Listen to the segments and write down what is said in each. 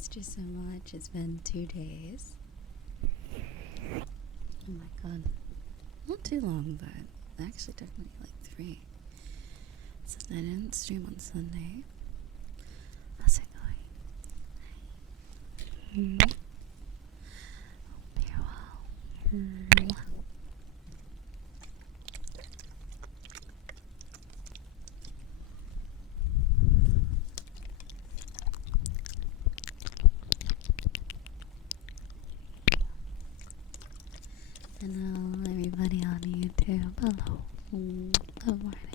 missed you so much. It's been 2 days. Oh my god. Not too long, but it actually took me like 3. So I didn't stream on Sunday. How's it going? Hope you're well. Hello, everybody on YouTube. Hello. Good morning.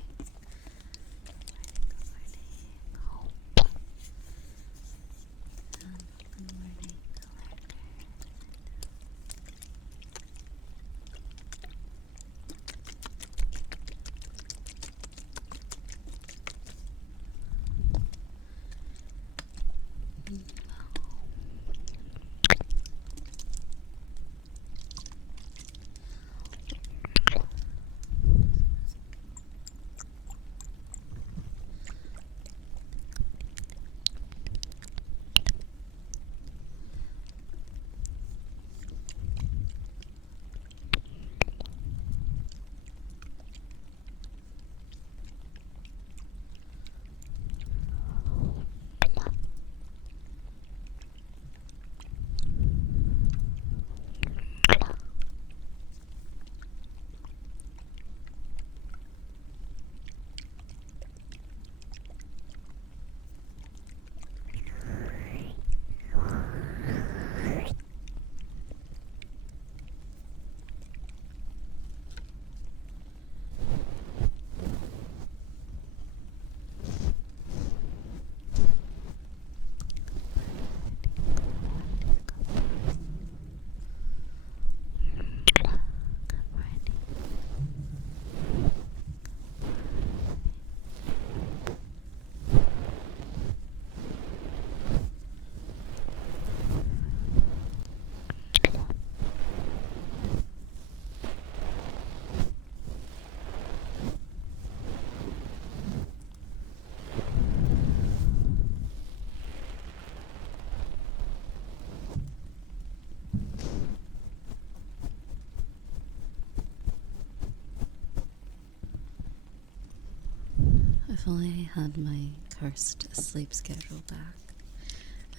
If only I had my cursed sleep schedule back,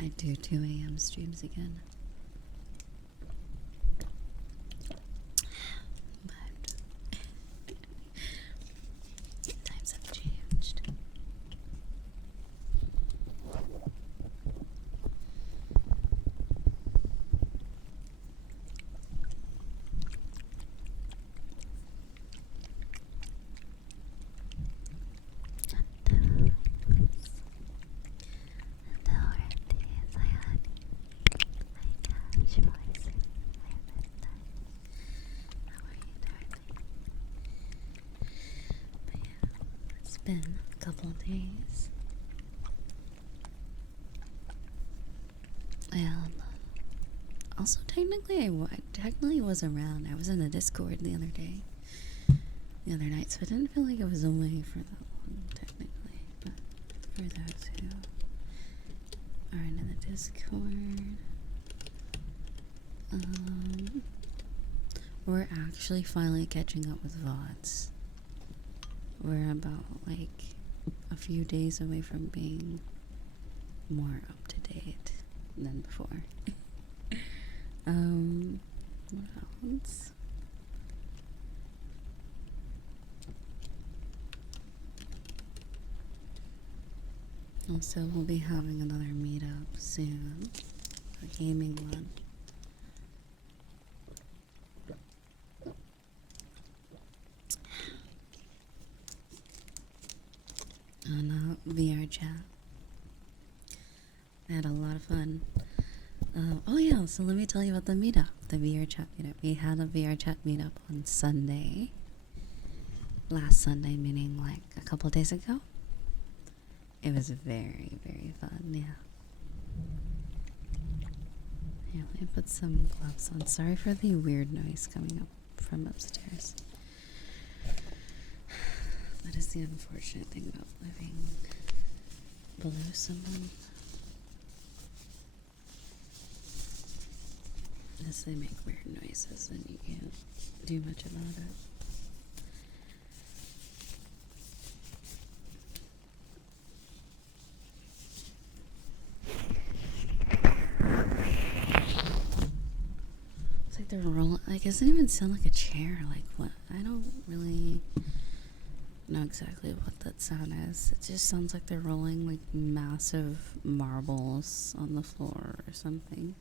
I'd do 2 a.m. streams again. But times have changed. Been a couple of days. Also technically I was around. I was in the Discord the other other night, so I didn't feel like I was away for that long technically. But for those who are in the Discord, we're actually finally catching up with VODs. We're about like a few days away from being more up to date than before. What else? Also, we'll be having another meetup soon, a gaming one. On VR chat. I had a lot of fun. Oh yeah, so let me tell you about the meetup, the VR chat meetup. We had a VR chat meetup on Sunday. Last Sunday, meaning like a couple days ago. It was very, very fun, yeah. Yeah, let me put some gloves on. Sorry for the weird noise coming up from upstairs. That is the unfortunate thing about living below someone. is they make weird noises and you can't do much about it. It's like they're rolling. Like, it doesn't even sound like a chair. Like, what? I don't really know exactly what that sound is. It just sounds like they're rolling like massive marbles on the floor or something.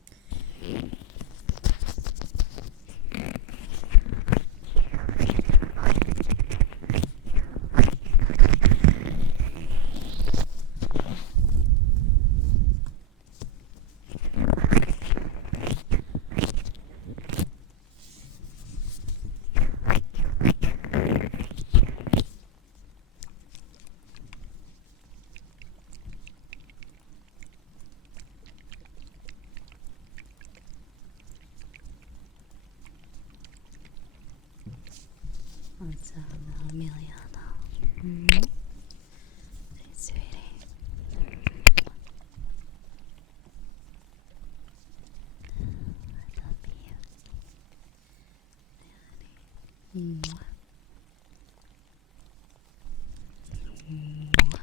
What's up, Emiliano? Hey, sweetie. I love you. Mwah. Mwah.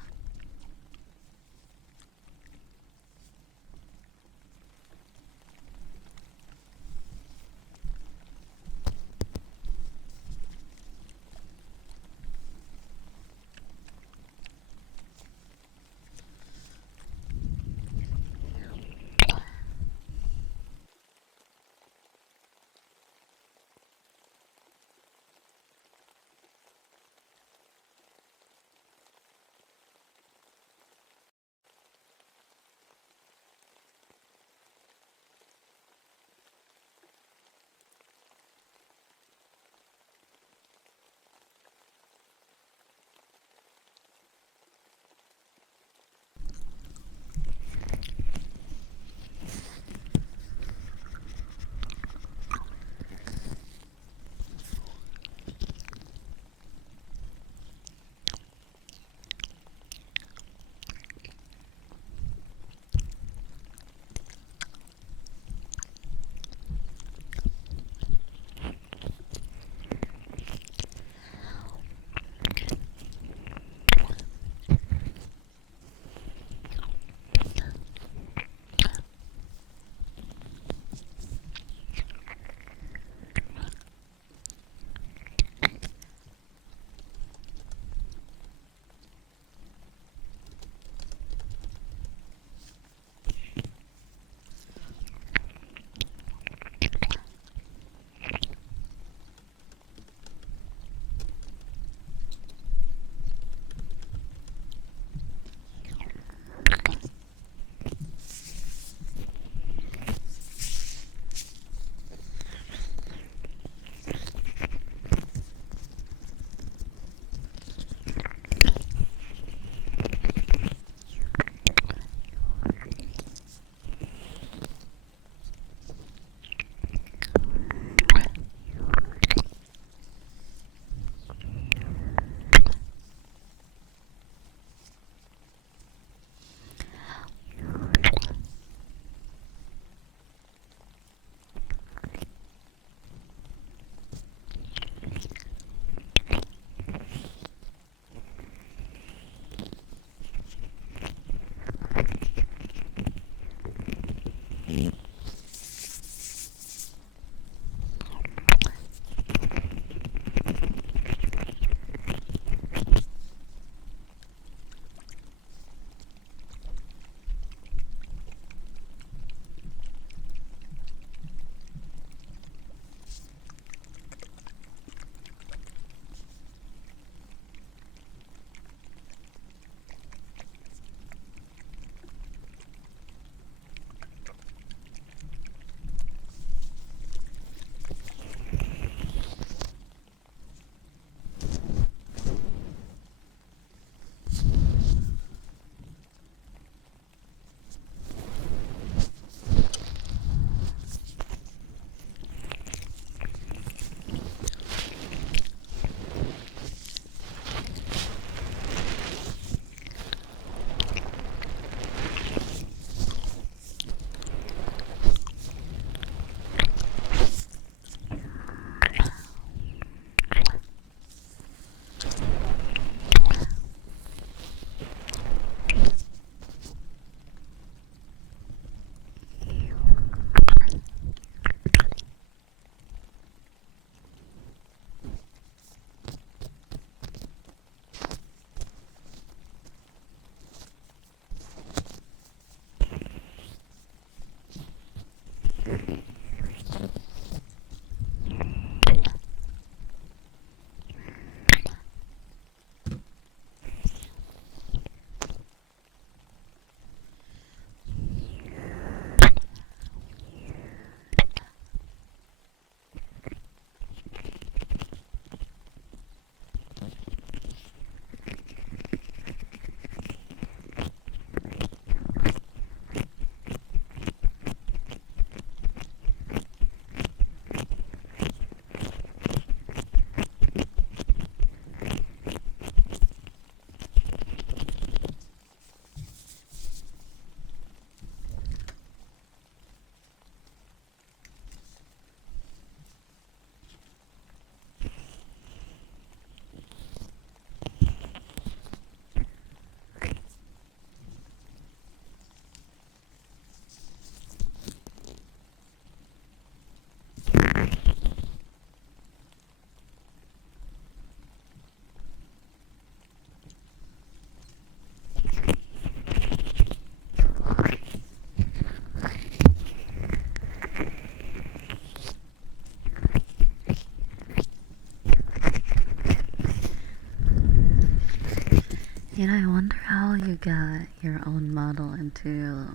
You know, I wonder how you got your own model into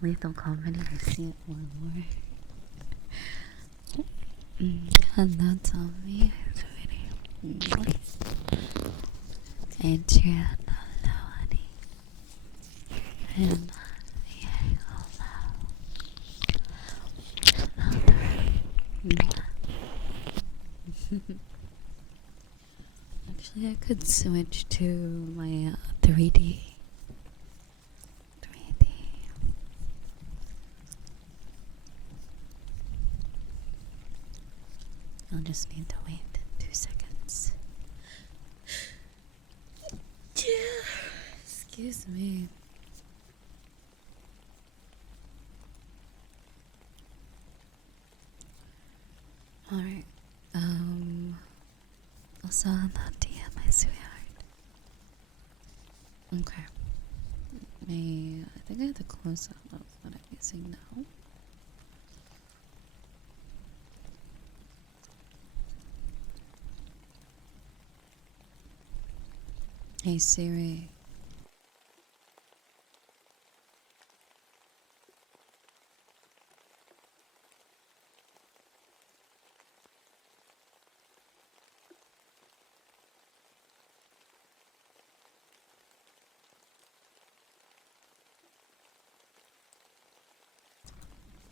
lethal comedy. I see it more and more. And that's on me, sweetie. Adrian, hello, honey. And actually, I could switch to my 3D. 3D. I'll just need to wait 2 seconds. Excuse me. Alright. Also, I'm not DM, my sweetheart. Okay. I think I have the close up of what I'm using now. Hey Siri.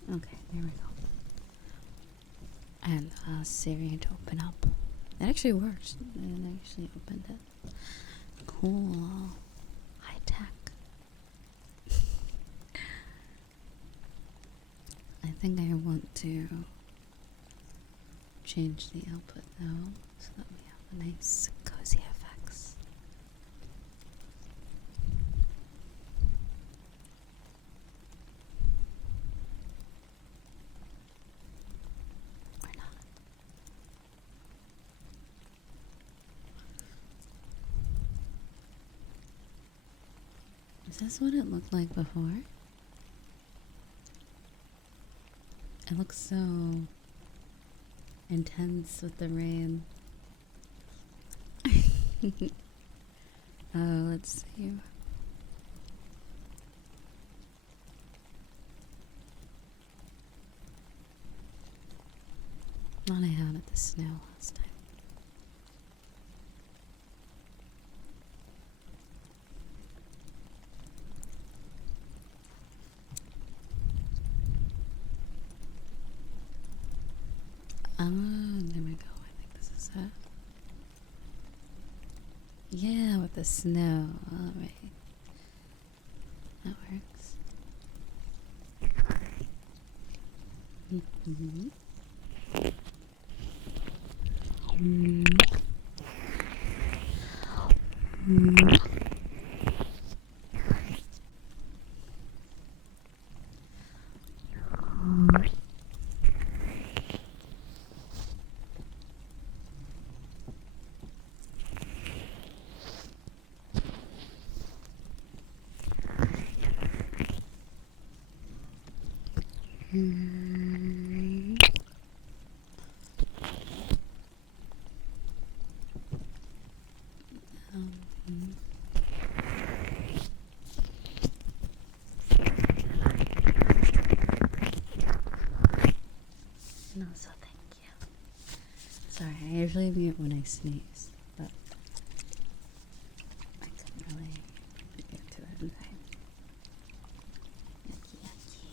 Okay, there we go. And Siri to open up. It actually works. It actually opened it. Cool. High tech. I think I want to change the output though, so that we have a nice cozy effects. Or not. Is this what it looked like before? It looks so intense with the rain. Oh, let's see. Thought I had at the snow last time. Oh, there we go. I think this is it. Yeah, with the snow. Alright. That works. Mm-hmm. No, so thank you. Sorry, I usually mute when I sneeze, but I couldn't really get to it in time. Yucky, yucky.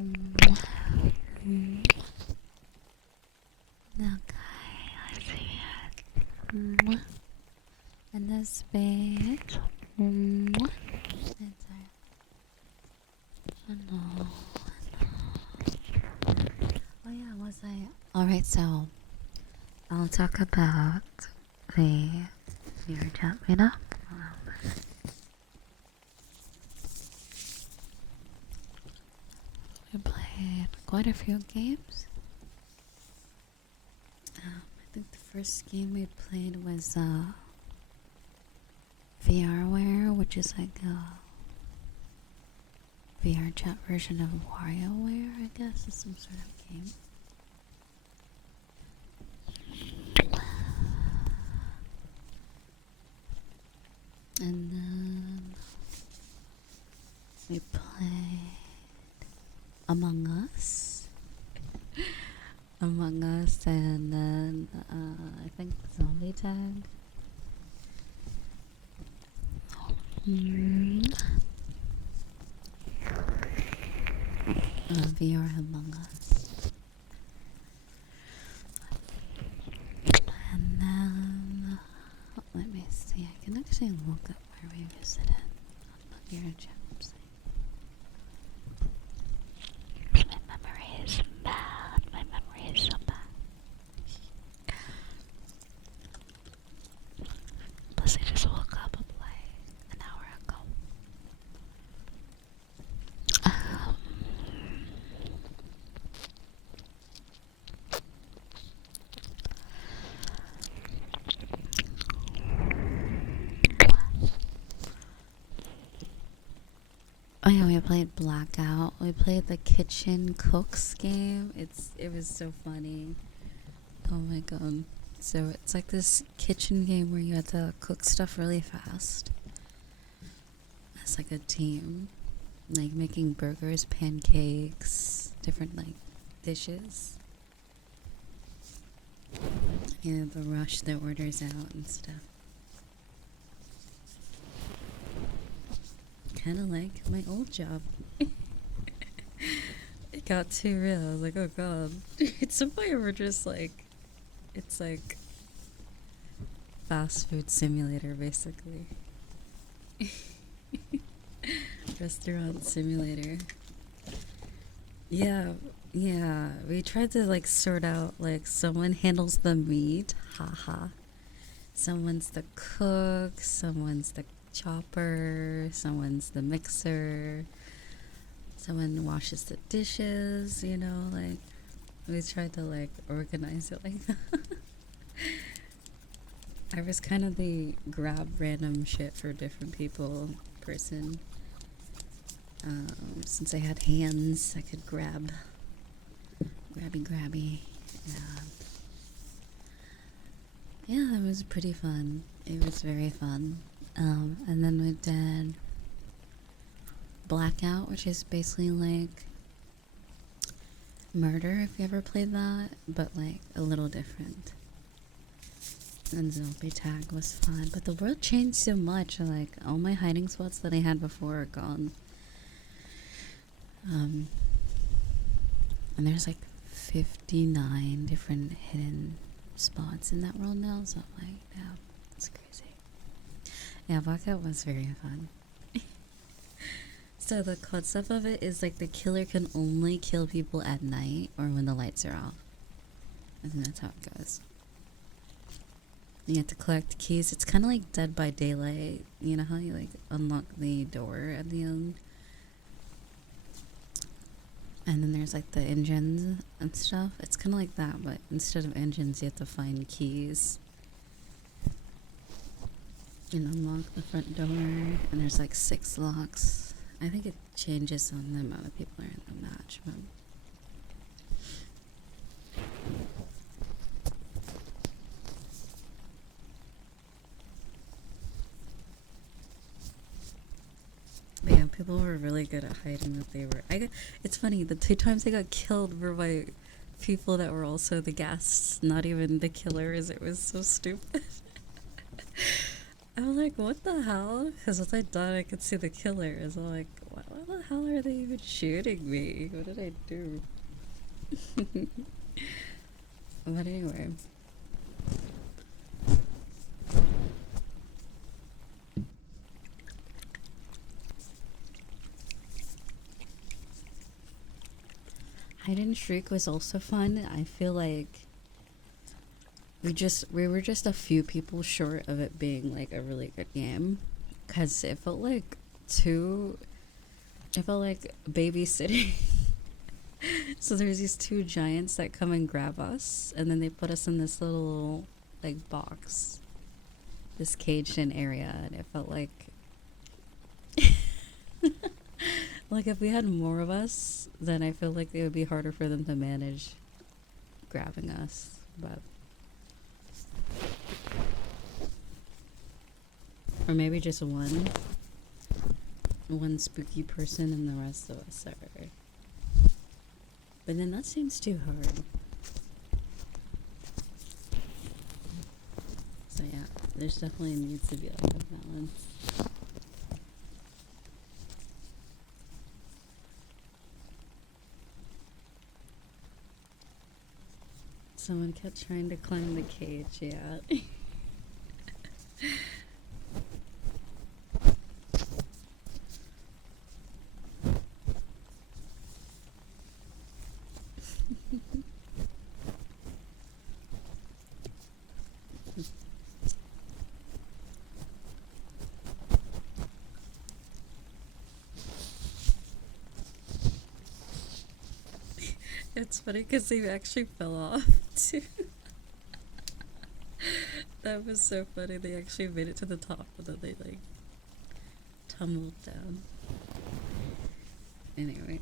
Okay, let's see it. And this bit. It's no. Oh yeah, was I? Alright, so I'll talk about the VR chat meetup. We played quite a few games. I think the first game we played was VRware, which is like a VR chat version of WarioWare, I guess, is some sort of game. And then we played Among Us. Among Us, and then I think Zombie Tag. VR Among Us. And then let me see, I can actually look up where we visited on the VR chat website. My memory is bad. My memory is so bad. Plus, I just woke up like an hour ago. Oh yeah, we played Blackout. We played the Kitchen Cooks game. It was so funny. Oh my god. So it's like this kitchen game where you have to cook stuff really fast. As like a team. Like making burgers, pancakes, different like dishes. You have to rush the orders out and stuff. Kind of like my old job. It got too real. I was like, oh god. It's some point we're just like, it's like fast food simulator basically. Restaurant simulator. Yeah, we tried to like sort out like someone handles the meat, haha. Someone's the cook, someone's the chopper, someone's the mixer, someone washes the dishes, you know, like we tried to like organize it like that. I was kind of the grab random shit for different people person. Since I had hands, I could grabby. Yeah, that was pretty fun. It was very fun. And then we did Blackout, which is basically like Murder, if you ever played that, but like a little different. And Zombie Tag was fun, but the world changed so much. Like all my hiding spots that I had before are gone. And there's like 59 different hidden spots in that world now, so I'm like, yeah, it's crazy. Yeah, Blackout was very fun. So the concept of it is like the killer can only kill people at night or when the lights are off. I think that's how it goes. You have to collect keys. It's kind of like Dead by Daylight. You know how you like unlock the door at the end? And then there's like the engines and stuff. It's kind of like that, but instead of engines, you have to find keys and unlock the front door. And there's like 6 locks. I think it changes on the amount of people are in the match, but yeah, people were really good at hiding that they were. It's funny, the 2 times I got killed were by people that were also the guests, not even the killers. It was so stupid. I was like, what the hell? Because once I died, I could see the killers. I'm like, Why the hell are they even shooting me? What did I do? But anyway. Hide and Shriek was also fun. I feel like we were just a few people short of it being like a really good game, because it felt like babysitting. So there's these two giants that come and grab us, and then they put us in this little like box, this caged in area, and it felt like like if we had more of us, then I feel like it would be harder for them to manage grabbing us. But or maybe just one spooky person and the rest of us are. But then that seems too hard. So yeah, there's definitely needs to be like a balance. Someone kept trying to climb the cage, yeah. It's funny because they actually fell off too. That was so funny. They actually made it to the top, and then they like tumbled down. Anyway.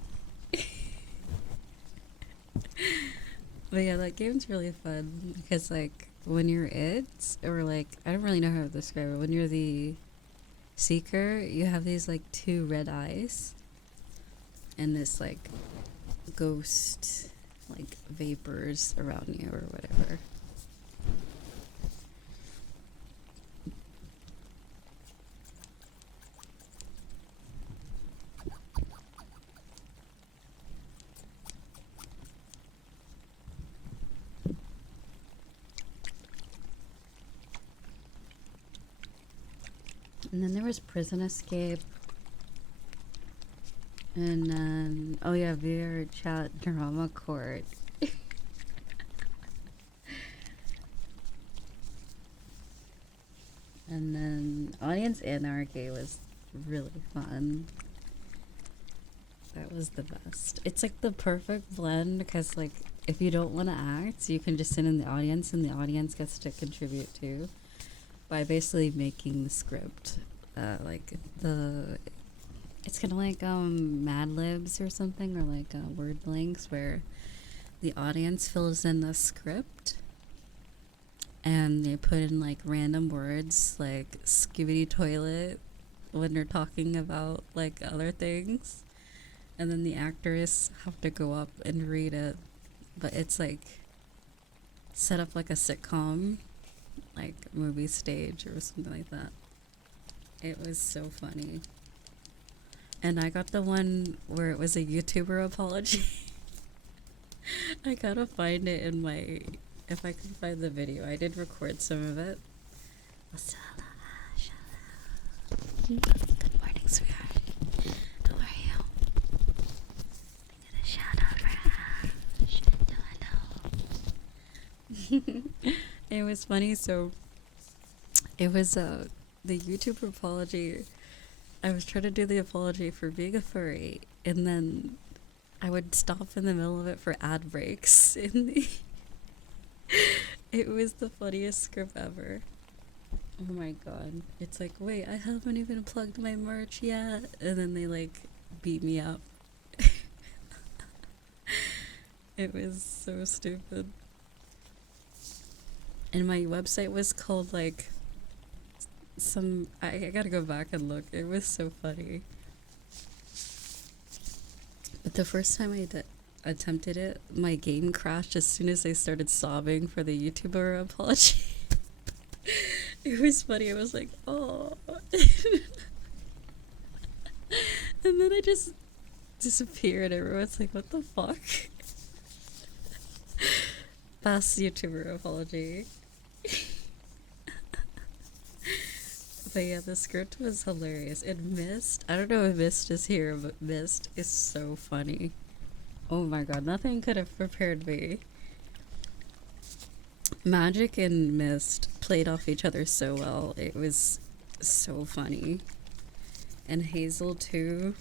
But yeah, that game's really fun because like when you're or like I don't really know how to describe it. When you're the seeker, you have these like two red eyes and this like ghost like vapors around you or whatever. And then there was Prison Escape. And then, oh yeah, VR Chat Drama Court. And then Audience Anarchy was really fun. That was the best. It's like the perfect blend because like if you don't want to act, you can just sit in the audience and the audience gets to contribute too by basically making the script. It's kind of like Mad Libs or something, or like word blanks where the audience fills in the script and they put in like random words like skibidi toilet when they're talking about like other things, and then the actors have to go up and read it, but it's like set up like a sitcom, like movie stage or something like that. It was so funny. And I got the one where it was a YouTuber apology. I gotta find it in my... If I can find the video. I did record some of it. Good morning, sweetheart. How are you? I got a shout out for hello. It was funny, so... It was the YouTuber apology... I was trying to do the apology for being a furry, and then I would stop in the middle of it for ad breaks. It was the funniest script ever. Oh my god. It's like, wait, I haven't even plugged my merch yet. And then they like beat me up. It was so stupid. And my website was called like... I gotta go back and look. It was so funny. But the first time I attempted it, my game crashed as soon as I started sobbing for the YouTuber apology. It was funny. I was like, oh. And then I just disappeared. Everyone's like, what the fuck? Fast YouTuber apology. But yeah, the script was hilarious. And Mist, I don't know if Mist is here, but Mist is so funny. Oh my god, nothing could have prepared me. Magic and Mist played off each other so well. It was so funny. And Hazel too.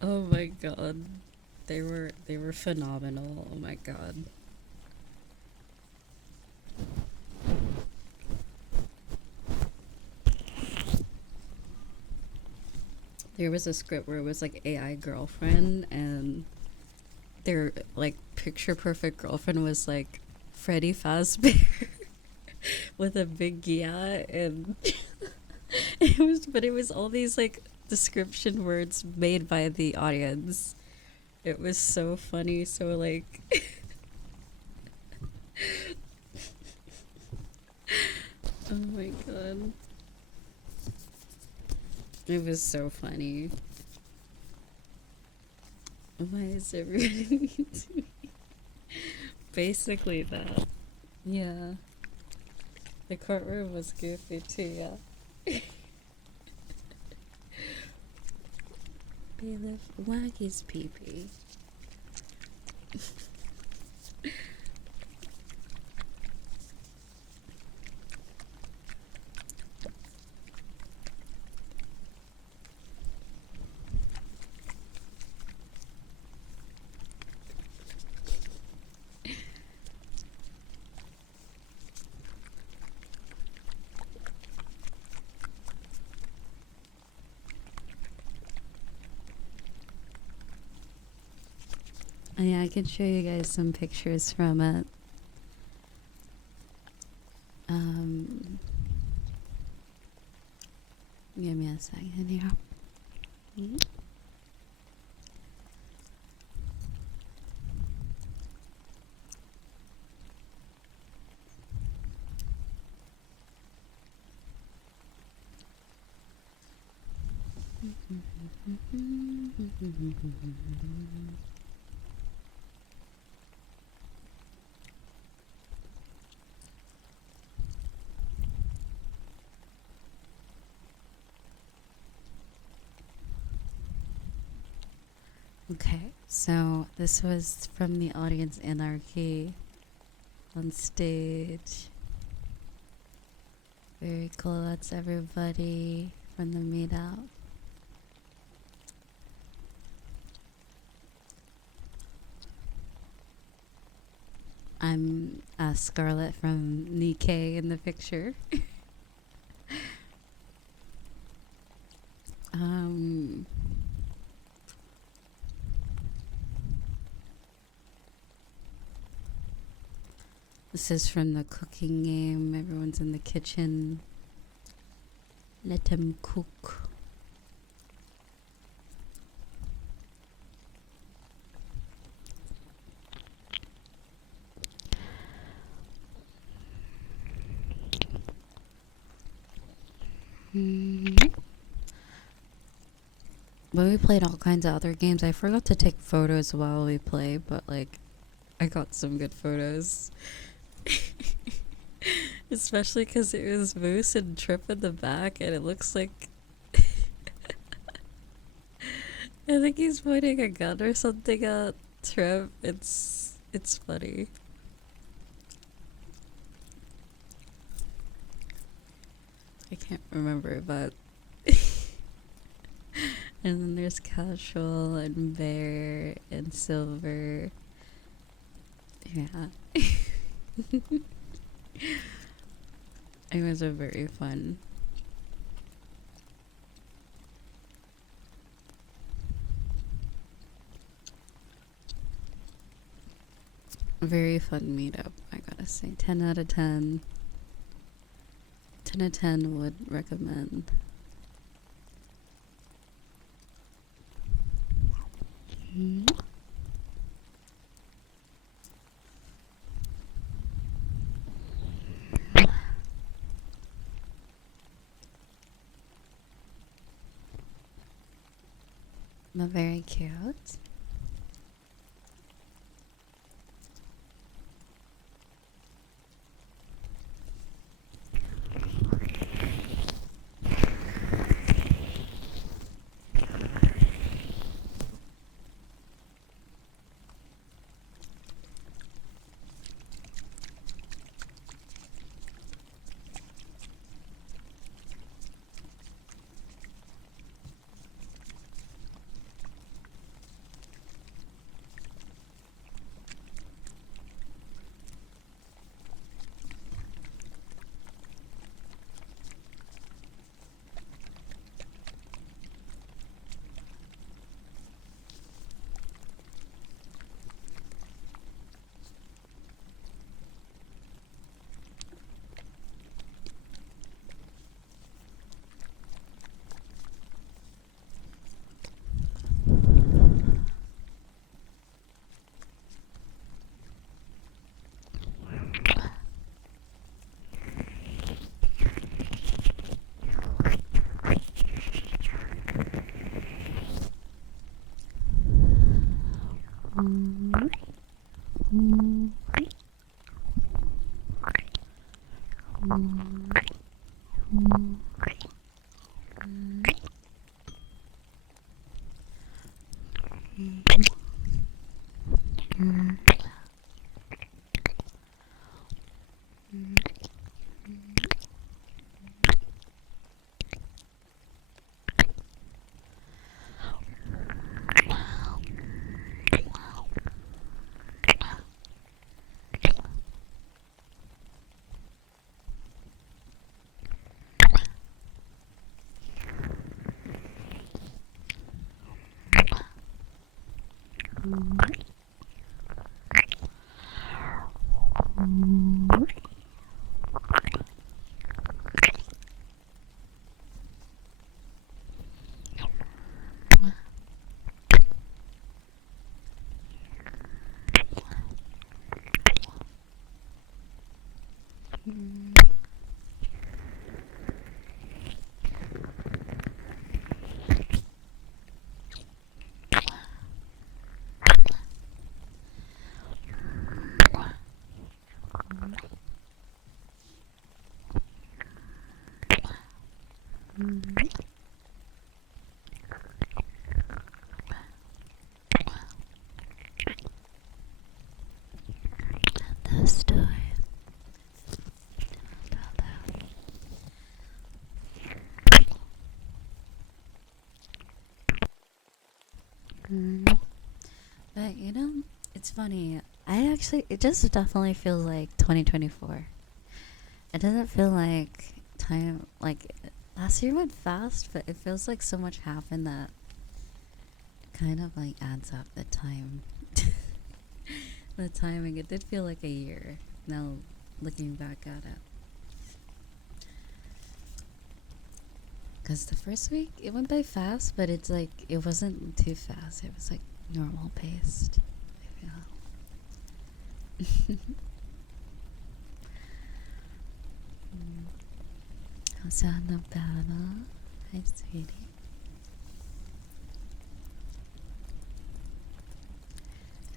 Oh my god. They were phenomenal. Oh my god. There was a script where it was like AI girlfriend, and their like picture perfect girlfriend was like Freddy Fazbear with a big yeah, and it was all these like description words made by the audience. It was so funny. So like oh my god. It was so funny. Why is everybody basically that? Yeah. The courtroom was goofy too, yeah. Bailiff Waggy's pee-pee. Oh, yeah, I can show you guys some pictures from it. Give me a second here. Okay, so this was from the audience anarchy on stage. Very cool. That's everybody from the meetup. I'm Scarlett from Nikkei in the picture. This is from the cooking game. Everyone's in the kitchen. Let them cook. But we played all kinds of other games. I forgot to take photos while we play, but like I got some good photos. Especially because it was Moose and Trip in the back, and it looks like I think he's pointing a gun or something at Trip. It's funny. I can't remember, but and then there's Casual and Bear and Silver. Yeah. It was a very fun. Very fun meetup, I gotta say. 10 out of 10. 10 out of 10 would recommend. But very cute. The story. But you know, it's funny. It just definitely feels like 2024. It doesn't feel like time, like last year went fast, but it feels like so much happened that kind of like adds up the time. The timing, it did feel like a year now looking back at it. Because the first week, it went by fast, but it's like, it wasn't too fast. It was like normal paced. I feel. Hosanna Baba. Hi, sweetie.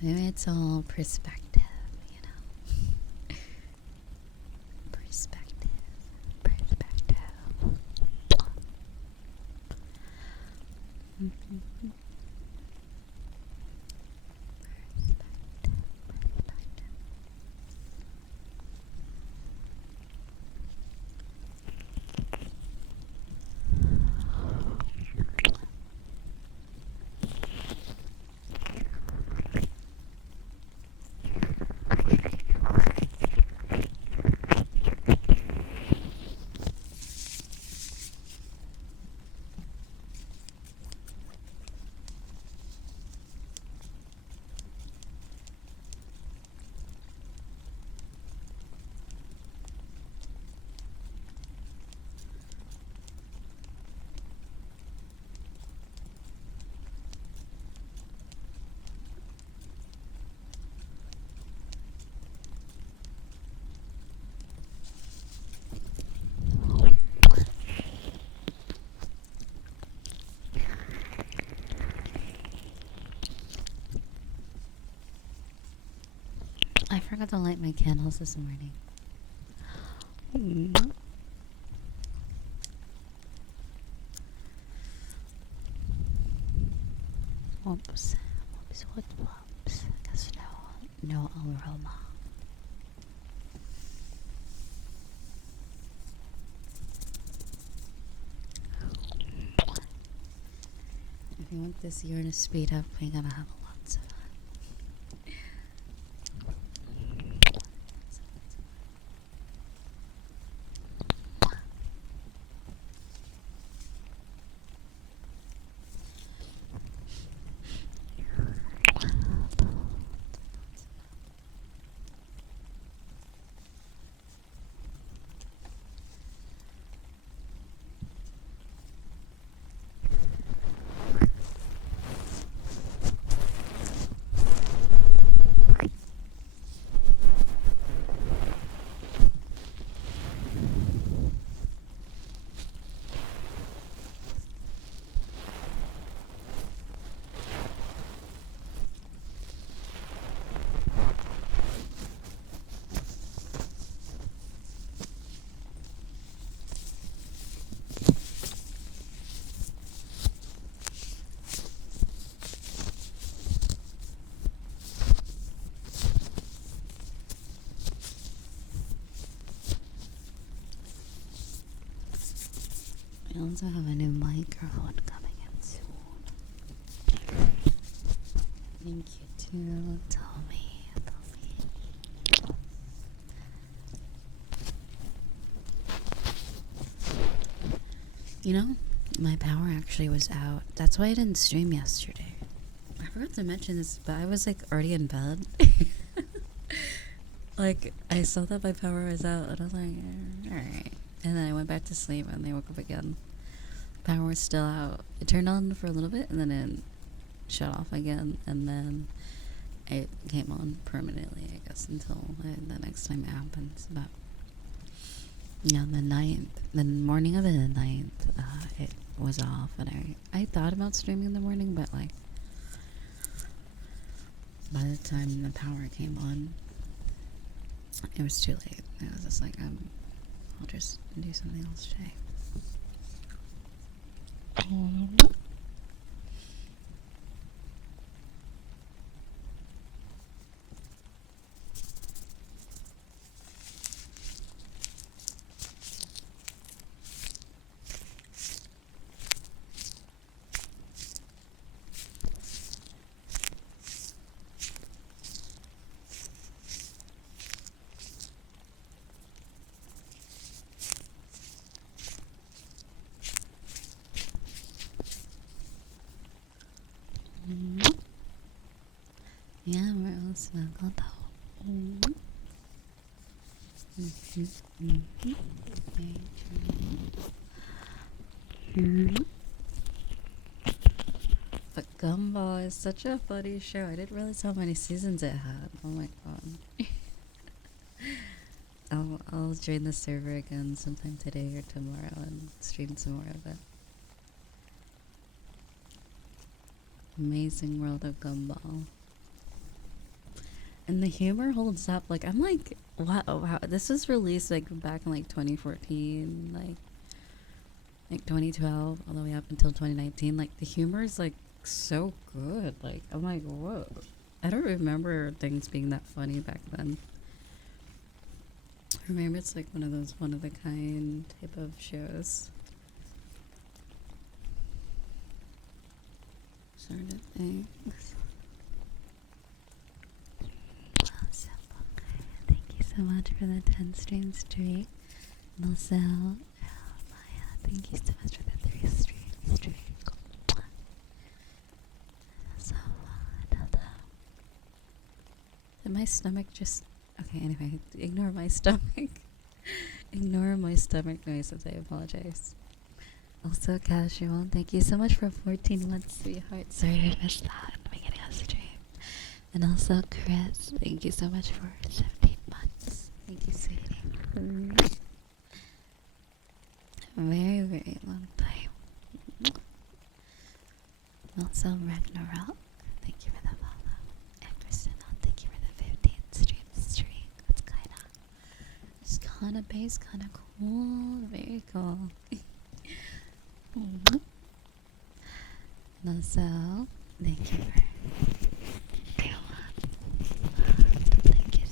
Maybe it's all perspective, you know. Perspective. Perspective. Perspective. forgot to light my candles this morning. Whoops. Whoops. Guess no aroma. If you want this year to speed up, we're gonna have lots of fun. I also have a new microphone coming in soon. Thank you to Tommy. You know, my power actually was out. That's why I didn't stream yesterday. I forgot to mention this, but I was like already in bed. Like, I saw that my power was out, and I was like, alright. And then I went back to sleep, and I woke up again. Power was still out. It turned on for a little bit, and then it shut off again, and then it came on permanently, I guess, until the next time it happens. But yeah, the morning of the 9th, it was off, and I thought about streaming in the morning, but like by the time the power came on, it was too late. I was just like, I'll just do something else today. Yeah, we're all snuggled out. But Gumball is such a funny show. I didn't realize how many seasons it had. Oh my god. I'll join the server again sometime today or tomorrow and stream some more of it. Amazing World of Gumball. And the humor holds up. Like, I'm like, wow, this was released like back in like 2014, like 2012, all the way up until 2019. Like, the humor is like so good. Like, I'm like, whoa. I don't remember things being that funny back then. I remember it's like one of those one of a kind type of shows. Sort of things. Thank you so much for the 10 stream streak. And also, Maya, thank you so much for the 3 stream streak. So, did my stomach just... Okay, anyway, ignore my stomach. Ignore my stomach noises, I apologize. Also, Casual, thank you so much for 14 months, sweetheart. Sorry I missed that in the beginning of the stream. And also, Chris, thank you so much for 17 months. Thank you, sweetie. Very, very long time. Also, Ragnarok, thank you for the follow. And Kristen, thank you for the 15th stream. Hanabe is kind of cool. Very cool. Mhm. Also, thank you for thank you,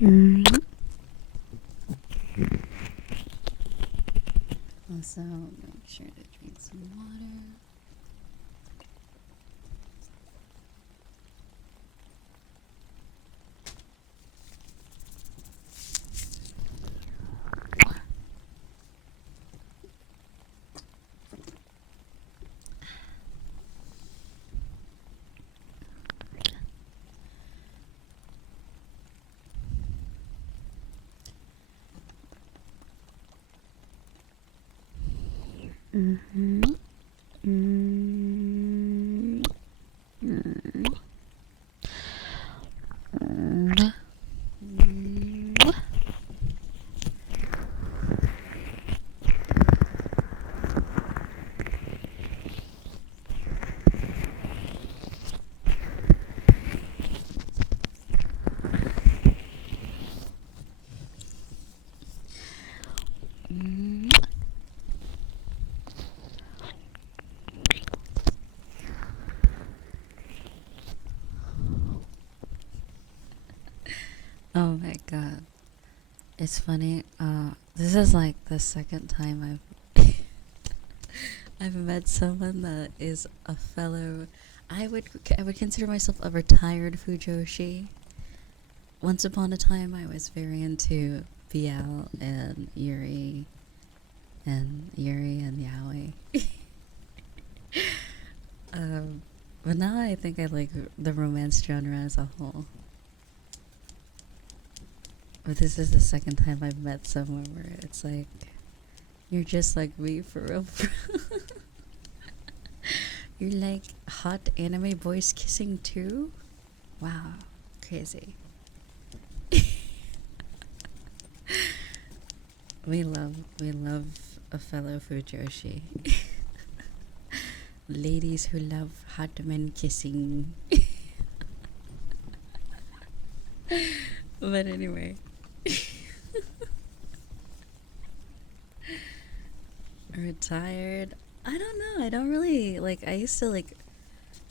Janet. Also, make sure to drink some water. Mm-hmm. Mm-hmm. Oh my god. It's funny. This is like the second time I've met someone that is a fellow. I would consider myself a retired Fujoshi. Once upon a time, I was very into Bial and Yuri and Yaoi. But now I think I like the romance genre as a whole. But this is the second time I've met someone where it's like, you're just like me for real. You're like hot anime boys kissing too? Wow, crazy. we love a fellow Fujoshi. Ladies who love hot men kissing. But anyway. Retired. I don't know. I don't really like. I used to like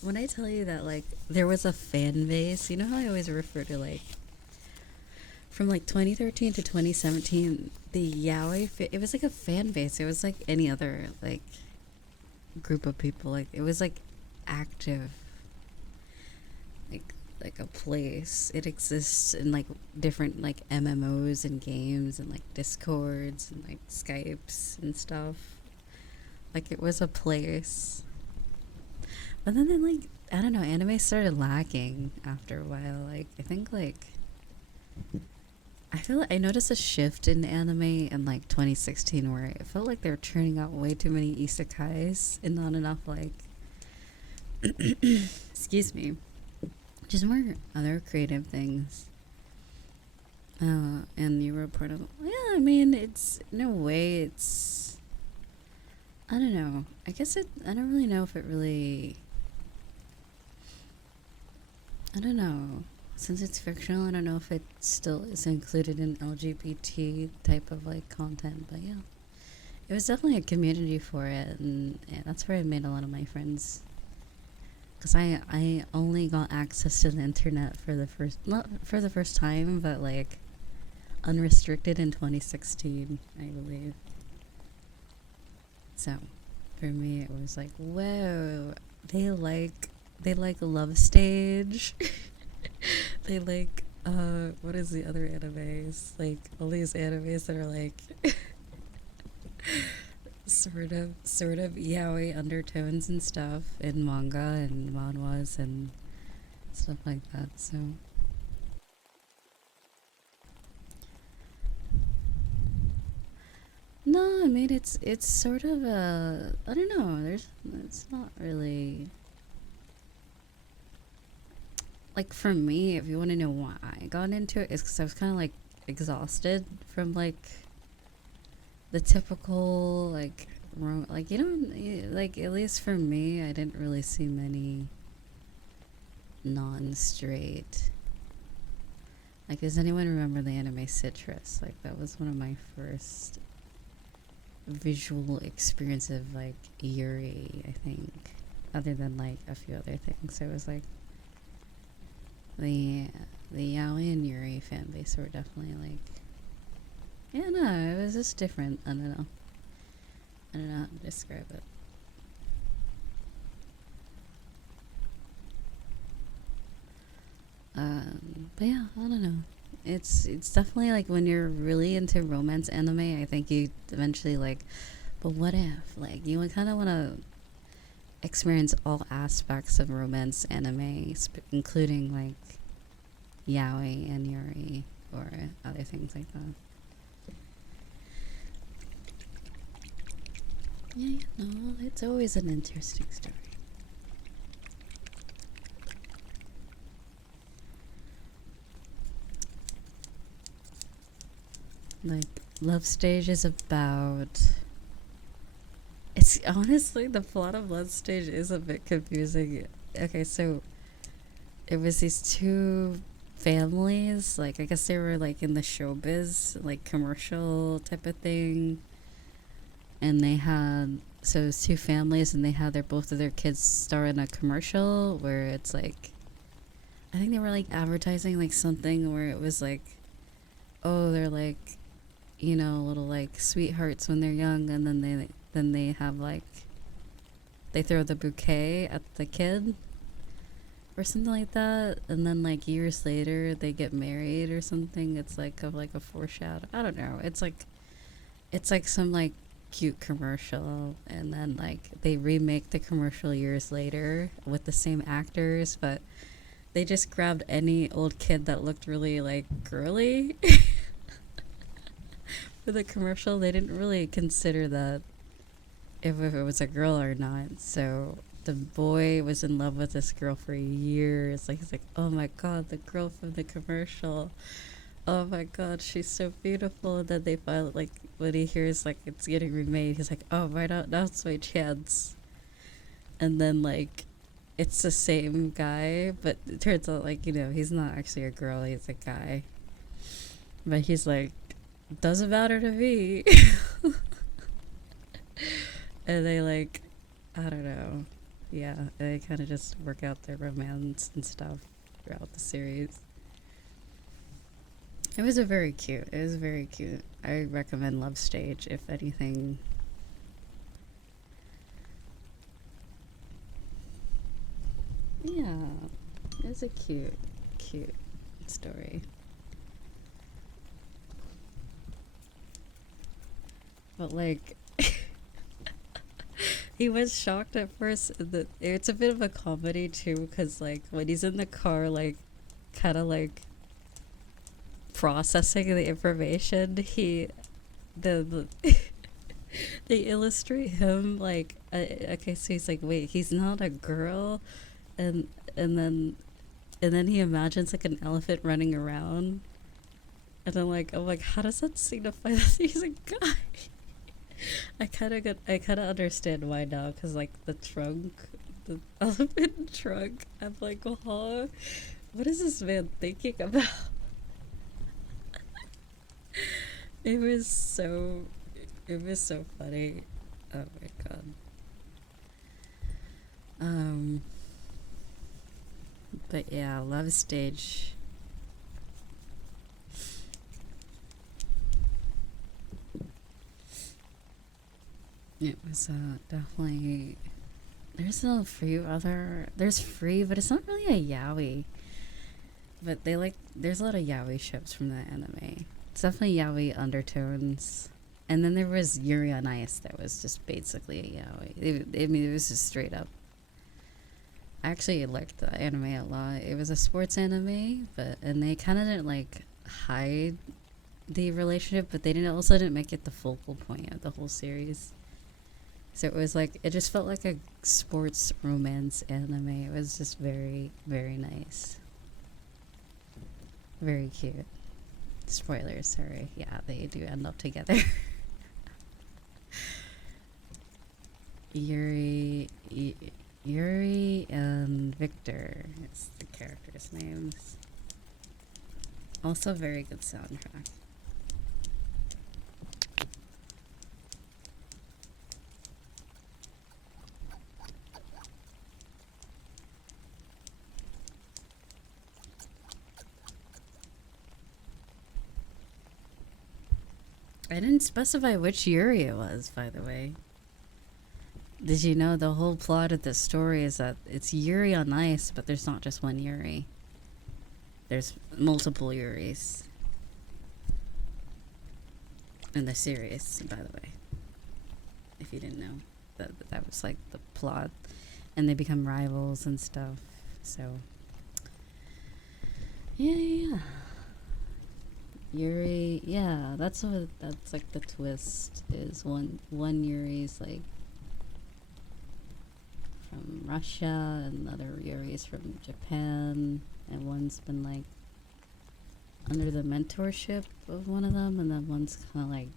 when I tell you that like there was a fan base. You know how I always refer to like from like 2013 to 2017, the yaoi. It was like a fan base. It was like any other like group of people. Like it was like active. Like a place. It exists in like different like MMOs and games and like Discords and like Skypes and stuff. Like it was a place. But then like I don't know, anime started lacking after a while. Like I think like I feel like I noticed a shift in anime in like 2016 where it felt like they were churning out way too many isekais and not enough like excuse me, just more other creative things. And you were part of. Yeah, I mean, it's in a way, it's. I don't know. I guess it. I don't really know if it really. I don't know. Since it's fictional, I don't know if it still is included in LGBT type of like content. But yeah, it was definitely a community for it, and yeah, that's where I made a lot of my friends. Cause I only got access to the internet for the first not for the first time, but like unrestricted in 2016, I believe. So for me, it was like, whoa, they like Love Stage. They like what is the other animes? Like all these animes that are like sort of yaoi undertones and stuff in manga and manhwas and stuff like that. So no, I mean it's sort of a I don't know. There's it's not really like for me. If you want to know why I got into it, it's because I was kind of like exhausted from like the typical like like you don't like at least for me, I didn't really see many non-straight Like, does anyone remember the anime Citrus? Like, that was one of my first visual experience of, like, Yuri, I think. Other than, like, a few other things. So it was, like, the Yaoi and Yuri fan base were definitely, like, yeah, no, it was just different. I don't know. I don't know how to describe it. But yeah, I don't know. It's definitely like when you're really into romance anime, I think you eventually like, but what if? Like, you kind of want to experience all aspects of romance anime, including like yaoi and yuri or other things like that. Yeah, no, it's always an interesting story. Like, Love Stage is about. It's honestly, the plot of Love Stage is a bit confusing. Okay, so it was these two families, like, I guess they were like in the showbiz, like commercial type of thing. And they had, so it was two families, and they had both of their kids star in a commercial where it's like, I think they were like advertising like something where it was like, oh, they're like, you know, little like sweethearts when they're young, and then they have like, they throw the bouquet at the kid or something like that, and then like years later they get married or something. It's like a foreshadow. I don't know. It's like some like cute commercial, and then like they remake the commercial years later with the same actors, but they just grabbed any old kid that looked really like girly for the commercial. They didn't really consider that if it was a girl or not. So the boy was in love with this girl for years. Like, he's like, oh my god, the girl from the commercial. Oh my god, she's so beautiful. And then they finally, like, when he hears like it's getting remade, he's like, oh, right out, now's my chance. And then like it's the same guy, but it turns out like, you know, he's not actually a girl, he's a guy. But he's like, doesn't matter to me. And they like, I don't know. Yeah, they kind of just work out their romance and stuff throughout the series. It was very cute. It was very cute. I recommend Love Stage, if anything. Yeah, it's a cute story. But like, he was shocked at first. That it's a bit of a comedy too, because like when he's in the car, like, kind of like processing the information, the they illustrate him like, okay, so he's like, wait, he's not a girl, and and then and then he imagines like an elephant running around, and I'm like, how does that signify that he's a guy? I kind of understand why now, because like the elephant trunk, I'm like, oh, what is this man thinking about? it was so it was so funny. Oh my god. um but yeah, Love Stage. It was definitely. There's a few other. There's free, but it's not really a yaoi. But they like. There's a lot of yaoi ships from the anime. It's definitely yaoi undertones. And then there was Yuri on Ice that was just basically a yaoi. I mean, it was just straight up. I actually liked the anime a lot. It was a sports anime, and they kind of didn't like hide the relationship, but they didn't make it the focal point of the whole series. So it was like, it just felt like a sports romance anime. It was just very, very nice. Very cute. Spoilers, sorry. Yeah, they do end up together. Yuri and Victor is the characters' names. Also, very good soundtrack. I didn't specify which Yuri it was, by the way. Did you know the whole plot of this story is that it's Yuri on ice, but there's not just one Yuri. There's multiple Yuris in the series, by the way. If you didn't know, that was like the plot, and they become rivals and stuff. So, yeah. Yuri, yeah, that's like the twist is one Yuri's like from Russia and the other Yuri's from Japan, and one's been like under the mentorship of one of them, and then one's kind of like,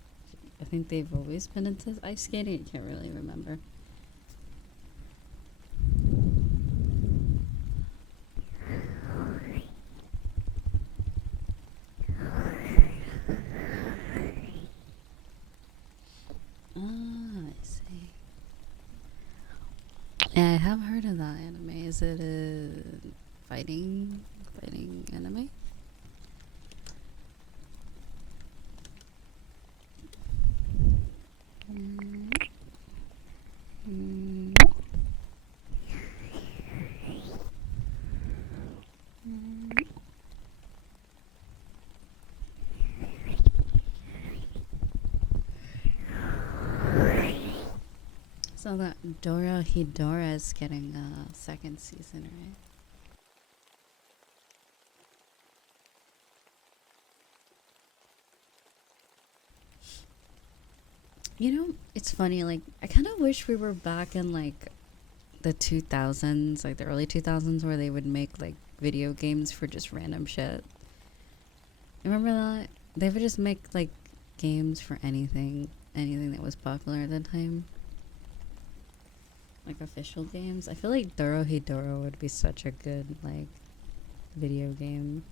I think they've always been into ice skating. I can't really remember. I see. Yeah, I have heard of that anime. Is it a fighting anime? So that Dorohedoro is getting a second season, right? You know, it's funny, like, I kind of wish we were back in, like, the 2000s, like, the early 2000s, where they would make, like, video games for just random shit. Remember that? They would just make, like, games for anything that was popular at the time. Like, official games. I feel like Dorohedoro would be such a good, like, video game.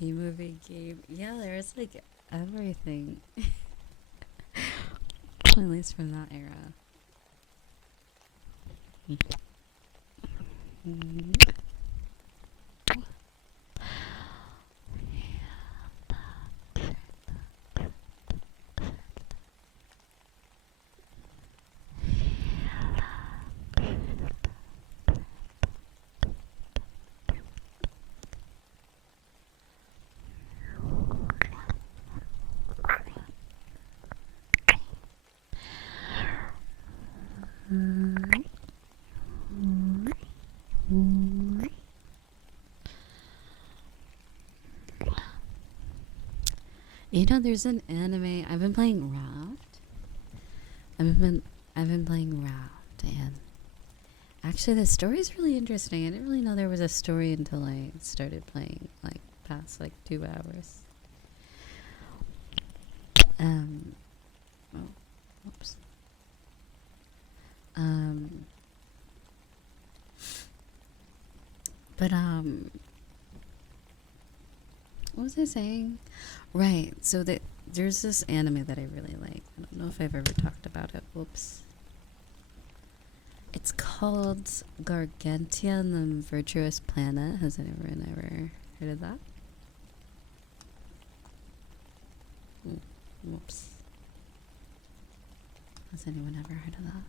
B-movie game. Yeah, there's like everything. At least from that era. You know, there's an anime. I've been playing Raft. I've been playing Raft, and actually, the story is really interesting. I didn't really know there was a story until I started playing, like, past like 2 hours. Oh, whoops. But what was I saying? Right. So there's this anime that I really like. I don't know if I've ever talked about it. Whoops. It's called Gargantia and the Virtuous Planet. Has anyone ever heard of that? Whoops. Has anyone ever heard of that?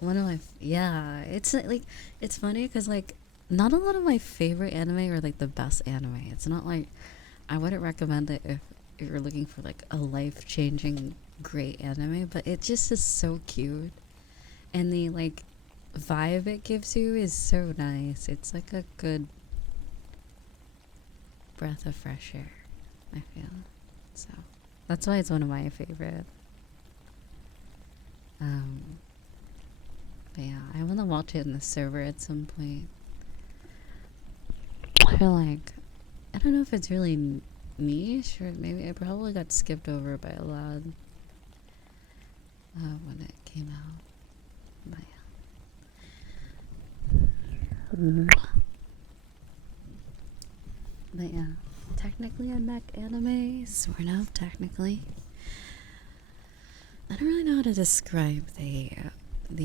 One of my it's like it's funny because like not a lot of my favorite anime are like the best anime. It's not like I wouldn't recommend it if you're looking for like a life-changing great anime, but it just is so cute And the like vibe it gives you is so nice. It's like a good breath of fresh air, I feel. So that's why it's one of my favorite. But yeah, I want to watch it in the server at some point. I feel like, I don't know if it's really niche, or maybe I probably got skipped over by a lot when it came out. But yeah. But yeah, technically a mech anime, sort of, technically. I don't really know how to describe the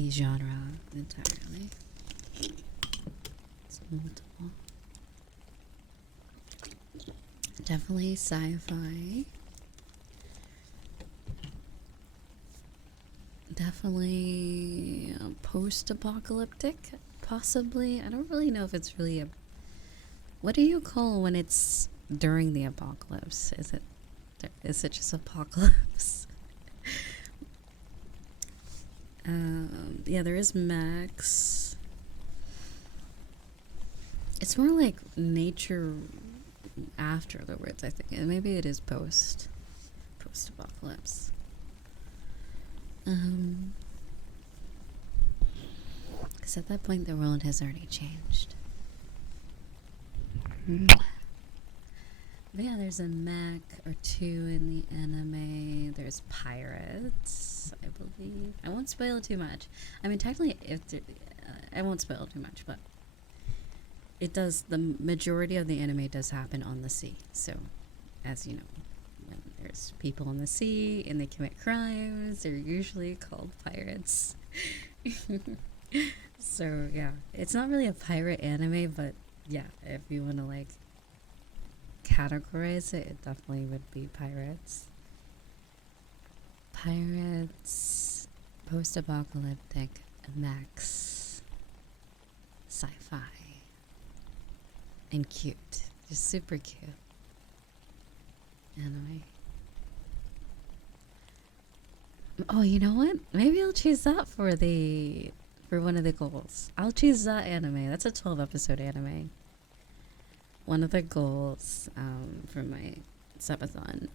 genre entirely. It's multiple. Definitely sci-fi. Definitely post-apocalyptic, possibly. I don't really know if it's really a... What do you call when it's during the apocalypse? Is it just apocalypse? Yeah, there is Max. It's more like nature afterwards, I think. And maybe it is post-apocalypse. Because at that point, the world has already changed. But yeah, there's a mech or two in the anime. There's pirates, I believe. I won't spoil too much. I mean, technically, I won't spoil too much, but it does. The majority of the anime does happen on the sea. So, as you know, when there's people on the sea and they commit crimes, they're usually called pirates. So yeah, it's not really a pirate anime, but yeah, if you want to like categorize it, it definitely would be pirates. Pirates, post-apocalyptic, max, sci-fi, and cute. Just super cute anime. Oh, you know what? Maybe I'll choose that for one of the goals. I'll choose that anime. That's a 12 episode anime. One of the goals for my subathon.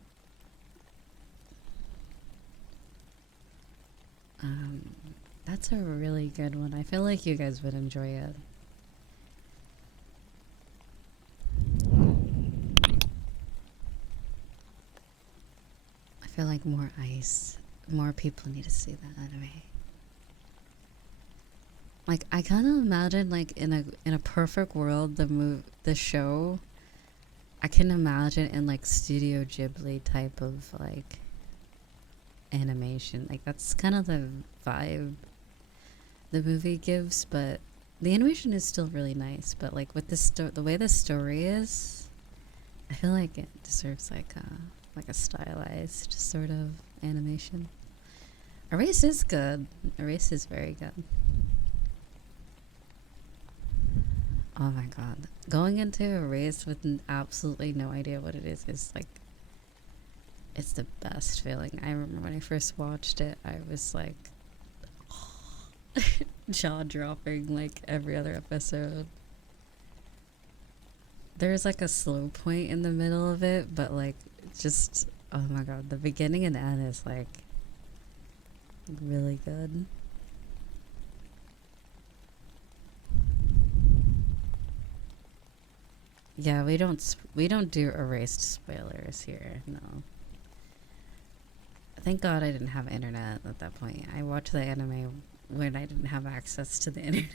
That's a really good one. I feel like you guys would enjoy it. I feel like more people need to see that anime. Like, I kind of imagine, like, in a perfect world, the show, I can imagine in, like, Studio Ghibli type of, like, animation. Like, that's kind of the vibe the movie gives, but the animation is still really nice. But, like, with the way the story is, I feel like it deserves, like a stylized sort of animation. Erase is good. Erase is very good. Oh my god. Going into a race with absolutely no idea what it is like, it's the best feeling. I remember when I first watched it, I was like, jaw dropping like every other episode. There's like a slow point in the middle of it, but like, just, oh my god, the beginning and end is like really good. Yeah, we don't do erased spoilers here. No. Thank God I didn't have internet at that point. I watched the anime when I didn't have access to the internet,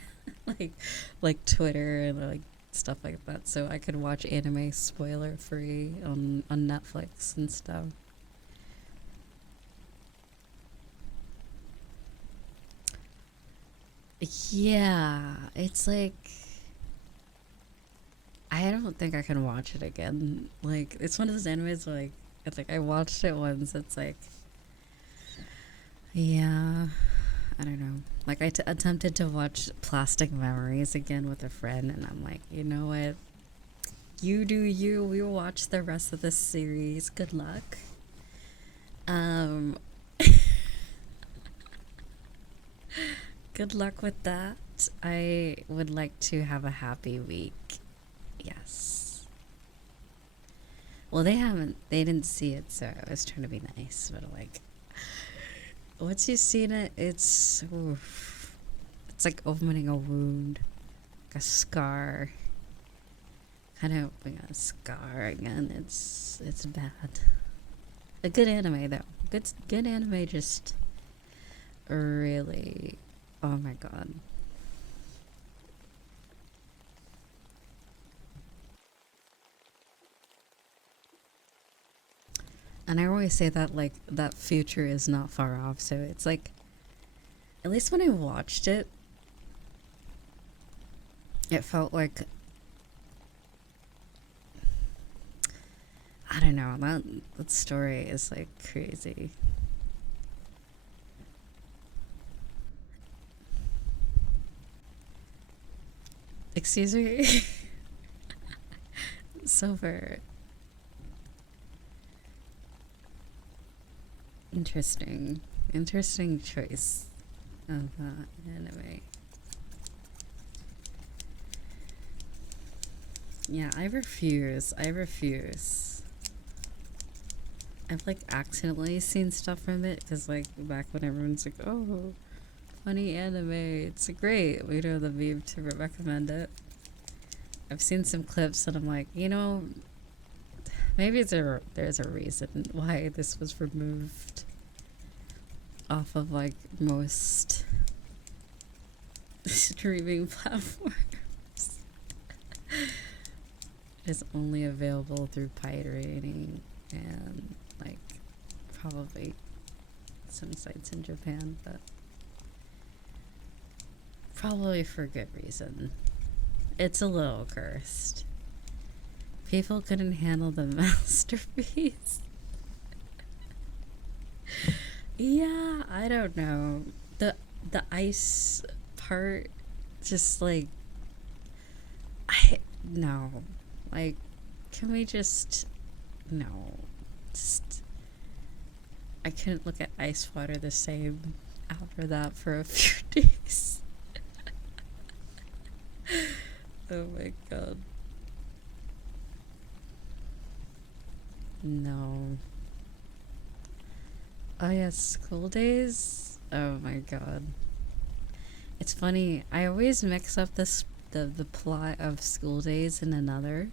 like Twitter and like stuff like that. So I could watch anime spoiler free on Netflix and stuff. Yeah, it's like, I don't think I can watch it again. Like, it's one of those animes, like, it's like I watched it once. It's like, yeah, I don't know. Like, I attempted to watch Plastic Memories again with a friend, and I'm like, you know what? You do you. We will watch the rest of this series. Good luck. Good luck with that. I would like to have a happy week. Yes. Well, they didn't see it, so I was trying to be nice, but like, once you've seen it, it's, oof. It's like opening a wound, like a scar. Kind of opening a scar again. It's bad. A good anime though. Good anime just really, oh my god. And I always say that like that future is not far off, so it's like, at least when I watched it, it felt like, I don't know, that story is like crazy. Excuse me? Silver. Interesting choice of anime. Yeah, I refuse. I've like accidentally seen stuff from it because like back when everyone's like, oh, funny anime, it's great. We know the meme to recommend it. I've seen some clips and I'm like, you know, maybe there's a reason why this was removed off of like most streaming platforms. It's only available through pirating and like probably some sites in Japan, but probably for good reason. It's a little cursed. People couldn't handle the masterpiece. Yeah, I don't know. The ice part just like, no. Like, can we just, no. Just, I couldn't look at ice water the same after that for a few days. Oh my god. No. Oh yeah, school days? Oh my god. It's funny, I always mix up the plot of School Days and another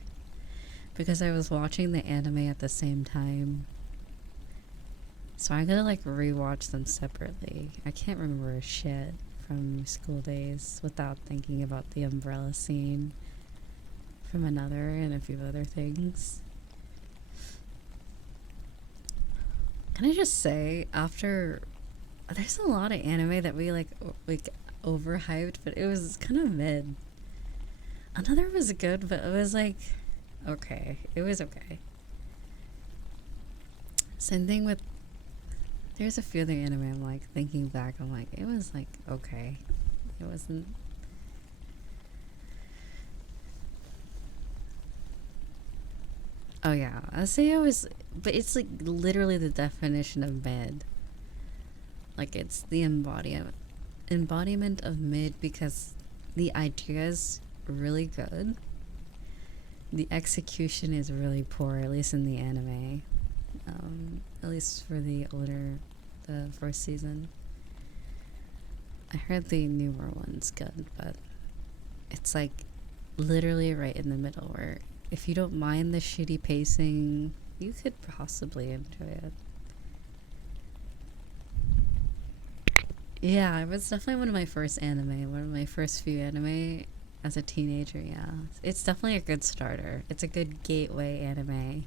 because I was watching the anime at the same time. So I'm gonna like rewatch them separately. I can't remember shit from School Days without thinking about the umbrella scene from another and a few other things. Can I just say, after, there's a lot of anime that we like overhyped, but it was kind of mid. Another was good, but it was like, okay. It was okay. Same thing with, there's a few other anime I'm like, thinking back, I'm like, it was like, okay. It wasn't. Oh yeah, I say I was, but it's like literally the definition of mid. Like it's the embodiment of mid because the idea is really good. The execution is really poor, at least in the anime. At least for the first season. I heard the newer one's good, but it's like literally right in the middle where if you don't mind the shitty pacing, you could possibly enjoy it. Yeah, it was definitely one of my first few anime as a teenager, yeah. It's definitely a good starter. It's a good gateway anime.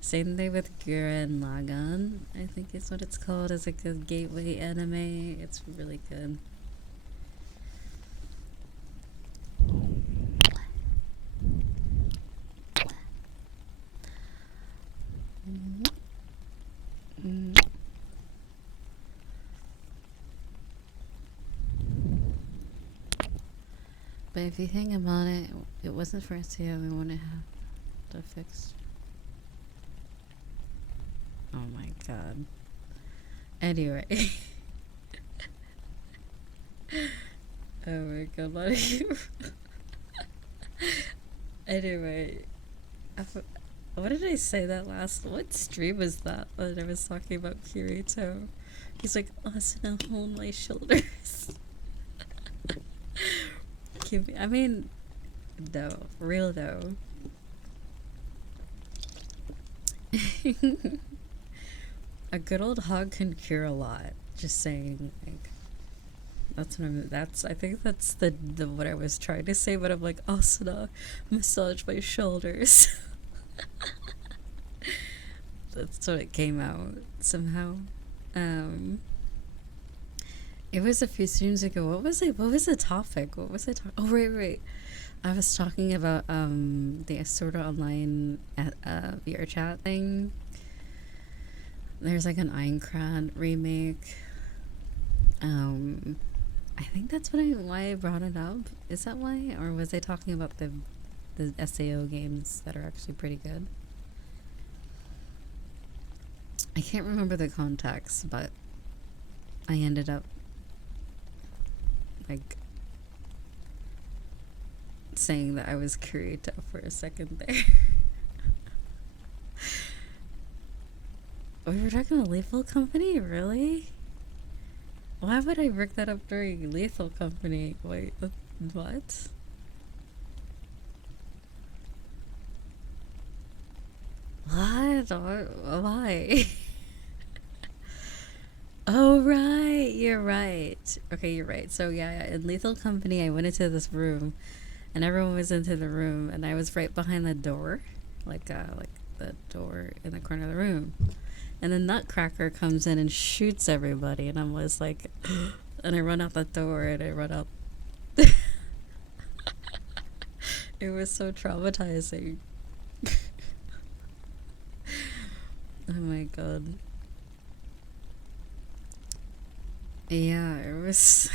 Same thing with Gurren Lagann, I think is what it's called, as a good gateway anime. It's really good. But if you think about it, it wasn't for SEO, we wouldn't have to fix. Oh my god. Anyway. Oh my god, what are you? Anyway, what did I say that last? What stream was that I was talking about Kirito? He's like, Asuna, hold my shoulders. I mean, no, real though. A good old hug can cure a lot. Just saying, like, I think that's the what I was trying to say, but I'm like, Asuna, massage my shoulders. That's what it came out somehow. It was a few streams ago. What was it? What was the topic? What was it? Oh, right. I was talking about the Sword Art Online VR chat thing. There's like an Aincrad remake. I think that's why I brought it up. Is that why, or was I talking about the SAO games that are actually pretty good? I can't remember the context, but I ended up like saying that I was Kirito for a second there. We were talking about Lethal Company? Really? Why would I bring that up during Lethal Company? Wait, what? What? Why? Oh, right. You're right. Okay, you're right. So, yeah, in Lethal Company, I went into this room, and everyone was into the room, and I was right behind the door, like the door in the corner of the room. And the Nutcracker comes in and shoots everybody, and I'm just like, and I run out the door, and I run up. It was so traumatizing. Oh my god. Yeah, it was.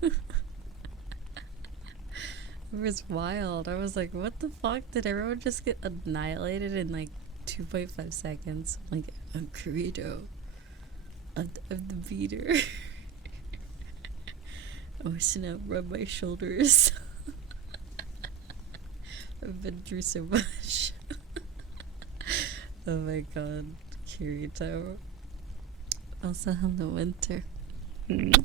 It was wild. I was like, what the fuck? Did everyone just get annihilated in like 2.5 seconds? Like, I'm Kirito of the beater. I was gonna rub my shoulders. I've been through so much. Oh my god, Kirito. Also, hello, Winter. And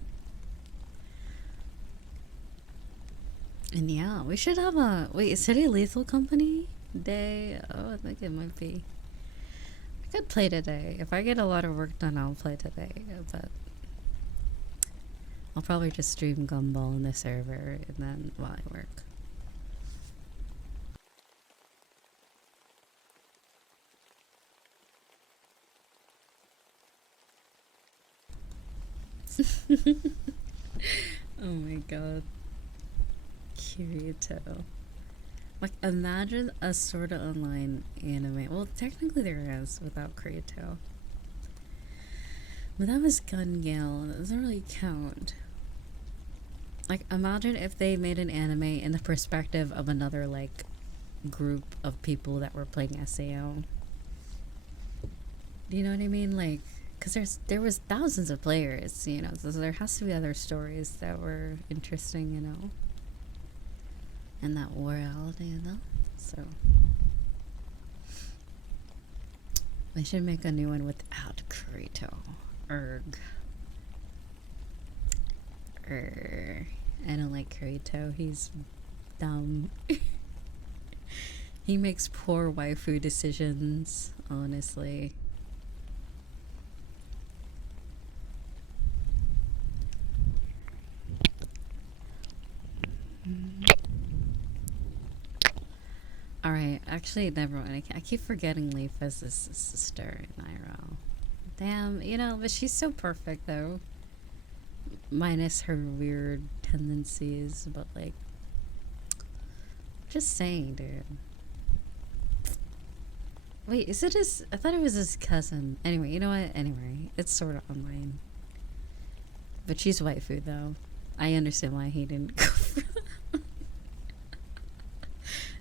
yeah, we should have a is it a Lethal Company day? Oh, I think it might be. I could play today. If I get a lot of work done, I'll play today. But I'll probably just stream Gumball in the server and then while I work. Oh my god. Kirito. Like, imagine a Sword Art Online anime. Well, technically there is without Kirito. But that was Gun Gale. That doesn't really count. Like, imagine if they made an anime in the perspective of another, like, group of people that were playing SAO. Do you know what I mean? Like, because there was thousands of players, you know, so there has to be other stories that were interesting, you know, in that world, you know. So we should make a new one without Kirito. I don't like Kirito. He's dumb. He makes poor waifu decisions, honestly. Alright, actually, never mind. I keep forgetting Leaf as his sister in IRL. Damn, you know, but she's so perfect, though. Minus her weird tendencies, but, like, just saying, dude. Wait, is it his? I thought it was his cousin. Anyway, you know what? Anyway, it's sort of online. But she's waifu, though. I understand why he didn't go for that.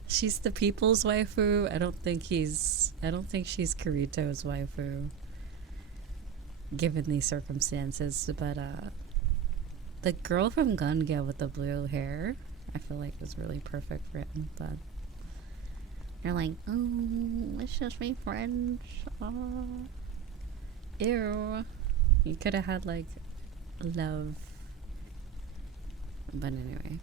She's the people's waifu. I don't think she's Kirito's waifu. Given these circumstances, but The girl from Gun Gale with the blue hair, I feel like was really perfect for him, but you're like, oh, let's just be friends. Ew. You could have had like love. But anyway.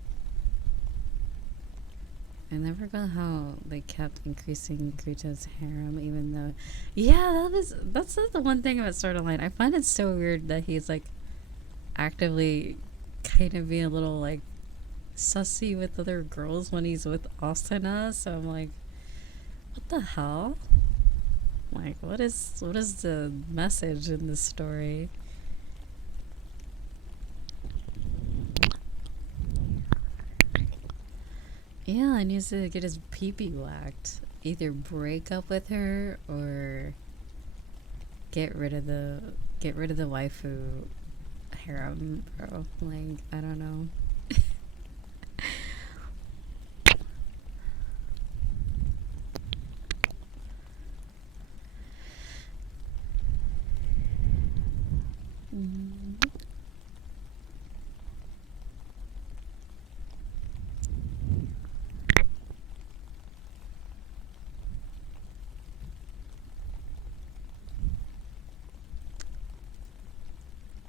I never got how they kept increasing Greta's harem, even though, yeah, that's the one thing about Sword Online. I find it so weird that he's like actively kind of being a little like sussy with other girls when he's with Asuna. So I'm like, what the hell? Like, what is the message in this story? Yeah, he needs to get his pee-pee whacked. Either break up with her or get rid of the waifu harem, bro. Like, I don't know.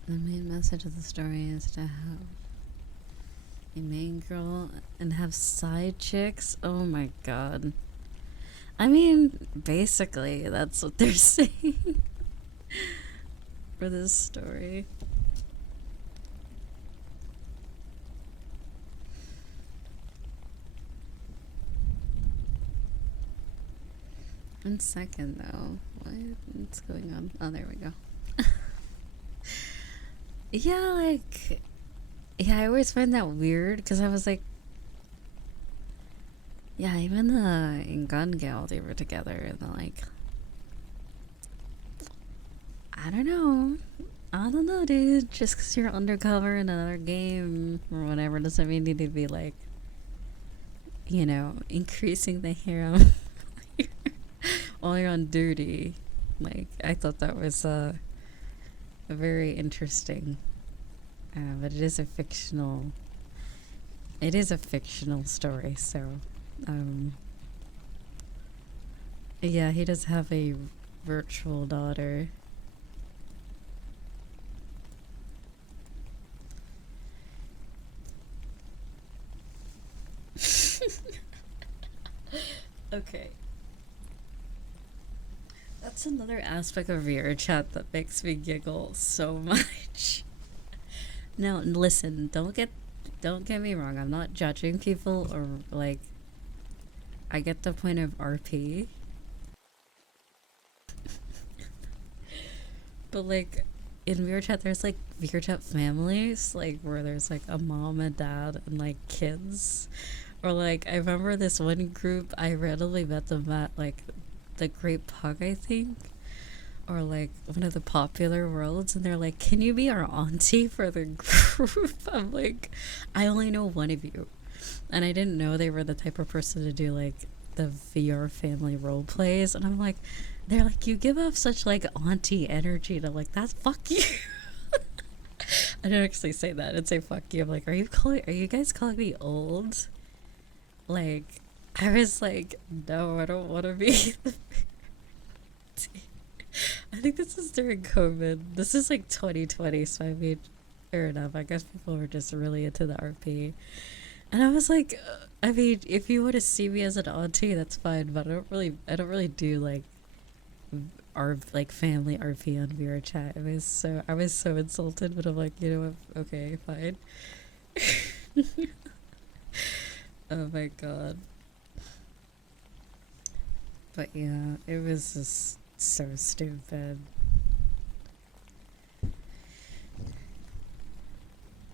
The main message of the story is to have a main girl and have side chicks. Oh my god. I mean, basically, that's what they're saying for this story. One second, though. What's going on? Oh, there we go. Yeah, like, yeah, I always find that weird because I was like, yeah, even in Gun Gale they were together, and they're like, I don't know, dude. Just because you're undercover in another game or whatever doesn't mean you need to be like, you know, increasing the harem while you're on duty. Like, I thought that was very interesting. But it is a fictional story, so yeah, he does have a virtual daughter. Okay. That's another aspect of VR chat that makes me giggle so much. Now, listen, don't get me wrong. I'm not judging people or like. I get the point of RP, but like in VR chat, there's like VR chat families, like where there's like a mom and dad and like kids, or like I remember this one group I randomly met them at like the Great Pug, I think, or like one of the Popular Worlds, and they're like, can you be our auntie for the group? I'm like, I only know one of you, and I didn't know they were the type of person to do like the VR family role plays, and I'm like, they're like, you give off such like auntie energy, and I'm like, that's fuck you. I didn't actually say that. I'd say fuck you. I'm like, are you guys calling me old? Like, I was like, no, I don't want to be the I think this is during COVID. This is like 2020, so I mean, fair enough. I guess people were just really into the RP. And I was like, I mean, if you want to see me as an auntie, that's fine, but I don't really do like our like family RP on VR chat. I was so insulted, but I'm like, you know what? Okay, fine. Oh my god. But yeah, it was just so stupid.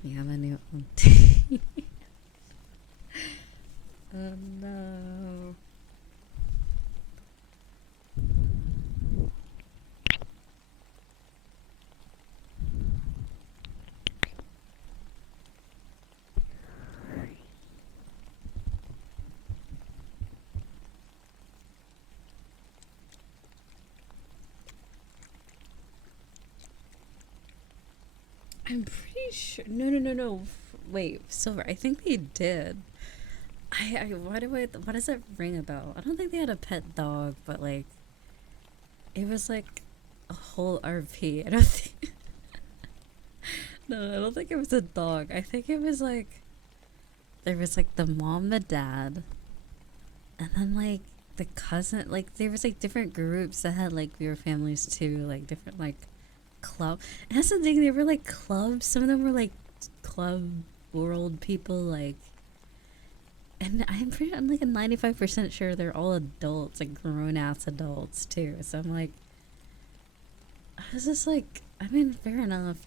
Yeah, my new auntie. Oh no. I'm pretty pretty sure. No. Wait, Silver. I think they did. What does that ring a bell? I don't think they had a pet dog, but like, it was like a whole RP. I don't think. No, I don't think it was a dog. I think it was like, there was like the mom, the dad, and then like the cousin. Like there was like different groups that had like your families too, like different like club. And that's the thing. They were like clubs. Some of them were like club world people, like. And I'm like a 95% sure they're all adults, like grown ass adults too. So I'm like, I was just like, I mean, fair enough.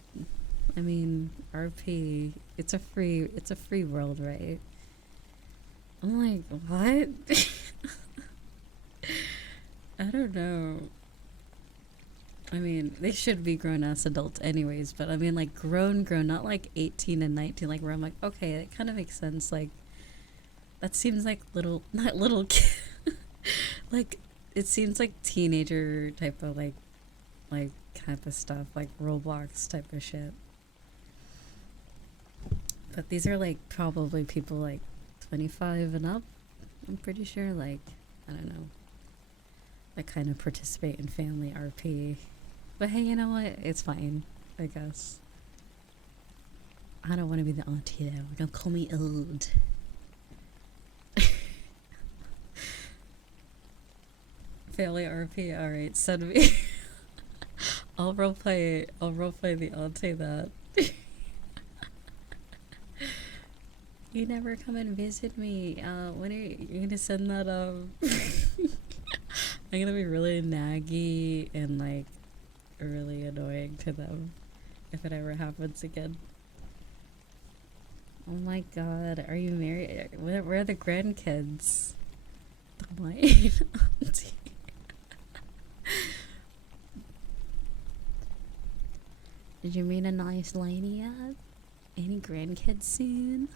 I mean, RP, it's a free world, right? I'm like, what? I don't know. I mean, they should be grown ass adults anyways, but I mean, like grown, not like 18 and 19, like where I'm like, okay, it kind of makes sense. Like, that seems like not little kid. Like, it seems like teenager type of like type of stuff, like Roblox type of shit. But these are like probably people like 25 and up. I'm pretty sure, like, I don't know, that kind of participate in family RP. But hey, you know what? It's fine, I guess. I don't want to be the auntie though. Don't call me old. Family RP, alright, send me. I'll roleplay the auntie that. You never come and visit me. When are you gonna send that I'm gonna be really naggy and like really annoying to them if it ever happens again. Oh my god, are you married? Where are the grandkids? The white auntie. Did you meet a nice lady yet? Any grandkids soon?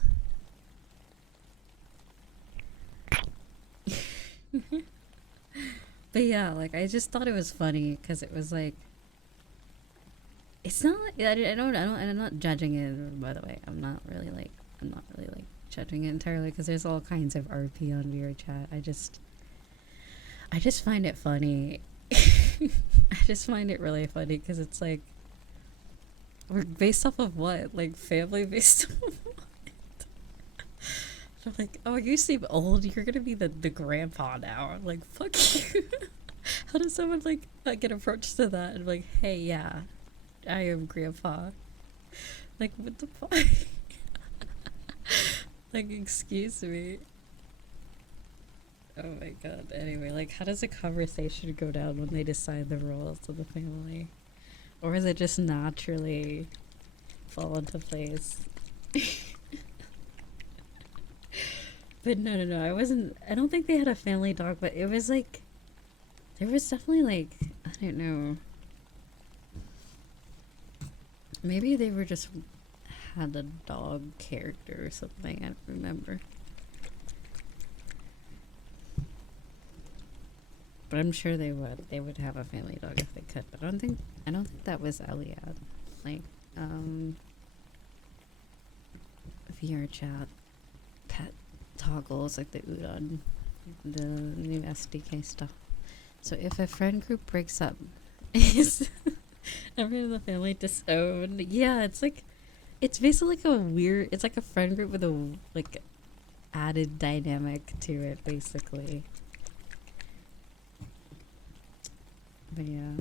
But yeah, like I just thought it was funny because it was like, it's not. I'm not judging it. By the way, I'm not really like judging it entirely because there's all kinds of RP on VR chat. I just find it funny. I just find it really funny because it's like, we're based off of what? Like family based off of what? I'm like, oh, you seem old. You're gonna be the grandpa now. I'm like, fuck you. How does someone like get approached to that and like, hey, yeah, I am grandpa. Like, what the fuck? Like, excuse me. Oh my god. Anyway, like, how does a conversation go down when they decide the roles of the family? Or is it just naturally fall into place? But no, I don't think they had a family dog, but it was like, there was definitely like, I don't know. Maybe they were just had a dog character or something, I don't remember. But I'm sure they would have a family dog if they could. But I don't think that was Eliad. Like, VR chat, pet toggles like the Udon, the new SDK stuff. So if a friend group breaks up, is everyone in the family disowned? Yeah, it's like, it's basically like a weird, it's like a friend group with a like added dynamic to it, basically. But yeah.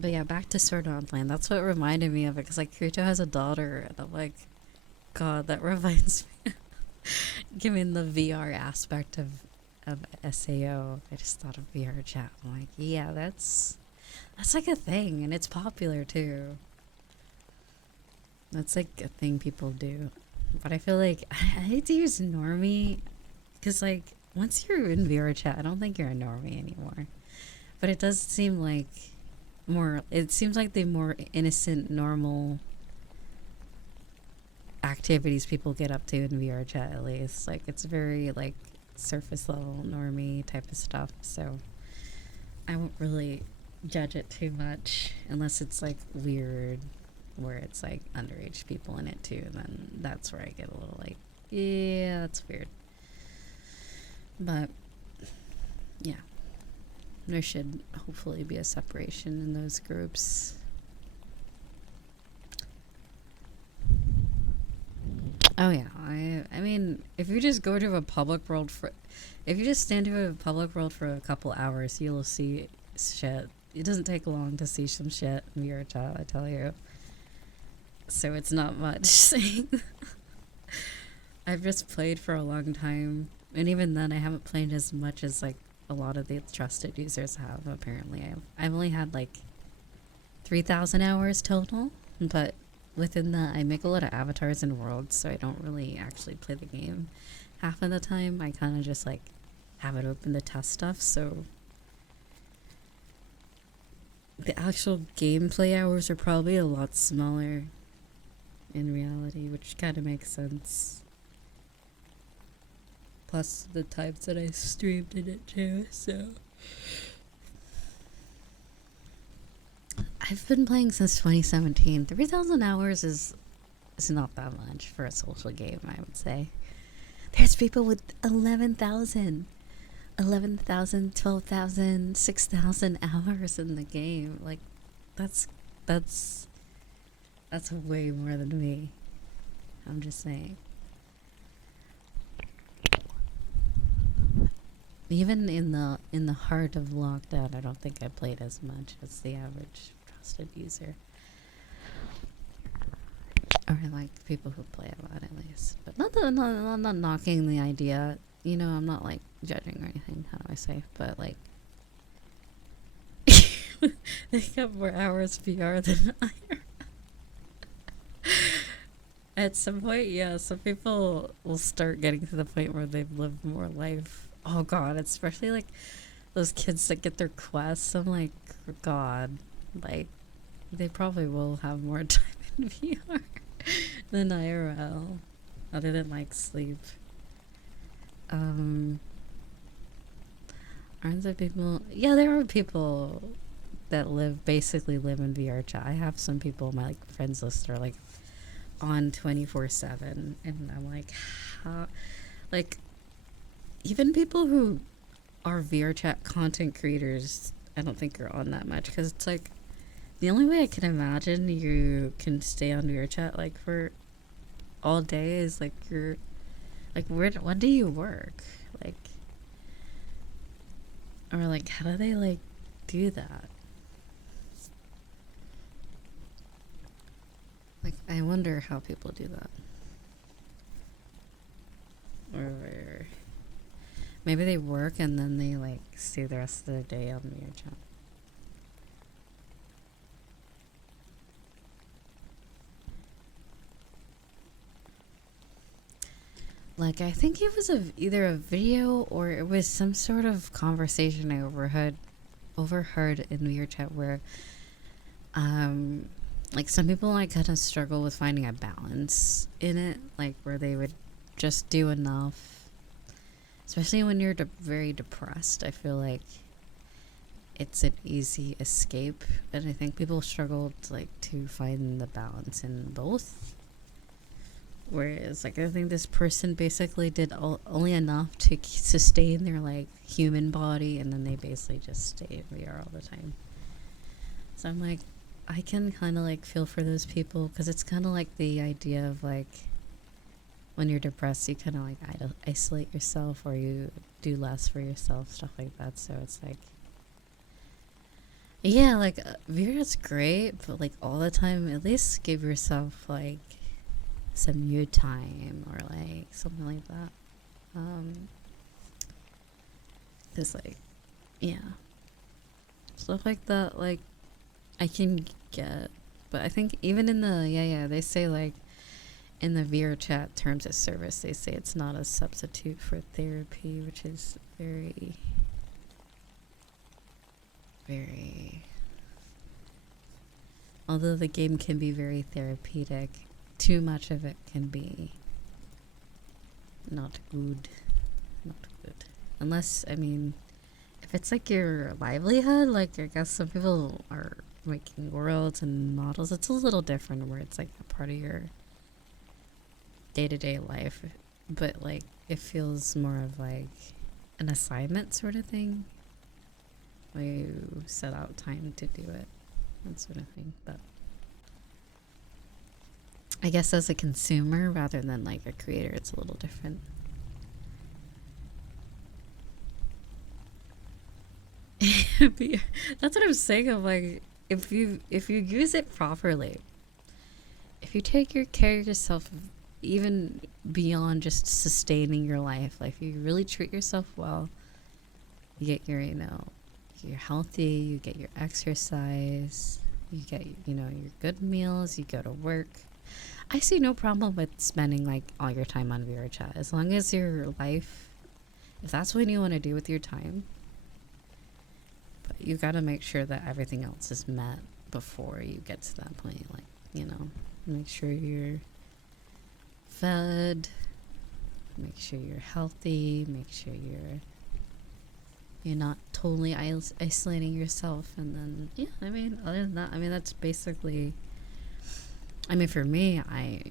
But yeah, back to Sword Art Online. That's what reminded me of it, because like Kirito has a daughter, and I'm like, God, that reminds me. Given the VR aspect of SAO, I just thought of VR chat. I'm like, yeah, that's like a thing, and it's popular too. That's like a thing people do. But I feel like I hate to use normie, because like once you're in VR chat, I don't think you're a normie anymore. But it does seem like it seems like the more innocent, normal activities people get up to in VR chat, at least. Like, it's very, like, surface level, normie type of stuff. So I won't really judge it too much unless it's, like, weird, where it's, like, underage people in it, too. Then that's where I get a little, like, yeah, that's weird. But, yeah. There should hopefully be a separation in those groups. Oh yeah, I mean, if you just go to a public world if you just stand to a public world for a couple hours, you'll see shit. It doesn't take long to see some shit in VR chat, I tell you. So it's not much saying. I've just played for a long time, and even then, I haven't played as much as like a lot of the trusted users have. Apparently, I've only had like 3,000 hours total, but within that, I make a lot of avatars and worlds, so I don't really actually play the game. Half of the time, I kind of just like have it open to test stuff, so the actual gameplay hours are probably a lot smaller in reality, which kind of makes sense. Plus the times that I streamed in it too, so I've been playing since 2017. 3,000 hours is not that much for a social game, I would say. There's people with 11,000, 12,000, 6,000 hours in the game. Like, that's way more than me. I'm just saying. Even in the heart of lockdown, I don't think I played as much as the average trusted user. Or like people who play a lot, at least. But I'm not knocking the idea. You know, I'm not like judging or anything. How do I say? But like, they got more hours VR than I. At some point, yeah, some people will start getting to the point where they've lived more life. Oh god, especially like those kids that get their quests. I'm like, god, like they probably will have more time in VR than IRL, other than like sleep. Aren't there people? Yeah, there are people that basically live in VR chat. I have some people on my like friends list are like on 24/7, and I'm like, how? Like, even people who are VR chat content creators, I don't think are on that much, because it's like the only way I can imagine you can stay on VR chat like for all day is like you're like, when do you work, like, or like how do they like do that? Like, I wonder how people do that. Or maybe they work and then they like stay the rest of their day on VR chat. Like, I think it was either a video or it was some sort of conversation I overheard in VR chat where like some people like kind of struggle with finding a balance in it, like where they would just do enough, especially when you're very depressed. I feel like it's an easy escape, and I think people struggle to find the balance in both. Whereas, like, I think this person basically did only enough to sustain their like human body, and then they basically just stay in VR all the time. So I'm like, I can kind of like feel for those people, because it's kind of like the idea of like when you're depressed, you kind of like isolate yourself, or you do less for yourself, stuff like that. So it's like, yeah, like VR is great, but like all the time, at least give yourself like some you time or like something like that. Cause like, yeah, stuff like that, like I can get, but I think even in the they say like in the VR chat terms of service, they say it's not a substitute for therapy, which is very very... Although the game can be very therapeutic, too much of it can be not good. Not good. Unless, I mean, if it's like your livelihood, like I guess some people are making worlds and models, it's a little different where it's like a part of your day-to-day life. But like, it feels more of like an assignment sort of thing. Where you set out time to do it. That sort of thing. But I guess as a consumer rather than like a creator, it's a little different. That's what I'm saying. I'm like, if you use it properly, if you take care of yourself even beyond just sustaining your life, like if you really treat yourself well, you get your, you're healthy, you get your exercise, you get, your good meals, you go to work. I see no problem with spending like all your time on VR chat as long as your life, if that's what you want to do with your time. But you got to make sure that everything else is met before you get to that point. Like, make sure you're fed, make sure you're healthy, make sure you're not totally isolating yourself. And then, yeah, I mean, other than that, I mean, that's basically, I mean, for me, I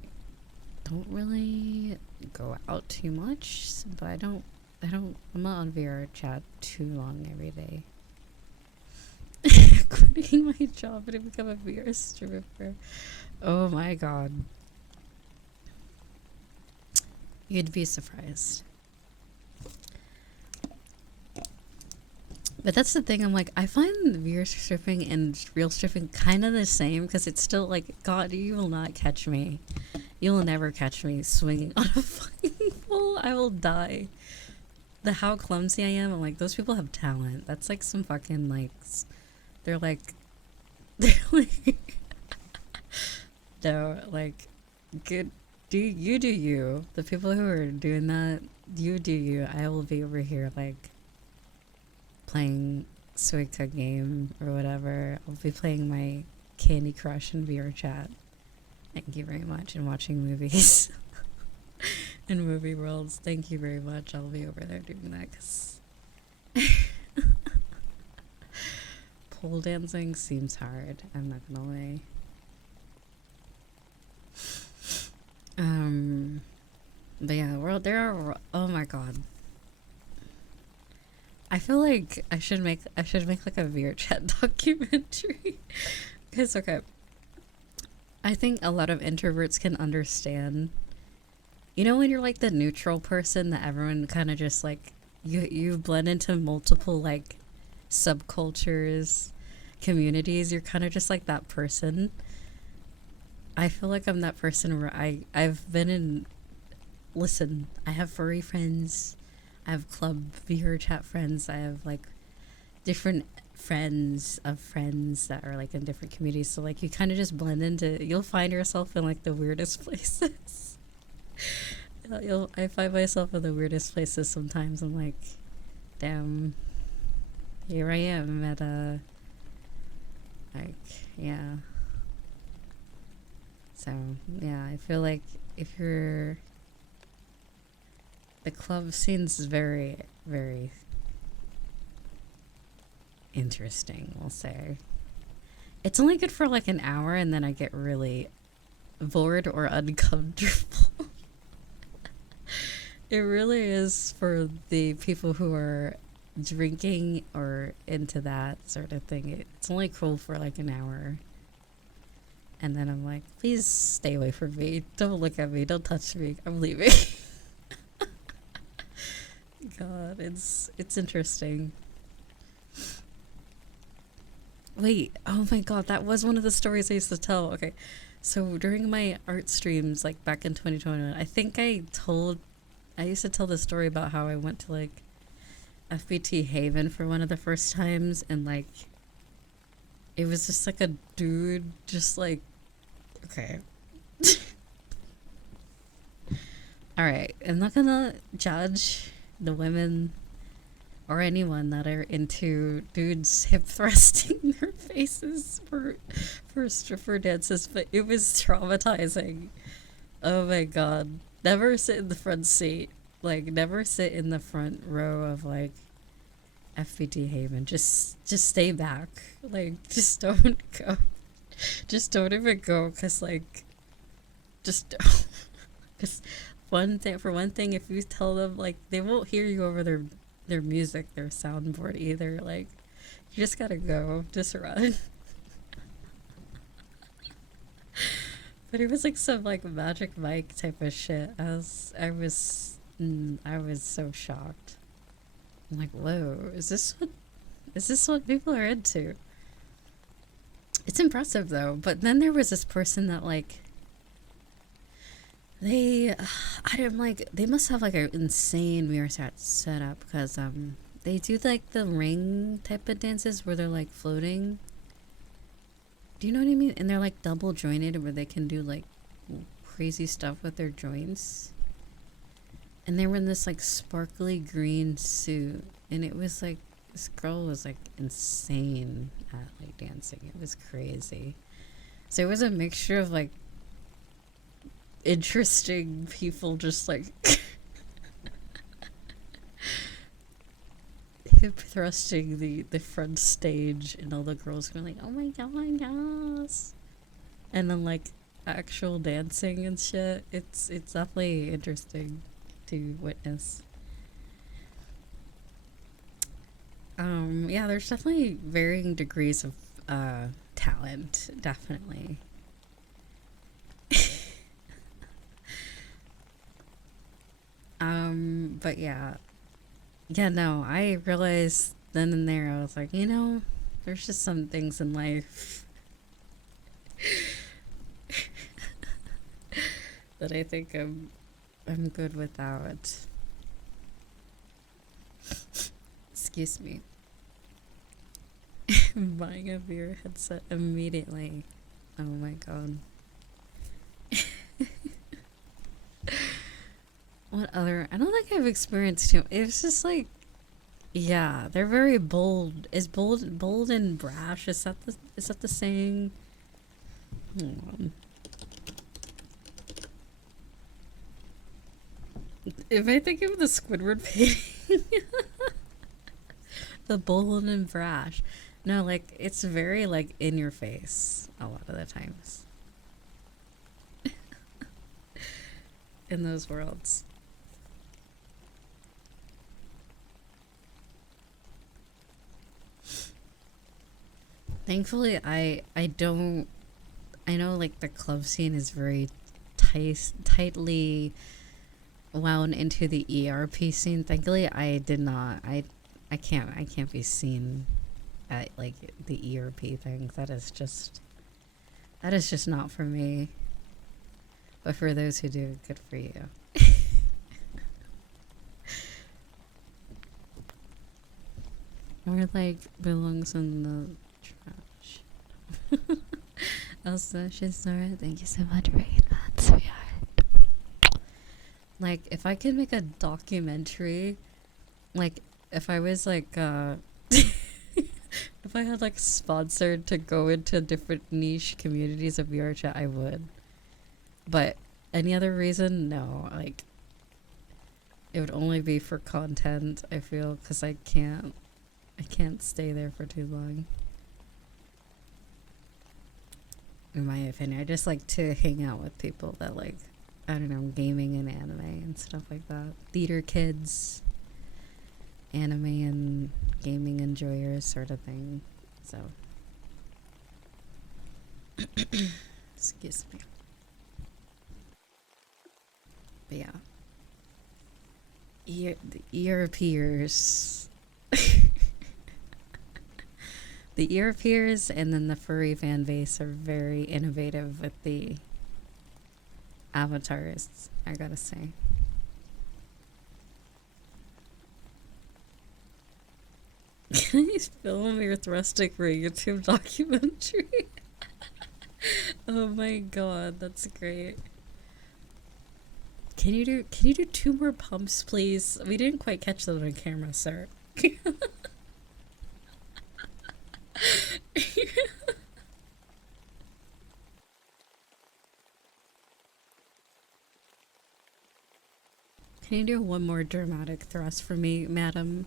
don't really go out too much, but I'm not on VR chat too long every day. Quitting my job to become a VR stripper. Oh my god. You'd be surprised. But that's the thing, I'm like, I find VR stripping and real stripping kind of the same, because it's still like, God, you will not catch me. You will never catch me swinging on a fucking pole. I will die. How clumsy I am, I'm like, those people have talent. That's like some fucking, like, they're like, no, like, good, do you. The people who are doing that, you do you. I will be over here, like, playing Suica game or whatever. I'll be playing my Candy Crush in VR chat. Thank you very much. And watching movies in movie worlds. Thank you very much. I'll be over there doing that because pole dancing seems hard. I'm not gonna lie. But yeah, there are, oh my god. I feel like I should make like a VR chat documentary. Because, okay, I think a lot of introverts can understand, when you're like the neutral person that everyone kind of just like, you blend into multiple like subcultures, communities, you're kind of just like that person. I feel like I'm that person where I've been in, listen, I have furry friends, I have club VR chat friends, I have like different friends of friends that are like in different communities, so like you kind of just blend into, you'll find yourself in like the weirdest places. I find myself in the weirdest places sometimes. I'm like, damn, here I am at like, yeah. So yeah, I feel like if you're, the club scene's very, very interesting, we'll say. It's only good for like an hour and then I get really bored or uncomfortable. It really is for the people who are drinking or into that sort of thing. It's only cool for like an hour. And then I'm like, please stay away from me. Don't look at me. Don't touch me. I'm leaving. God, it's interesting. Wait, oh my god, that was one of the stories I used to tell. Okay, so during my art streams, like back in 2021, I think I used to tell the story about how I went to like FBT Haven for one of the first times, and like it was just like a dude just like, okay. Alright, I'm not gonna judge the women or anyone that are into dudes hip thrusting their faces for stripper dances, but it was traumatizing. Oh my god. Never sit in the front seat. Like, never sit in the front row of, like, FBT Haven. Just stay back. Like, just don't go. Just don't even go, because, like, just don't. Because for one thing, if you tell them, like, they won't hear you over their music, their soundboard either. Like, you just gotta go. Just run. But it was like some like Magic Mike type of shit. I was so shocked. I'm like, whoa, is this what people are into? It's impressive though. But then there was this person that like they must have like an insane mirror set up because they do like the ring type of dances where they're like floating. Do you know what I mean? And they're like double jointed where they can do like crazy stuff with their joints. And they were in this like sparkly green suit. And it was like, this girl was like insane at like dancing. It was crazy. So it was a mixture of like interesting people just like hip thrusting the front stage, and all the girls going like, oh my god, yes, and then like actual dancing and shit. It's definitely interesting to witness. Yeah, there's definitely varying degrees of talent, definitely. But yeah, no, I realized then and there, I was like, you know, there's just some things in life that I think I'm good without. Excuse me. Buying a VR headset immediately. Oh my god. What other? I don't think I've experienced too. It's just like, yeah, they're very bold. Is bold and brash? Is that the saying? Hold on. If I think of the Squidward painting, the bold and brash. No, like it's very like in your face a lot of the times. In those worlds. Thankfully, I don't. I know like the club scene is very tightly wound into the ERP scene. Thankfully, I did not. I can't be seen at like the ERP thing. That is just not for me. But for those who do, good for you. Or like belongs in the trash. Elsa, Shizora, thank you so much for reading that, sweetheart. Like, if I could make a documentary, like, if I was like, if I had like sponsored to go into different niche communities of VR chat, I would. But any other reason, no. Like, it would only be for content, I feel, because I can't stay there for too long. In my opinion, I just like to hang out with people that like, I don't know, gaming and anime and stuff like that. Theater kids, anime and gaming enjoyers sort of thing. So, excuse me. But yeah, the Europeers. The Europeers and then the furry fan base are very innovative with the avatars, I gotta say. Can you film your thrusting for a YouTube documentary? Oh my god, that's great. Can you do 2 more pumps, please? We didn't quite catch that on camera, sir. Can you do one more dramatic thrust for me, madam?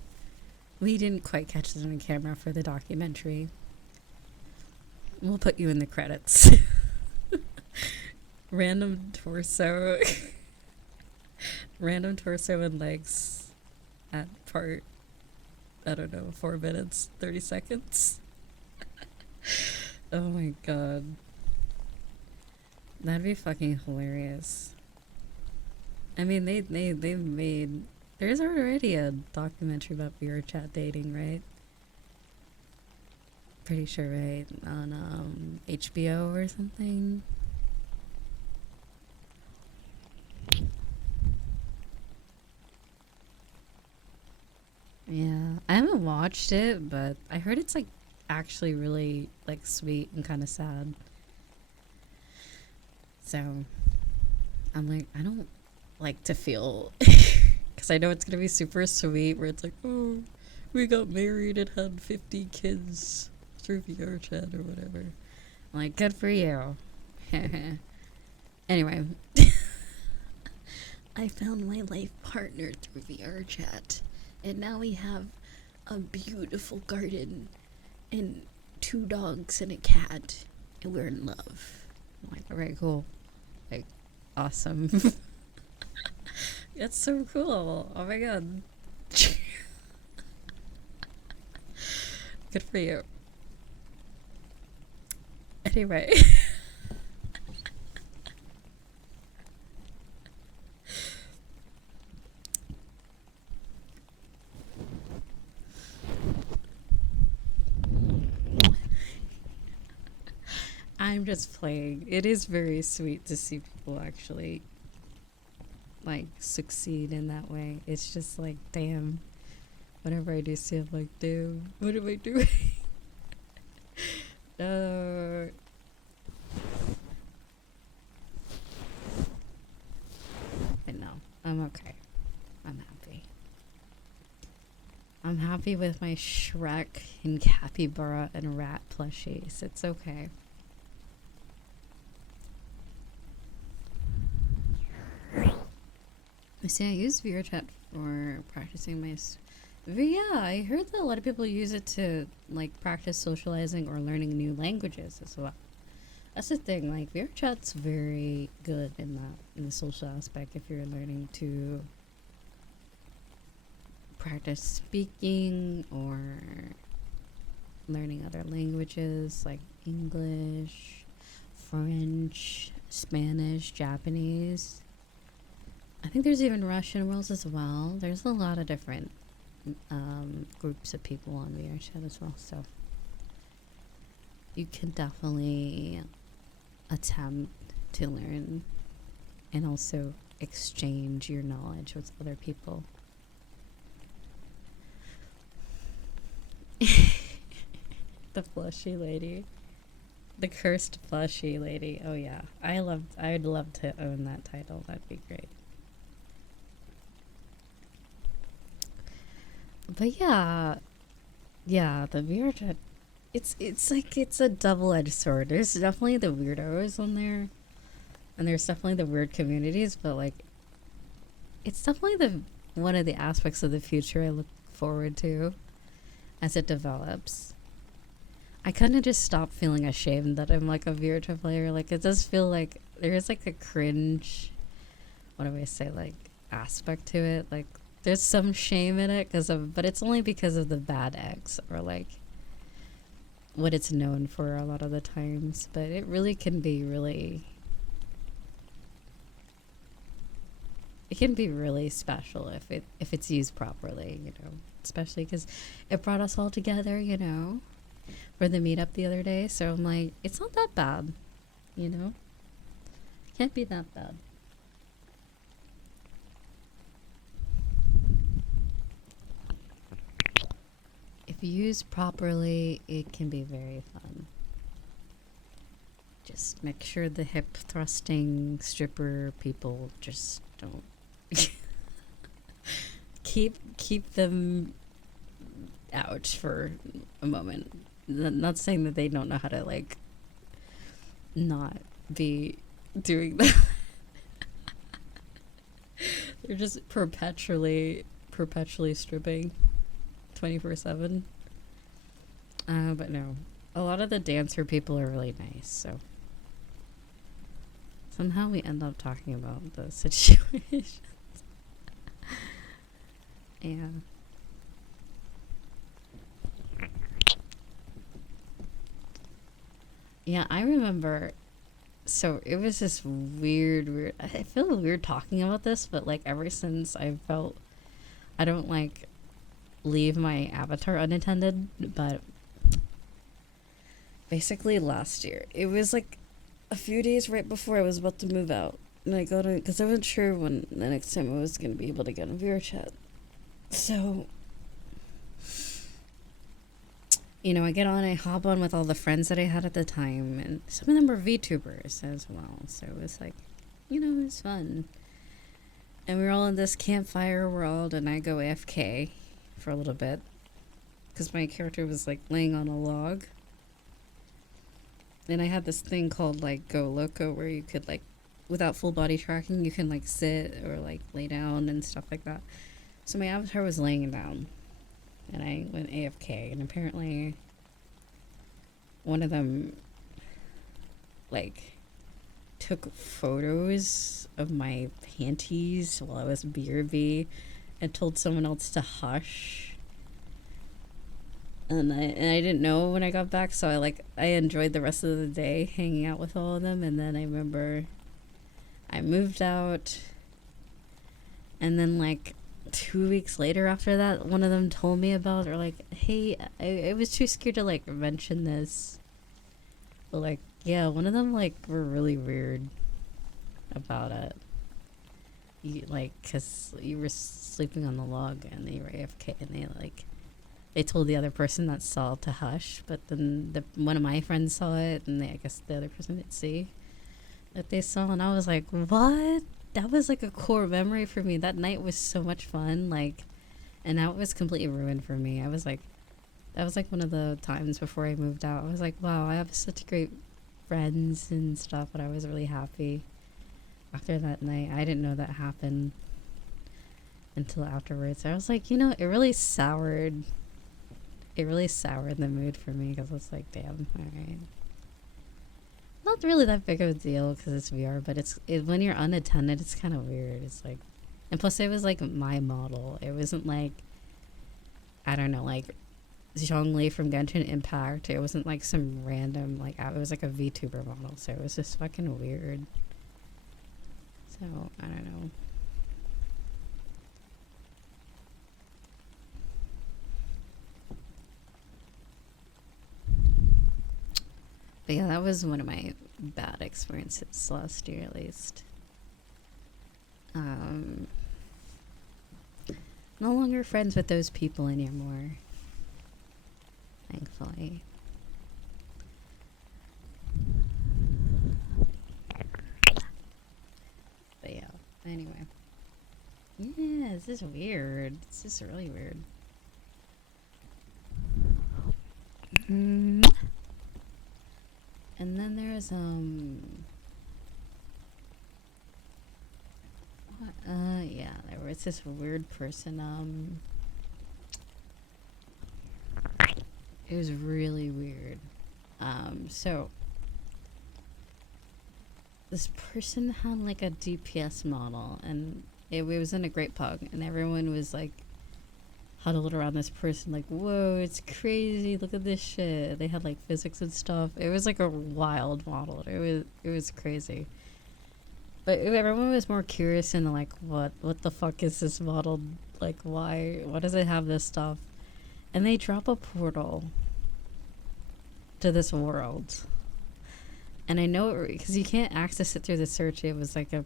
We didn't quite catch this on camera for the documentary. We'll put you in the credits. Random torso. Random torso and legs at part, I don't know, 4 minutes, 30 seconds. Oh my god. That'd be fucking hilarious. I mean, they made... There's already a documentary about VRChat dating, right? Pretty sure, right? On HBO or something. Yeah, I haven't watched it, but I heard it's like actually really like sweet and kind of sad. So I'm like, I don't like to feel, because I know it's gonna be super sweet where it's like, oh, we got married and had 50 kids through VRChat or whatever. I'm like, good for you. Anyway, I found my life partner through VRChat, and now we have a beautiful garden and 2 dogs and a cat, and we're in love. I'm like, alright, cool. Like, awesome. That's so cool. Oh my god. Good for you. Anyway. I'm just playing. It is very sweet to see people actually like succeed in that way. It's just like, damn. Whenever I do see it, like, damn, what am I doing? But no, I'm okay. I'm happy. I'm happy with my Shrek and capybara and rat plushies. It's okay. See, I use VRChat for practicing my... Yeah, I heard that a lot of people use it to, like, practice socializing or learning new languages as well. That's the thing, like, VRChat's very good in that, in the social aspect, if you're learning to practice speaking or learning other languages like English, French, Spanish, Japanese. I think there's even Russian worlds as well. There's a lot of different groups of people on VRChat as well, so you can definitely attempt to learn and also exchange your knowledge with other people. The plushie lady. The cursed plushie lady. Oh yeah. I'd love to own that title. That'd be great. But yeah, the VRChat, it's like, it's a double-edged sword. There's definitely the weirdos on there, and there's definitely the weird communities, but like, it's definitely one of the aspects of the future I look forward to as it develops. I kind of just stopped feeling ashamed that I'm like a VRChat player. Like, it does feel like there's like a cringe, what do I say, like, aspect to it. Like, there's some shame in it but it's only because of the bad eggs or like what it's known for a lot of the times. But it really can be really, it can be really special if it's used properly, you know, especially because it brought us all together, you know, for the meetup the other day. So I'm like, it's not that bad, you know, it can't be that bad. If used properly, it can be very fun. Just make sure the hip thrusting stripper people just don't keep them ouch for a moment. Not saying that they don't know how to like not be doing that. They're just perpetually stripping 24/7. But no, a lot of the dancer people are really nice, so somehow we end up talking about the situation. Yeah. Yeah, I remember. So it was this weird. I feel weird talking about this, but like ever since I felt I don't like leave my avatar unattended, but basically last year it was like a few days right before I was about to move out, and I got on because I wasn't sure when the next time I was gonna be able to get on VR chat. So I get on, I hop on with all the friends that I had at the time, and some of them were VTubers as well. So it was like, it was fun. And we were all in this campfire world, and I go AFK for a little bit because my character was like laying on a log. And I had this thing called like Go Loco where you could like, without full body tracking, you can like sit or like lay down and stuff like that. So my avatar was laying down. And I went AFK, and apparently one of them like took photos of my panties while I was BRB and told someone else to hush. And I didn't know when I got back, so I enjoyed the rest of the day hanging out with all of them. And then I remember I moved out, and then like 2 weeks later after that, one of them told me about, or like, hey, I was too scared to like mention this, but like, yeah, one of them like were really weird about it. Because you were sleeping on the log and they were AFK, and they told the other person that saw to hush, but then one of my friends saw it, and I guess the other person didn't see that they saw, and I was like, what? That was like a core memory for me. That night was so much fun, and now it was completely ruined for me. That was like one of the times before I moved out. I was like, wow, I have such great friends and stuff, but I was really happy after that night. I didn't know that happened until afterwards. I was like, it really soured the mood for me, because it's like, damn, all right. Not really that big of a deal because it's VR, but when you're unattended, it's kind of weird. It's like, and plus it was like my model. It wasn't like, I don't know, like Zhongli from Genshin Impact. It wasn't like some random, it was like a VTuber model. So it was just fucking weird. So, I don't know. But yeah, that was one of my bad experiences last year, at least. No longer friends with those people anymore, thankfully. But yeah, anyway. Yeah, this is weird. This is really weird. And then there's yeah, there was this weird person. It was really weird. So this person had like a DPS model, and it was in a great pug, and everyone was like huddled around this person like, whoa, it's crazy, look at this shit. They had like physics and stuff. It was like a wild model. It was crazy. But everyone was more curious and like, what the fuck is this model? Like, why does it have this stuff? And they drop a portal to this world. And I know it because you can't access it through the search. It was like a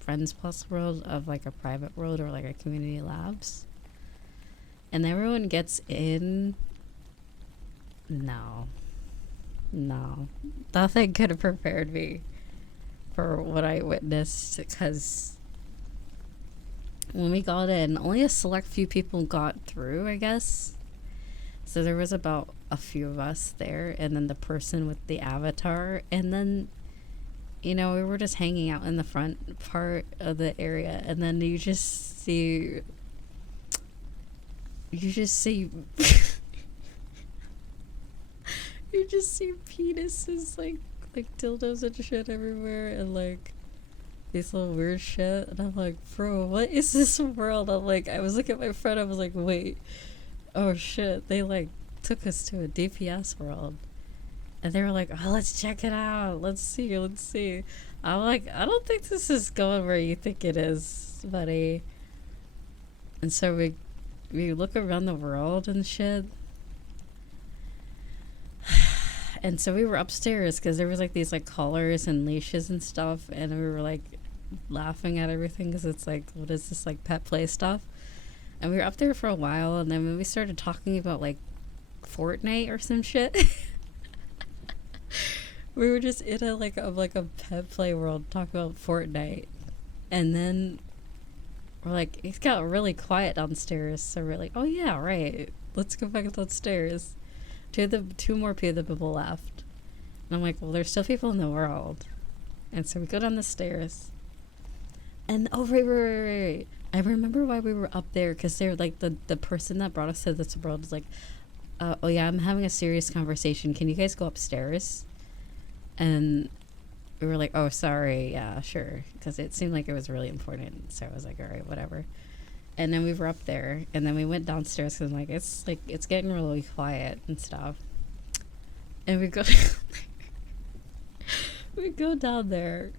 Friends Plus world of like a private world or like a community labs. And everyone gets in. No. Nothing could have prepared me for what I witnessed, because when we got in, only a select few people got through, I guess. So there was about a few of us there, and then the person with the avatar, and then we were just hanging out in the front part of the area, and then you just see you just see penises, like dildos and shit everywhere, and like these little weird shit, and I'm like, bro, what is this world? I was looking at my friend, I was like, wait, oh shit, they like took us to a DPS world, and they were like, oh, let's check it out, let's see. I'm like, I don't think this is going where you think it is, buddy. And so we look around the world and shit. And so we were upstairs because there was like these like collars and leashes and stuff, and we were like laughing at everything because it's like, what is this, like pet play stuff? And we were up there for a while, and then when we started talking about like Fortnite or some shit, we were just in a pet play world talking about Fortnite, and then we're like, it got really quiet downstairs, so we're like, oh yeah, right, let's go back downstairs. Two more people left, and I'm like, well, there's still people in the world, and so we go down the stairs, and right. I remember why we were up there, because they're like the person that brought us to this world is like, oh yeah, I'm having a serious conversation. Can you guys go upstairs? And we were like, oh, sorry, yeah, sure, because it seemed like it was really important. So I was like, all right, whatever. And then we were up there, and then we went downstairs because I'm like, it's getting really quiet and stuff. And we go we go down there.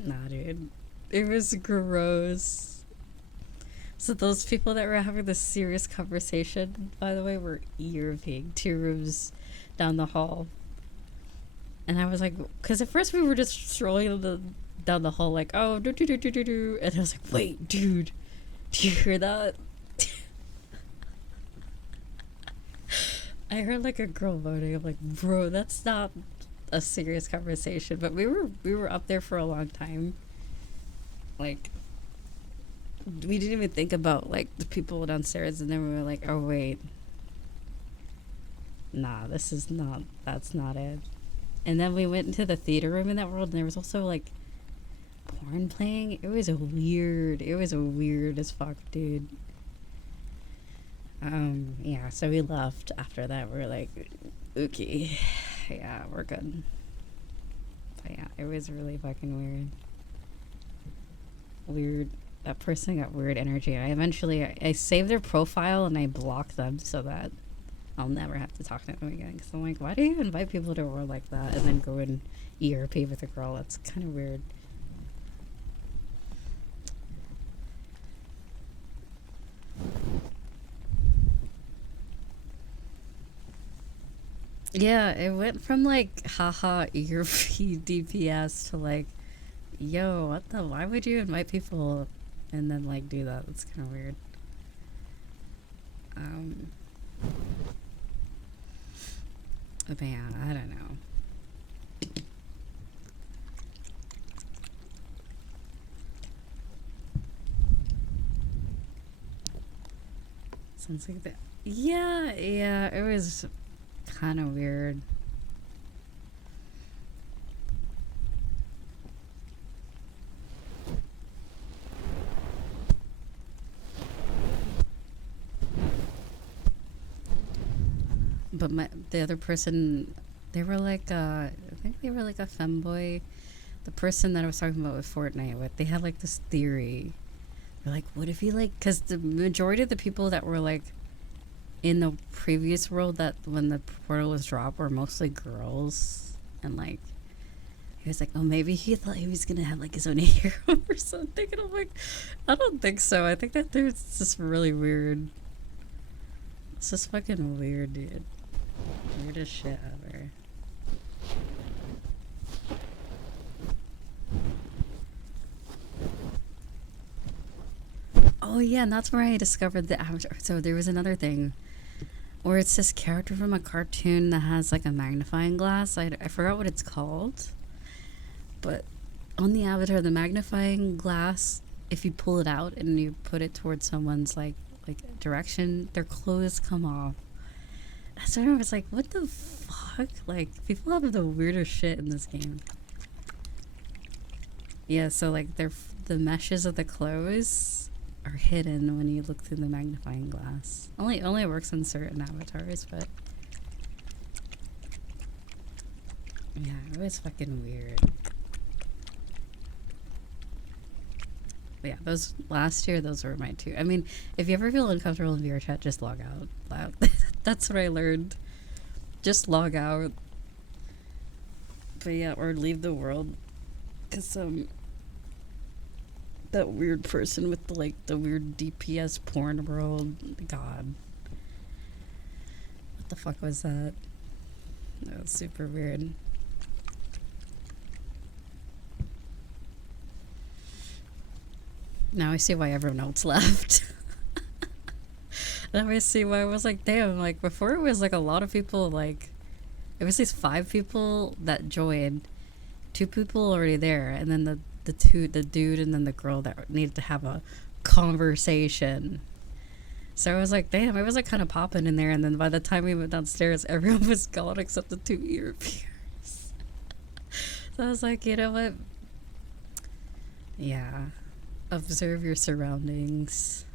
Nah, dude, it was gross. So those people that were having this serious conversation, by the way, were ERPing 2 rooms down the hall. And I was like, because at first we were just strolling down the hall like, oh, do. And I was like, wait, dude, do you hear that? I heard like a girl moaning. I'm like, bro, that's not a serious conversation. But we were up there for a long time. Like, we didn't even think about like the people downstairs, and then we were like, oh wait, nah, that's not it. And then we went into the theater room in that world, and there was also like porn playing. It was weird as fuck, dude. Yeah, so we left after that. We were like, okay, yeah, we're good. But yeah, it was really fucking weird. That person got weird energy. I saved their profile and I blocked them so that I'll never have to talk to them again. Because I'm like, why do you invite people to a world like that and then go in ERP with a girl? That's kind of weird. Yeah, it went from like haha ERP DPS to like, yo, why would you invite people and then like do that? That's kind of weird. But yeah, I don't know. Sounds like that. Yeah, it was kind of weird. But the other person, they were like, I think they were like a femboy. The person that I was talking about with Fortnite with, they had like this theory. They're like, what if you like, because the majority of the people that were like in the previous world, that when the portal was dropped, were mostly girls. And like, he was like, oh, maybe he thought he was gonna have like his own hero or something. And I'm like, I don't think so. I think that there's just really weird. It's just fucking weird, dude. Weird as shit ever. Oh yeah, and that's where I discovered the avatar. So there was another thing where it's this character from a cartoon that has like a magnifying glass. I forgot what it's called, but on the avatar, the magnifying glass if you pull it out and you put it towards someone's like direction, their clothes come off. So I was like, what the fuck? Like, people have the weirdest shit in this game. Yeah, so like the meshes of the clothes are hidden when you look through the magnifying glass. Only works on certain avatars, but yeah, it was fucking weird. But yeah, those last year, those were my two. I mean, if you ever feel uncomfortable in VR chat, just log out. That's what I learned. Just log out. But yeah, or leave the world. Cause that weird person with the weird DPS porn world. God, what the fuck was that? That was super weird. Now I see why everyone else left. Now I see why I was like, damn, like before it was like a lot of people, like it was these 5 people that joined, 2 people already there, and then the dude and then the girl that needed to have a conversation. So I was like, damn, I was like kind of popping in there, and then by the time we went downstairs, everyone was gone except the 2 earpiers. So I was like, you know what? Yeah. Observe your surroundings.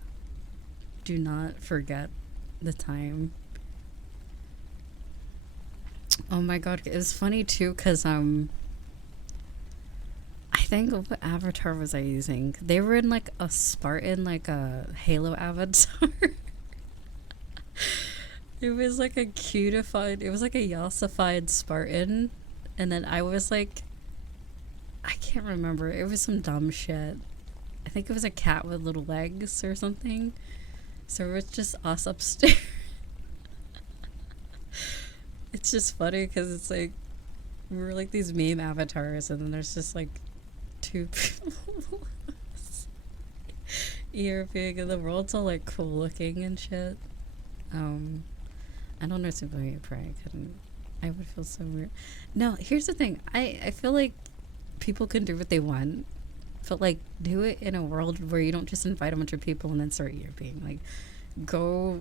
Do not forget the time. Oh my god, it was funny too, because I think what avatar was I using? They were in like a Spartan, like a Halo avatar. It was like a cutified, it was like a yassified Spartan, and then I was like, I can't remember, it was some dumb shit. I think it was a cat with little legs or something. So it was just us upstairs. It's just funny because it's like we were like these meme avatars, and then there's just like 2 people earpig, and the world's all like cool looking and shit. I don't know, simply pray. I would feel so weird. No, here's the thing. I feel like people can do what they want, but like do it in a world where you don't just invite a bunch of people and then start earping. Like go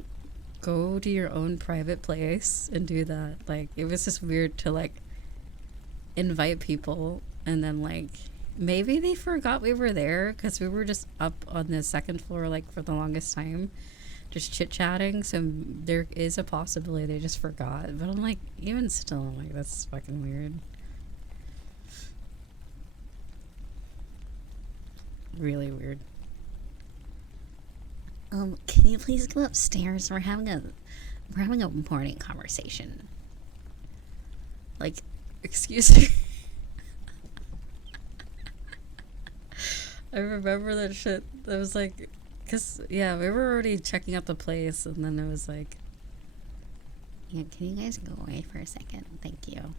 to your own private place and do that. Like it was just weird to like invite people and then like maybe they forgot we were there because we were just up on the 2nd floor like for the longest time just chit-chatting, so there is a possibility they just forgot. But I'm like, even still, I'm like, that's fucking weird. Really weird. Can you please go upstairs? We're having a morning conversation. Like, excuse me. I remember that shit. That was like, cause yeah, we were already checking out the place, and then it was like, yeah, can you guys go away for a second? Thank you.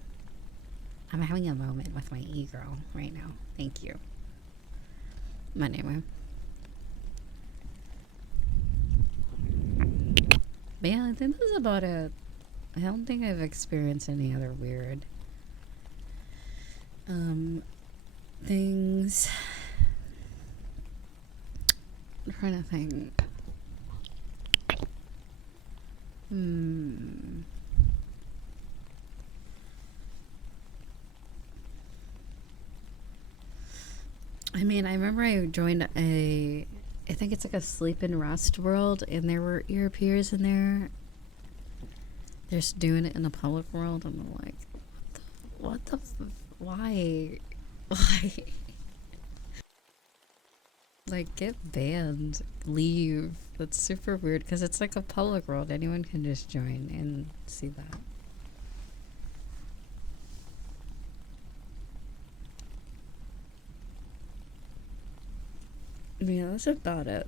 I'm having a moment with my e-girl right now. Thank you. My name. But yeah, I think that's about it. I don't think I've experienced any other weird things. I'm trying to think. I mean, I remember I joined I think it's like a sleep and rest world, and there were earpiers in there. They're just doing it in the public world, and I'm like, why? Like, get banned, leave. That's super weird because it's like a public world. Anyone can just join and see that. Yeah, that's about it.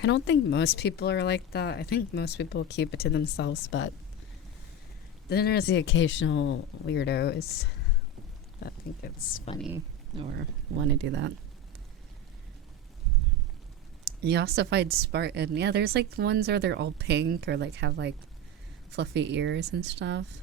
I don't think most people are like that. I think most people keep it to themselves, but then there's the occasional weirdos that think it's funny or want to do that. You also find Spartan. Yeah, there's like ones where they're all pink or like have like fluffy ears and stuff.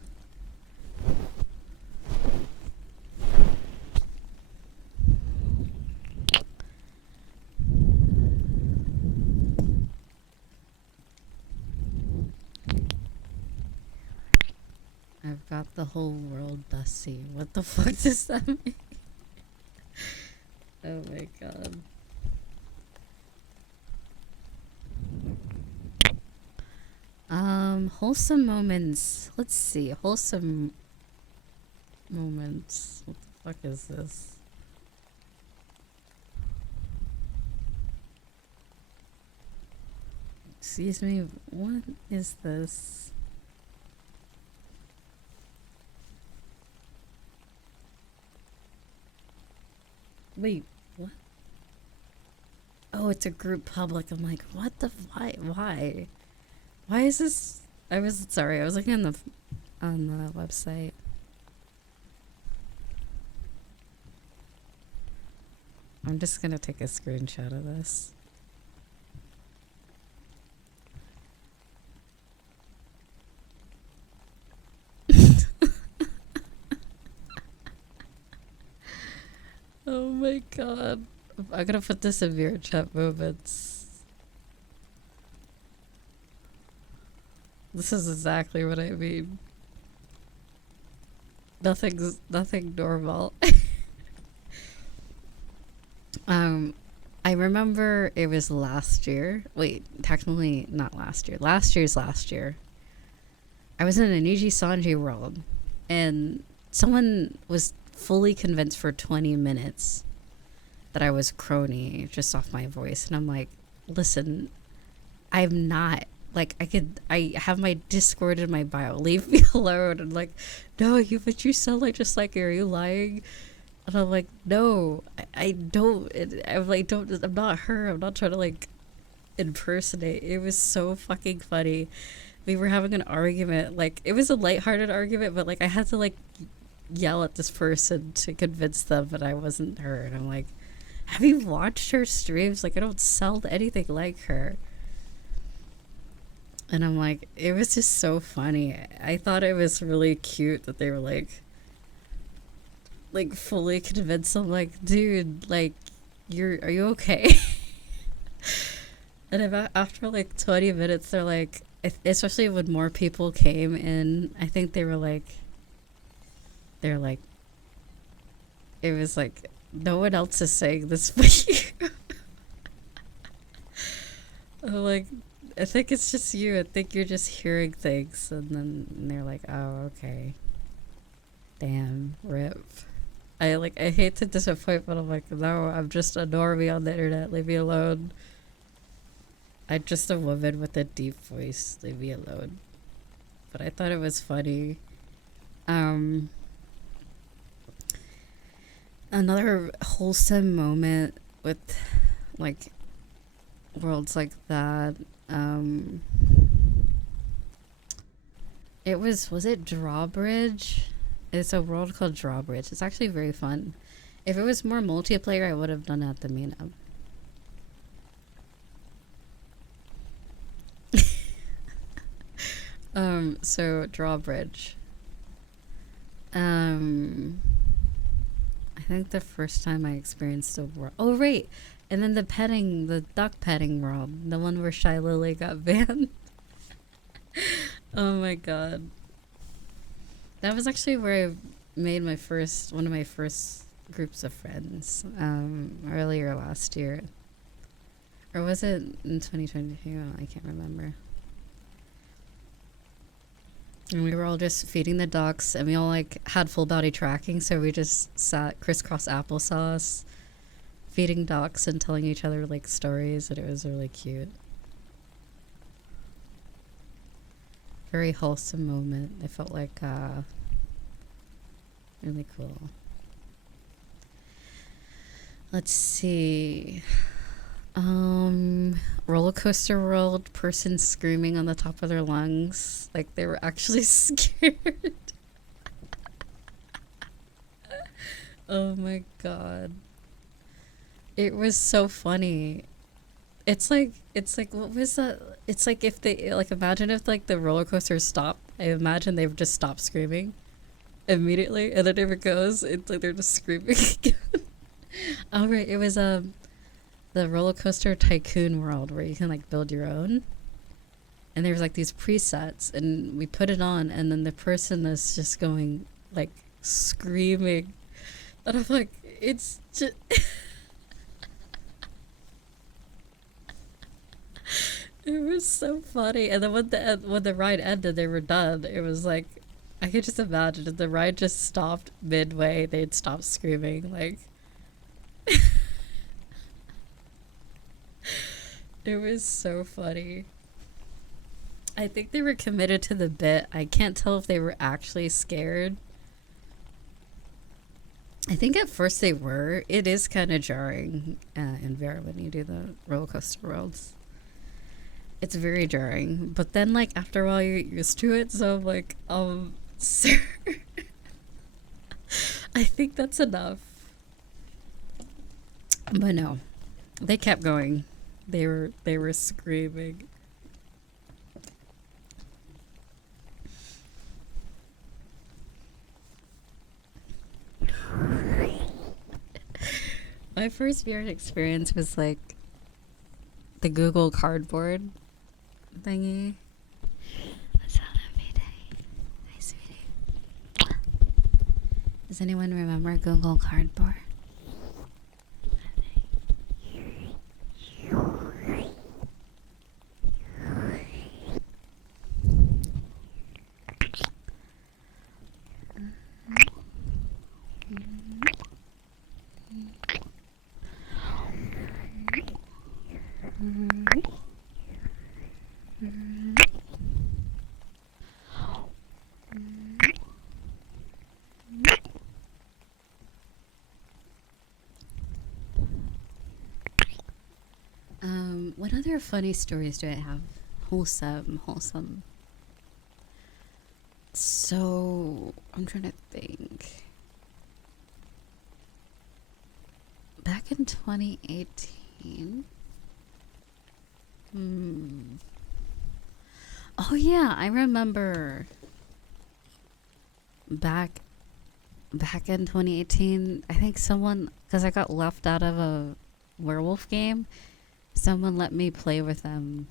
The whole world dusty. What the fuck does that mean? Oh my god. Wholesome moments. Let's see. Wholesome moments. What the fuck is this? Excuse me, what is this? Wait, what? Oh, it's a group public. I'm like, what the, why? Why is this? I was looking on the website. I'm just gonna take a screenshot of this. Oh my god. I'm gonna put this in your chat moments. This is exactly what I mean. Nothing normal. I remember it was last year. Wait, technically not last year. Last year. I was in a Niji Sanji world, and someone was fully convinced for 20 minutes that I was crony just off my voice. And I'm like, listen, I'm not. Like, I have my Discord in my bio. Leave me alone. And like, no, but you sound like just like, are you lying? And I'm like, no, I don't. I'm like, I'm not her. I'm not trying to like impersonate. It was so fucking funny. We were having an argument. Like, it was a lighthearted argument, but like I had to like yell at this person to convince them that I wasn't her. And I'm like, have you watched her streams? Like, I don't sound anything like her. And I'm like, it was just so funny. I thought it was really cute that they were like fully convinced. I'm like, dude, like, are you okay? And after like 20 minutes, they're like, especially when more people came in, I think they're like, it was like, no one else is saying this but you. I'm like, I think it's just you. I think you're just hearing things. And then they're like, oh, okay. Damn, rip. I hate to disappoint, but I'm like, no, I'm just a normie on the internet. Leave me alone. I'm just a woman with a deep voice. Leave me alone. But I thought it was funny. Another wholesome moment with like worlds like that. It was it Drawbridge? It's a world called Drawbridge. It's actually very fun. If it was more multiplayer, I would have done it at the meetup. So Drawbridge. I think the first time I experienced the world. Oh, right. And then the duck petting world. The one where Shy Lily got banned. Oh my god. That was actually where I made one of my first groups of friends. Earlier last year. Or was it in 2022? I can't remember. And we were all just feeding the ducks, and we all like had full body tracking, so we just sat crisscross applesauce, feeding ducks and telling each other like stories, and it was really cute. Very wholesome moment. I felt like really cool. Let's see. Roller coaster world, person screaming on the top of their lungs like they were actually scared. Oh my god. It was so funny. It's like what was that? It's like if they like imagine if like the roller coaster stopped. I imagine they would just stop screaming immediately, and then if it goes, it's like they're just screaming again. Oh right, it was the roller coaster tycoon world where you can like build your own, and there's like these presets, and we put it on, and then the person is just going like screaming, and I'm like, it's just. It was so funny. And then when the ride ended, they were done. It was like, I could just imagine if the ride just stopped midway, they'd stop screaming. Like, it was so funny. I think they were committed to the bit. I can't tell if they were actually scared. I think at first they were. It is kind of jarring in Vera when you do the roller coaster worlds. It's very jarring, but then like after a while you're used to it, so I'm like, sir, I think that's enough. But no, they kept going. They were screaming. My first VR experience was like the Google Cardboard thingy. What's up, every day? Hi, sweetie. Does anyone remember Google Cardboard? What other funny stories do I have? Wholesome. So, I'm trying to think. Back in 2018. Oh yeah, I remember. Back in 2018, I think someone, because I got left out of a werewolf game, someone let me play with them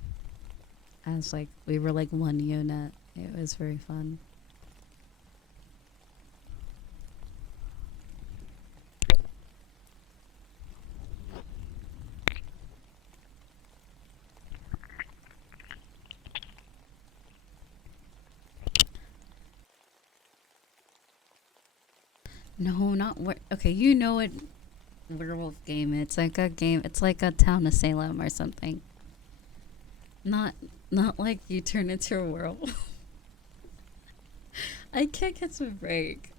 as like we were like one unit. It was very fun. No, not okay, you know it. Werewolf game. It's like a game. It's like a Town of Salem or something. Not like you turn into a werewolf. I can't catch a break.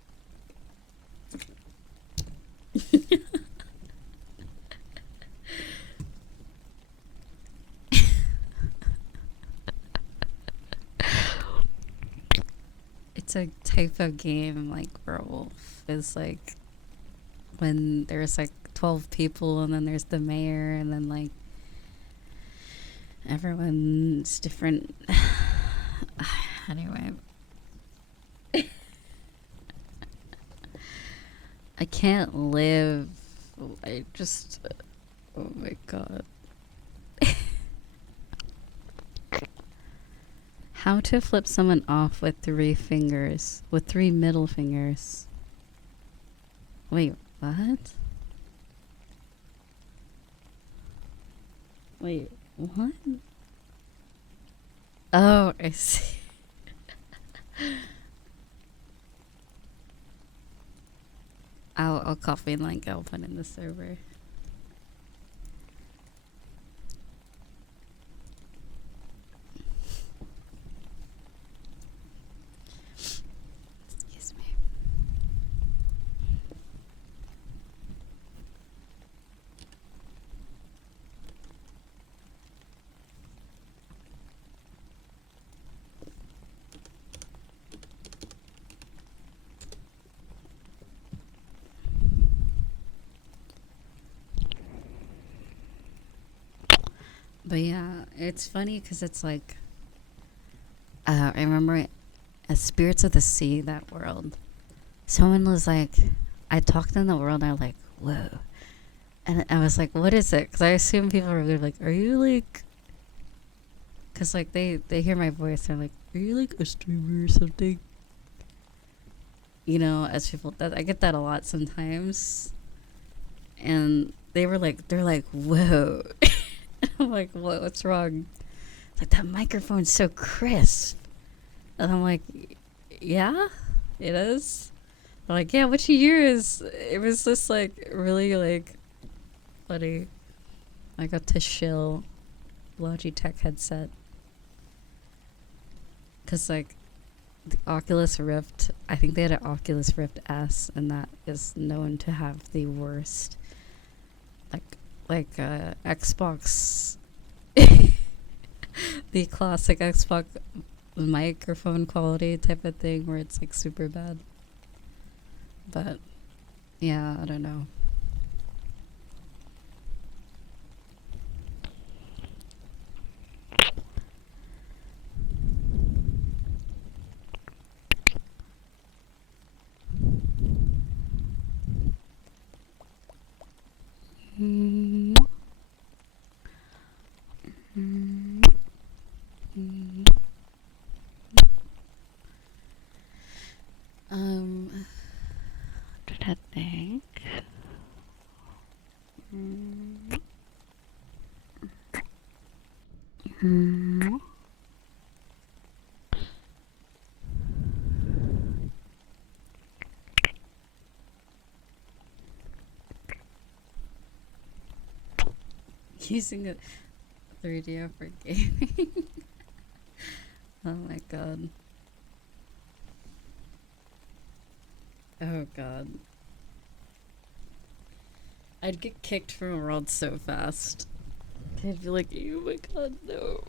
It's a type of game like werewolf. It's like when there's like 12 people and then there's the mayor and then like everyone's different. Anyway, I can't live. I just, oh my god. How to flip someone off with 3 fingers, with 3 middle fingers. Wait, what? Wait, what? Oh, I see. I'll copy and link. I'll put in the server. Excuse me. But yeah, it's funny because it's like, I remember Spirits of the Sea, that world. Someone was like, I talked in the world, and I was like, whoa. And I was like, what is it? Because I assume people are like, are you like Cause like they hear my voice, they're like, "Are you like a streamer or something?" You know, as people that I get that a lot sometimes, and they're like, "Whoa," I'm like, What's wrong?" Like that microphone's so crisp, and I'm like, "Yeah, it is." They're like, "Yeah, what you hear is it was just like really like funny." I got to shill Logitech headset. Because, like, the Oculus Rift, I think they had an Oculus Rift S, and that is known to have the worst, Xbox, the classic Xbox microphone quality type of thing, where it's, like, super bad. But, yeah, I don't know. Did I think? Using a 3D for gaming. Oh my god. Oh god. I'd get kicked from a world so fast. I'd be like, oh my god, no.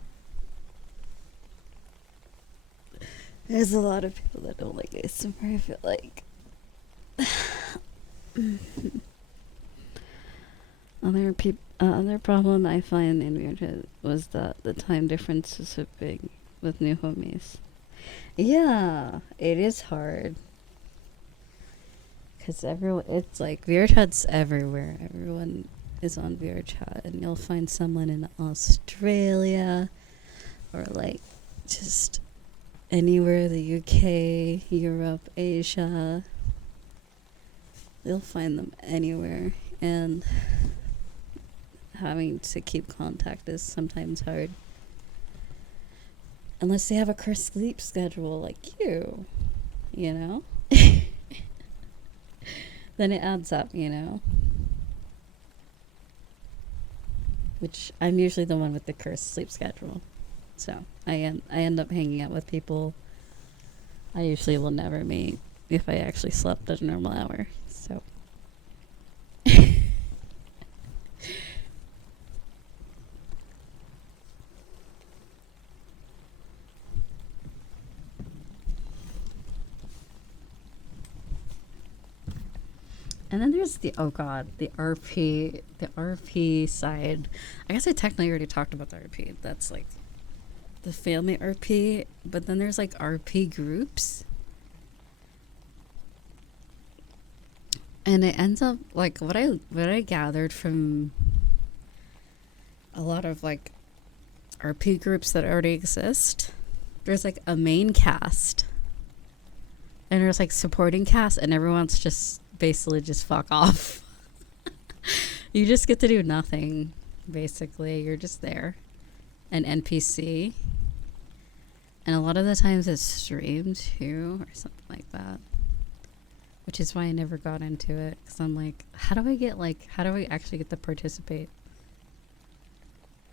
There's a lot of people that don't like ASMR, I feel like. Other problem I find in Weird was that the time difference is so big with new homies. Yeah, it is hard. Because it's like VRChat's everywhere. Everyone is on VRChat, and you'll find someone in Australia or like just anywhere, the UK, Europe, Asia. You'll find them anywhere, and having to keep contact is sometimes hard. Unless they have a cursed sleep schedule like you know? Then it adds up, you know? Which I'm usually the one with the cursed sleep schedule. So I end up hanging out with people I usually will never meet if I actually slept at a normal hour. So and then there's the RP side. I guess I technically already talked about the RP. That's like the family RP, but then there's like RP groups. And it ends up like what I gathered from a lot of like RP groups that already exist. There's like a main cast, and there's like supporting cast, and everyone's just basically just fuck off. You just get to do nothing, basically. You're just there, an NPC, and a lot of the times it's streamed too, or something like that. Which is why I never got into it, because I'm like, how do I actually get to participate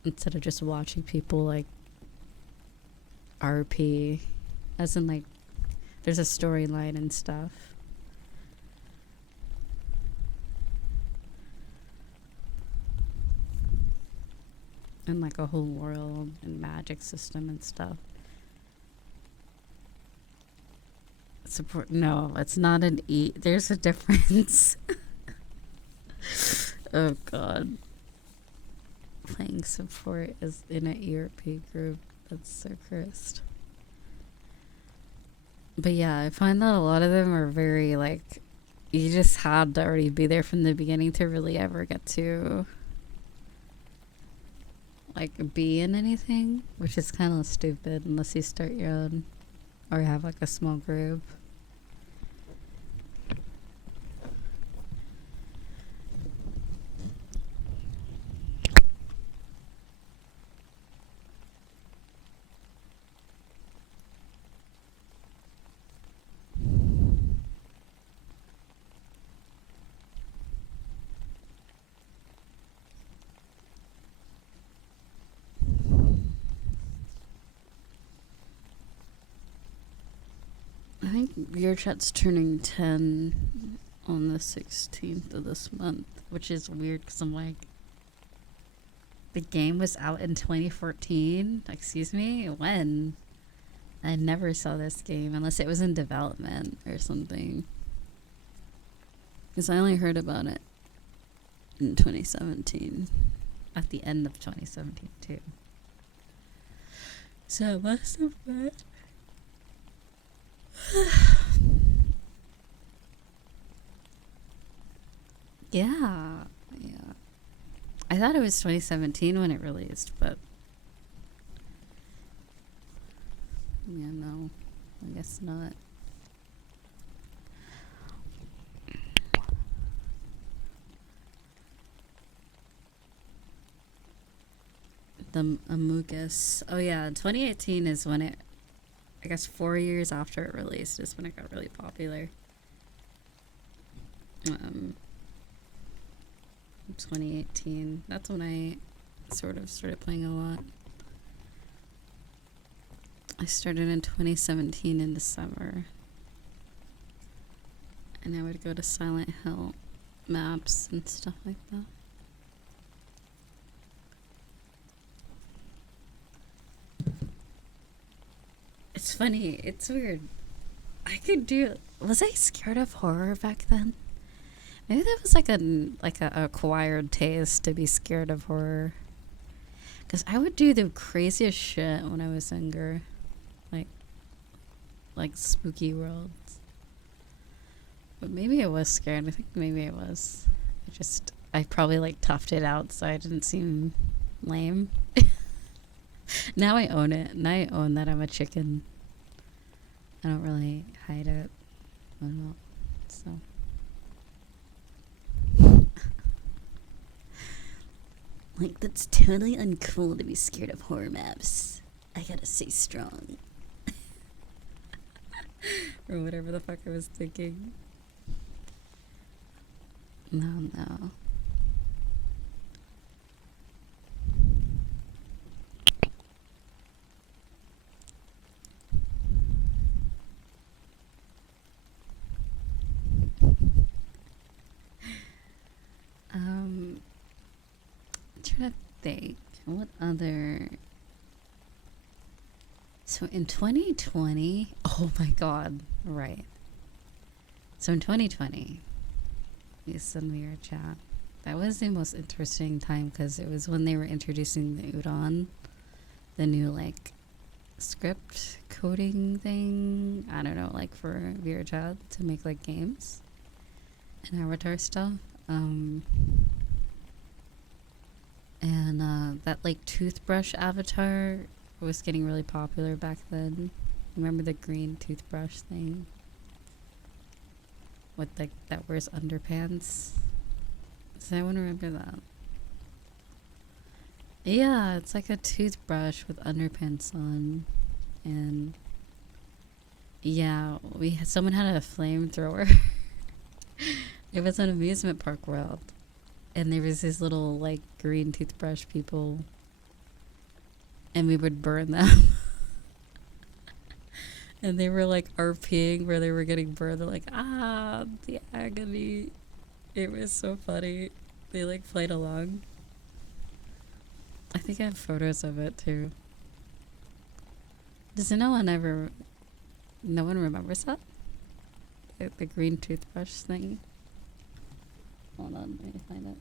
instead of just watching people like RP, as in like there's a storyline and stuff. And like a whole world and magic system and stuff. Support? No, it's not an E. There's a difference. Oh god. Playing support is in an ERP group. That's so cursed. But yeah, I find that a lot of them are very like, you just had to already be there from the beginning to really ever get to like be in anything, which is kind of stupid unless you start your own or have like a small group. I think your chat's turning 10 on the 16th of this month, which is weird because I'm like, the game was out in 2014. Excuse me? When? I never saw this game unless it was in development or something. Because I only heard about it in 2017. At the end of 2017, too. So it must have been. Yeah. I thought it was 2017 when it released, but yeah, no, I guess not. The Amogus. Oh yeah, 2018 is when it, I guess 4 years after it released is when it got really popular. 2018. That's when I sort of started playing a lot. I started in 2017 in December. And I would go to Silent Hill maps and stuff like that. It's funny. It's weird. I could do... Was I scared of horror back then? Maybe that was like a acquired taste to be scared of horror. Because I would do the craziest shit when I was younger. Like spooky worlds. But maybe I was scared. I think maybe I was. I probably like toughed it out so I didn't seem lame. Now I own it. Now I own that I'm a chicken. I don't really hide it. I don't know. So... Like, that's totally uncool to be scared of horror maps. I gotta stay strong. Or whatever the fuck I was thinking. No. I'm trying to think. What other... So in 2020... Oh my god. Right. So in 2020... You sent me your chat. That was the most interesting time because it was when they were introducing the Udon. The new, like, script coding thing. I don't know, like, for VRChat to make, like, games. And avatar stuff. And that like toothbrush avatar was getting really popular back then. Remember the green toothbrush thing? With like that wears underpants? Does anyone remember that? Yeah, it's like a toothbrush with underpants on. And yeah, someone had a flamethrower. It was an amusement park world. And there was these little, like, green toothbrush people. And we would burn them. And they were, like, RPing where they were getting burned. They're like, the agony. It was so funny. They, like, played along. I think I have photos of it, too. No one remembers that? The green toothbrush thing? Hold on, let me find it.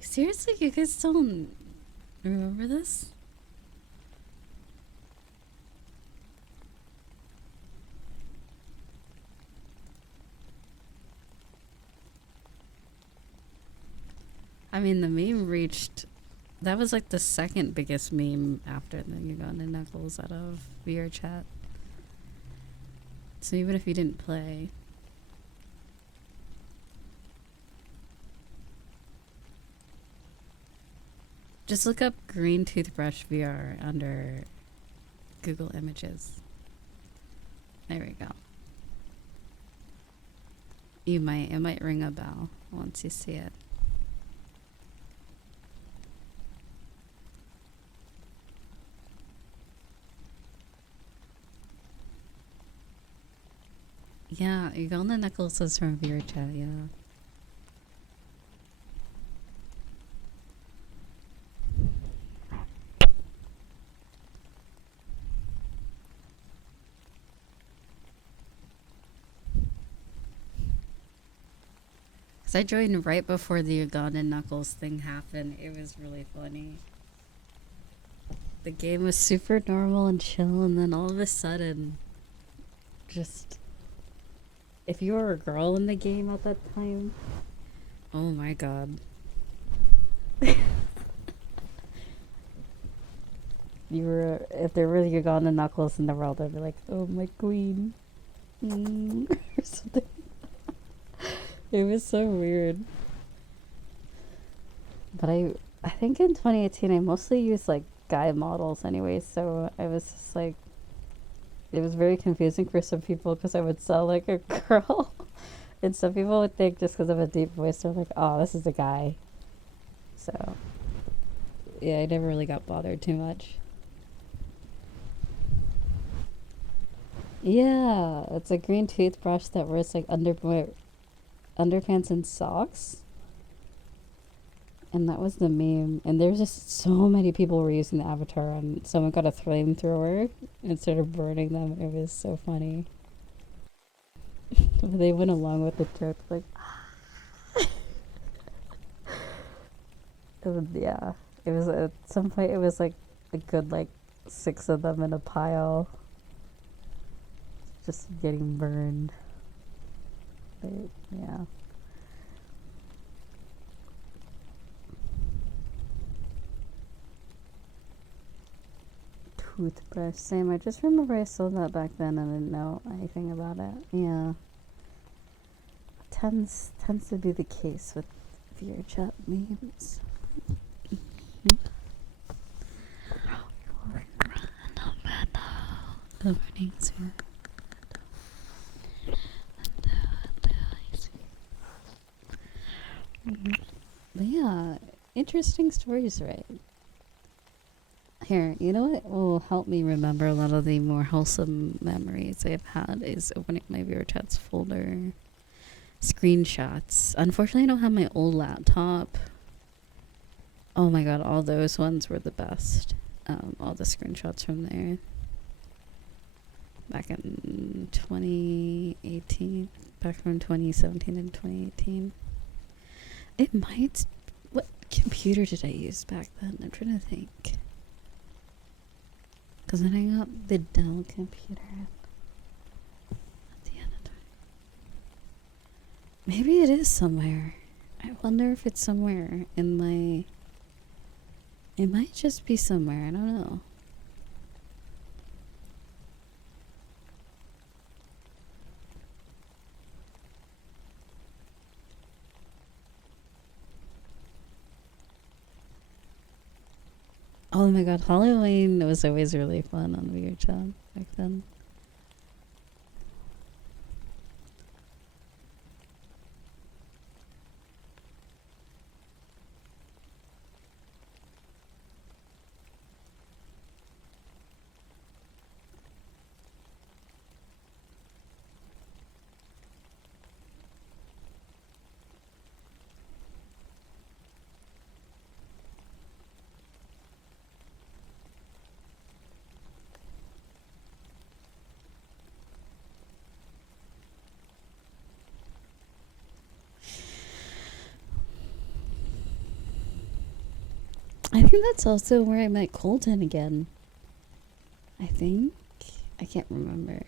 Seriously, you guys don't Remember this? I mean, the meme reached. That was like the second biggest meme after the Uganda Knuckles out of VR chat. So even if you didn't play. Just look up green toothbrush VR under Google Images. There we go. It might ring a bell once you see it. Yeah, Uganda Knuckles is from VR chat, yeah. Because I joined right before the Uganda Knuckles thing happened. It was really funny. The game was super normal and chill, and then all of a sudden, just... If you were a girl in the game at that time, oh my god. You were... If there were Uganda Knuckles in the world, I'd be like, oh my queen. Or something. It was so weird. But I think in 2018 I mostly used like guy models anyway, so I was just like, it was very confusing for some people because I would sound like a girl. And some people would think just because of a deep voice, they're like, oh, this is a guy. So yeah, I never really got bothered too much. Yeah, it's a green toothbrush that wears like underpants and socks. And that was the meme. And there's just so many people were using the avatar, and someone got a flamethrower and started burning them. It was so funny. They went along with the joke, like, yeah. It was at some point. It was like a good like 6 of them in a pile, just getting burned. But, yeah. Toothbrush. Same. I just remember I sold that back then and I didn't know anything about it. Yeah. Tends to be the case with VR chat memes. Good morning, sir. But yeah, interesting stories, right? Here, you know what will help me remember a lot of the more wholesome memories I've had is opening my VR chats folder. Screenshots. Unfortunately, I don't have my old laptop. Oh my god, all those ones were the best. All the screenshots from there. Back in 2018. Back from 2017 and 2018. It might... What computer did I use back then? I'm trying to think. Because then I got the Dell computer at the end of time. Maybe it is somewhere. I wonder if it's somewhere in my... It might just be somewhere. I don't know. Oh my god, Halloween was always really fun on VR chat back then. I think that's also where I met Colton again. I think. I can't remember.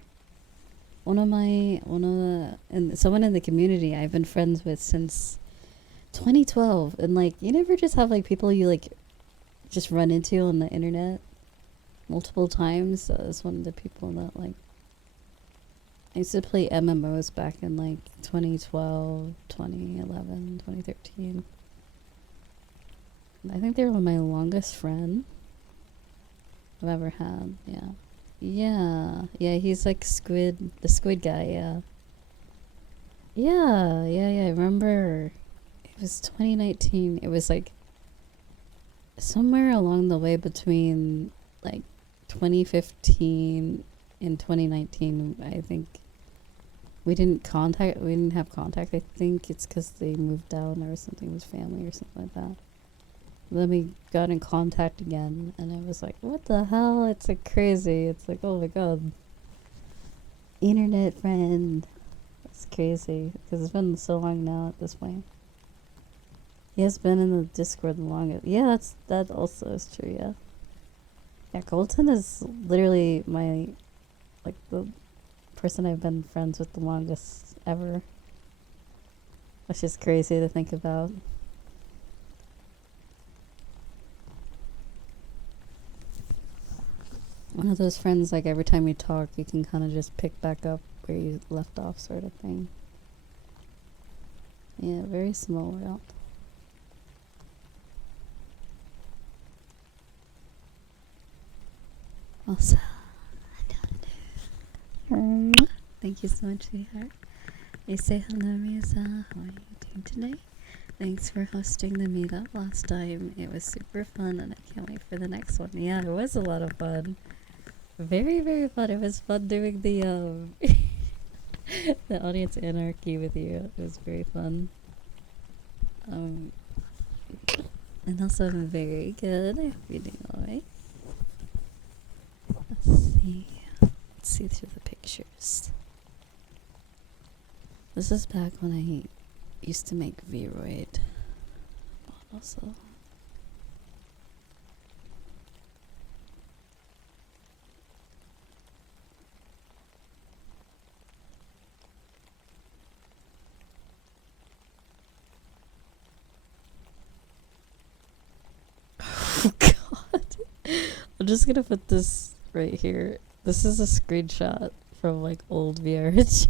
And someone in the community I've been friends with since 2012. And like, you never just have like people you like just run into on the internet multiple times. So it's one of the people that like, I used to play MMOs back in like 2012, 2011, 2013. I think they were my longest friend I've ever had. Yeah. Yeah, he's like the squid guy, yeah. Yeah, I remember it was 2019. It was like somewhere along the way between like 2015 and 2019. I think we didn't have contact. I think it's because they moved down or something with family or something like that. Then we got in contact again, and I was like, what the hell? It's like crazy. It's like, oh my god. Internet friend. It's crazy. Because it's been so long now at this point. He has been in the Discord the longest. Yeah, that also is true, yeah. Yeah, Colton is literally my, like, the person I've been friends with the longest ever. Which is crazy to think about. One of those friends, like, every time you talk, you can kind of just pick back up where you left off, sort of thing. Yeah, very small world. Also, thank you so much, sweetheart. They say hello, Misa. How are you doing today? Thanks for hosting the meetup last time. It was super fun, and I can't wait for the next one. Yeah, it was a lot of fun. Very, very fun. It was fun doing the the audience anarchy with you. It was very fun. And also I'm very good. I hope you're doing alright. Let's see through the pictures. This is back when I used to make Vroid also. Oh god. I'm just gonna put this right here. This is a screenshot from like old VRH.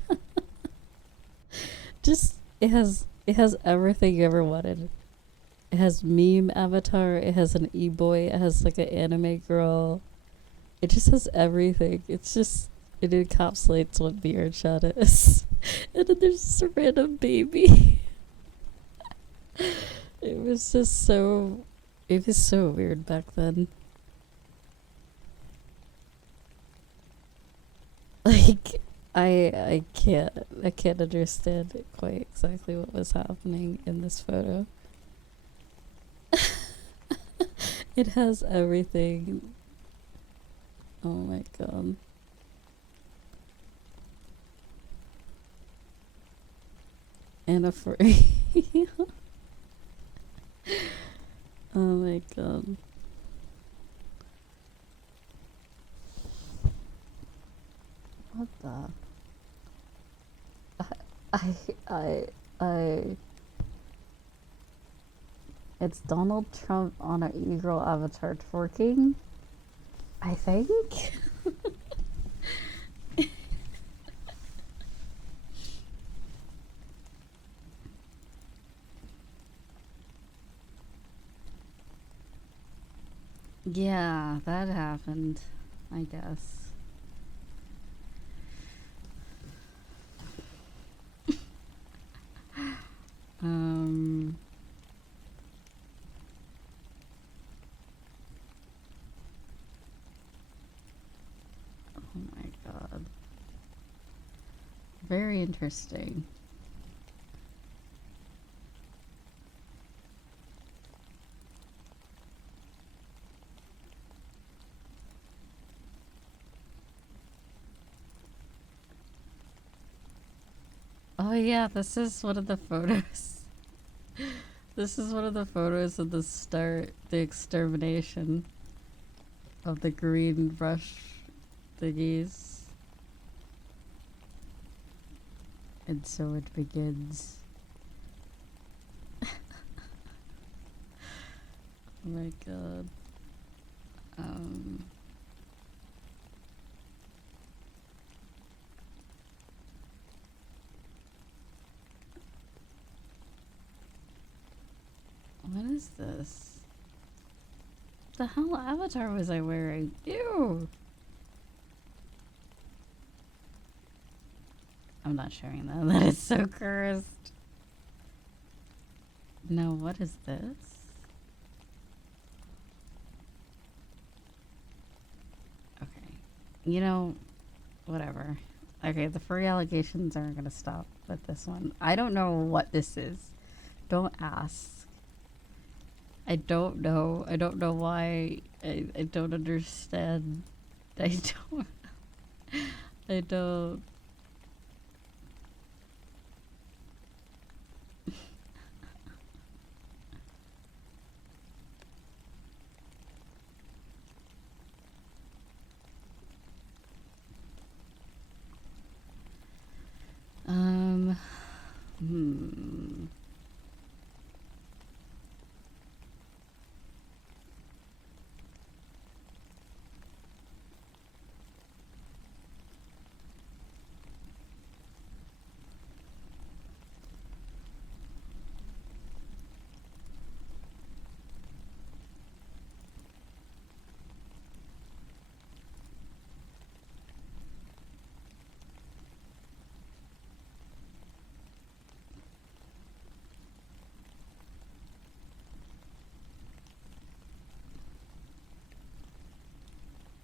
Just it has everything you ever wanted. It has meme avatar, it has an e-boy, it has like an anime girl. It just has everything. It's just it encapsulates what VRChat is. And then there's just a random baby. It was so weird back then. Like I can't understand quite exactly what was happening in this photo. It has everything. Oh my god. And a furry. Oh my god. What the? I It's Donald Trump on an e-girl avatar twerking, I think. Yeah, that happened, I guess. Um, oh my god. Very interesting. Oh yeah, this is one of the photos. This is one of the photos of the the extermination of the green brush thingies. And so it begins. Oh my god. What is this? The hell avatar was I wearing? Ew! I'm not sharing that. That is so cursed. No, what is this? Okay. You know, whatever. Okay, the furry allegations aren't gonna stop with this one. I don't know what this is. Don't ask. I don't know. I don't know why. I don't understand. I don't. I don't. Hmm.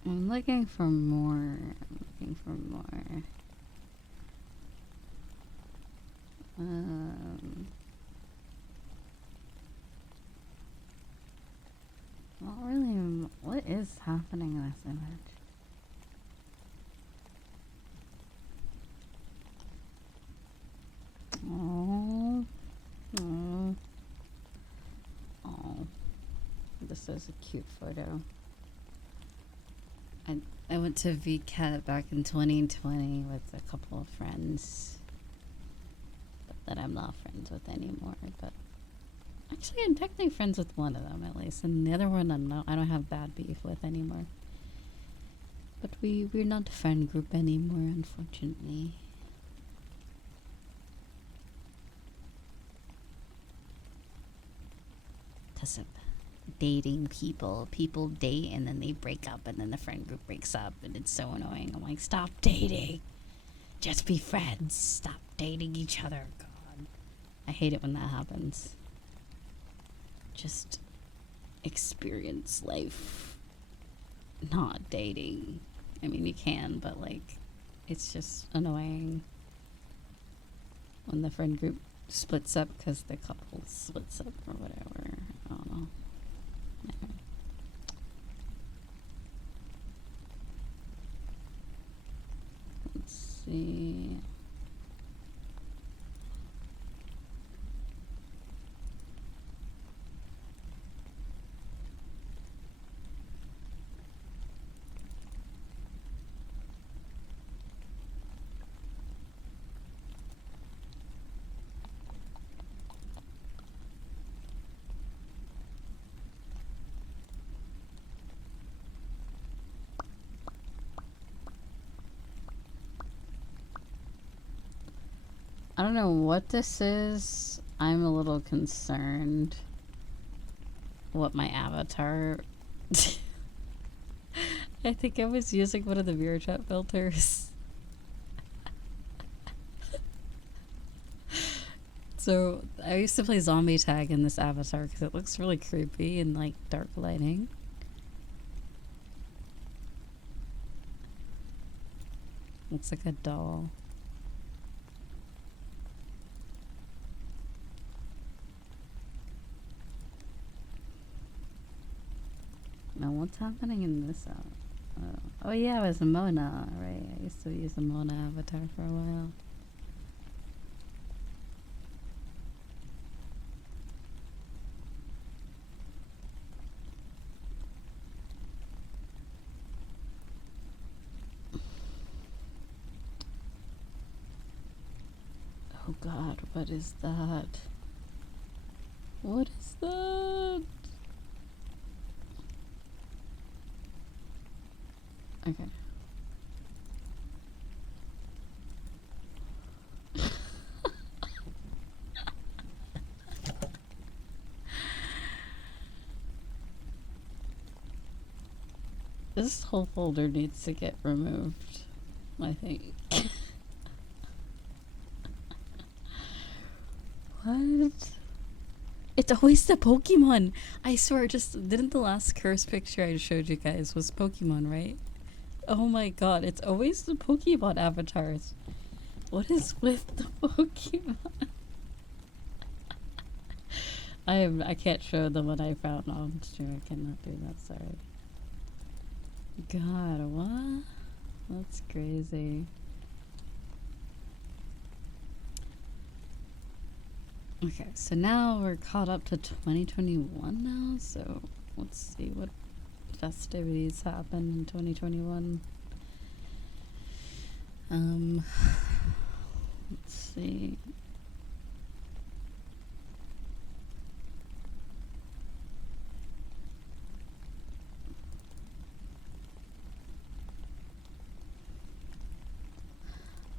I'm looking for more. I'm looking for more. Not really. What is happening in this image? Oh. Oh. Oh. This is a cute photo. I went to VCAT back in 2020 with a couple of friends that I'm not friends with anymore, but actually I'm technically friends with one of them at least, and the other one I don't have bad beef with anymore. But we're not a friend group anymore, unfortunately. Because of dating people date and then they break up and then the friend group breaks up and it's so annoying. I'm like, stop dating, just be friends, stop dating each other. God, I hate it when that happens. Just experience life, not dating. I mean, you can, but like, it's just annoying when the friend group splits up because the couple splits up or whatever. I don't know. Let's see. I don't know what this is. I'm a little concerned what my avatar... I think I was using one of the VRChat filters. So I used to play zombie tag in this avatar because it looks really creepy in like dark lighting. Looks like a doll. Now what's happening in this? Oh yeah, it was Mona, right? I used to use a Mona avatar for a while. god, what is that? What is that? Okay. This whole folder needs to get removed, I think. What? It's always the Pokemon. I swear, didn't the last curse picture I showed you guys was Pokemon, right? Oh my god, it's always the Pokemon avatars. What is with the Pokemon? I can't show the one I found on stream. I cannot do that, sorry. God, what? That's crazy. Okay, so now we're caught up to 2021 now, so let's see what festivities happened in 2021. Let's see.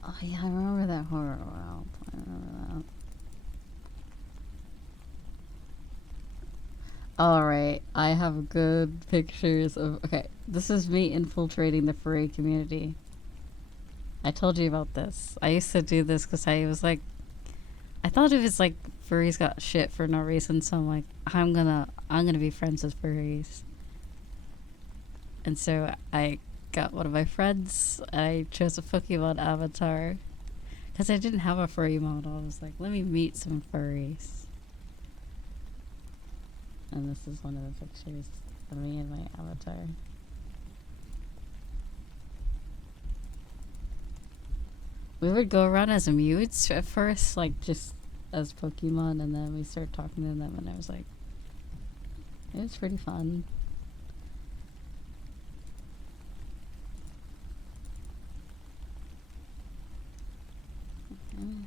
Oh yeah, I remember that horror world. I remember that. Alright, I have good pictures of... Okay, this is me infiltrating the furry community. I told you about this. I used to do this because I was like... I thought it was like furries got shit for no reason, so I'm like, I'm gonna be friends with furries. And so I got one of my friends, and I chose a Pokemon avatar. Because I didn't have a furry model. I was like, let me meet some furries. And this is one of the pictures of me and my avatar. We would go around as mutes at first, like just as Pokemon, and then we started talking to them, and I was like, it was pretty fun.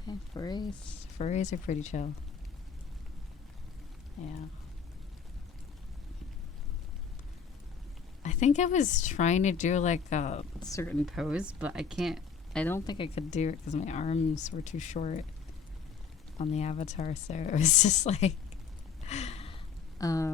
Okay, furries are pretty chill. Yeah. I think I was trying to do like a certain pose, but I don't think I could do it because my arms were too short on the avatar, so it was just like, yeah.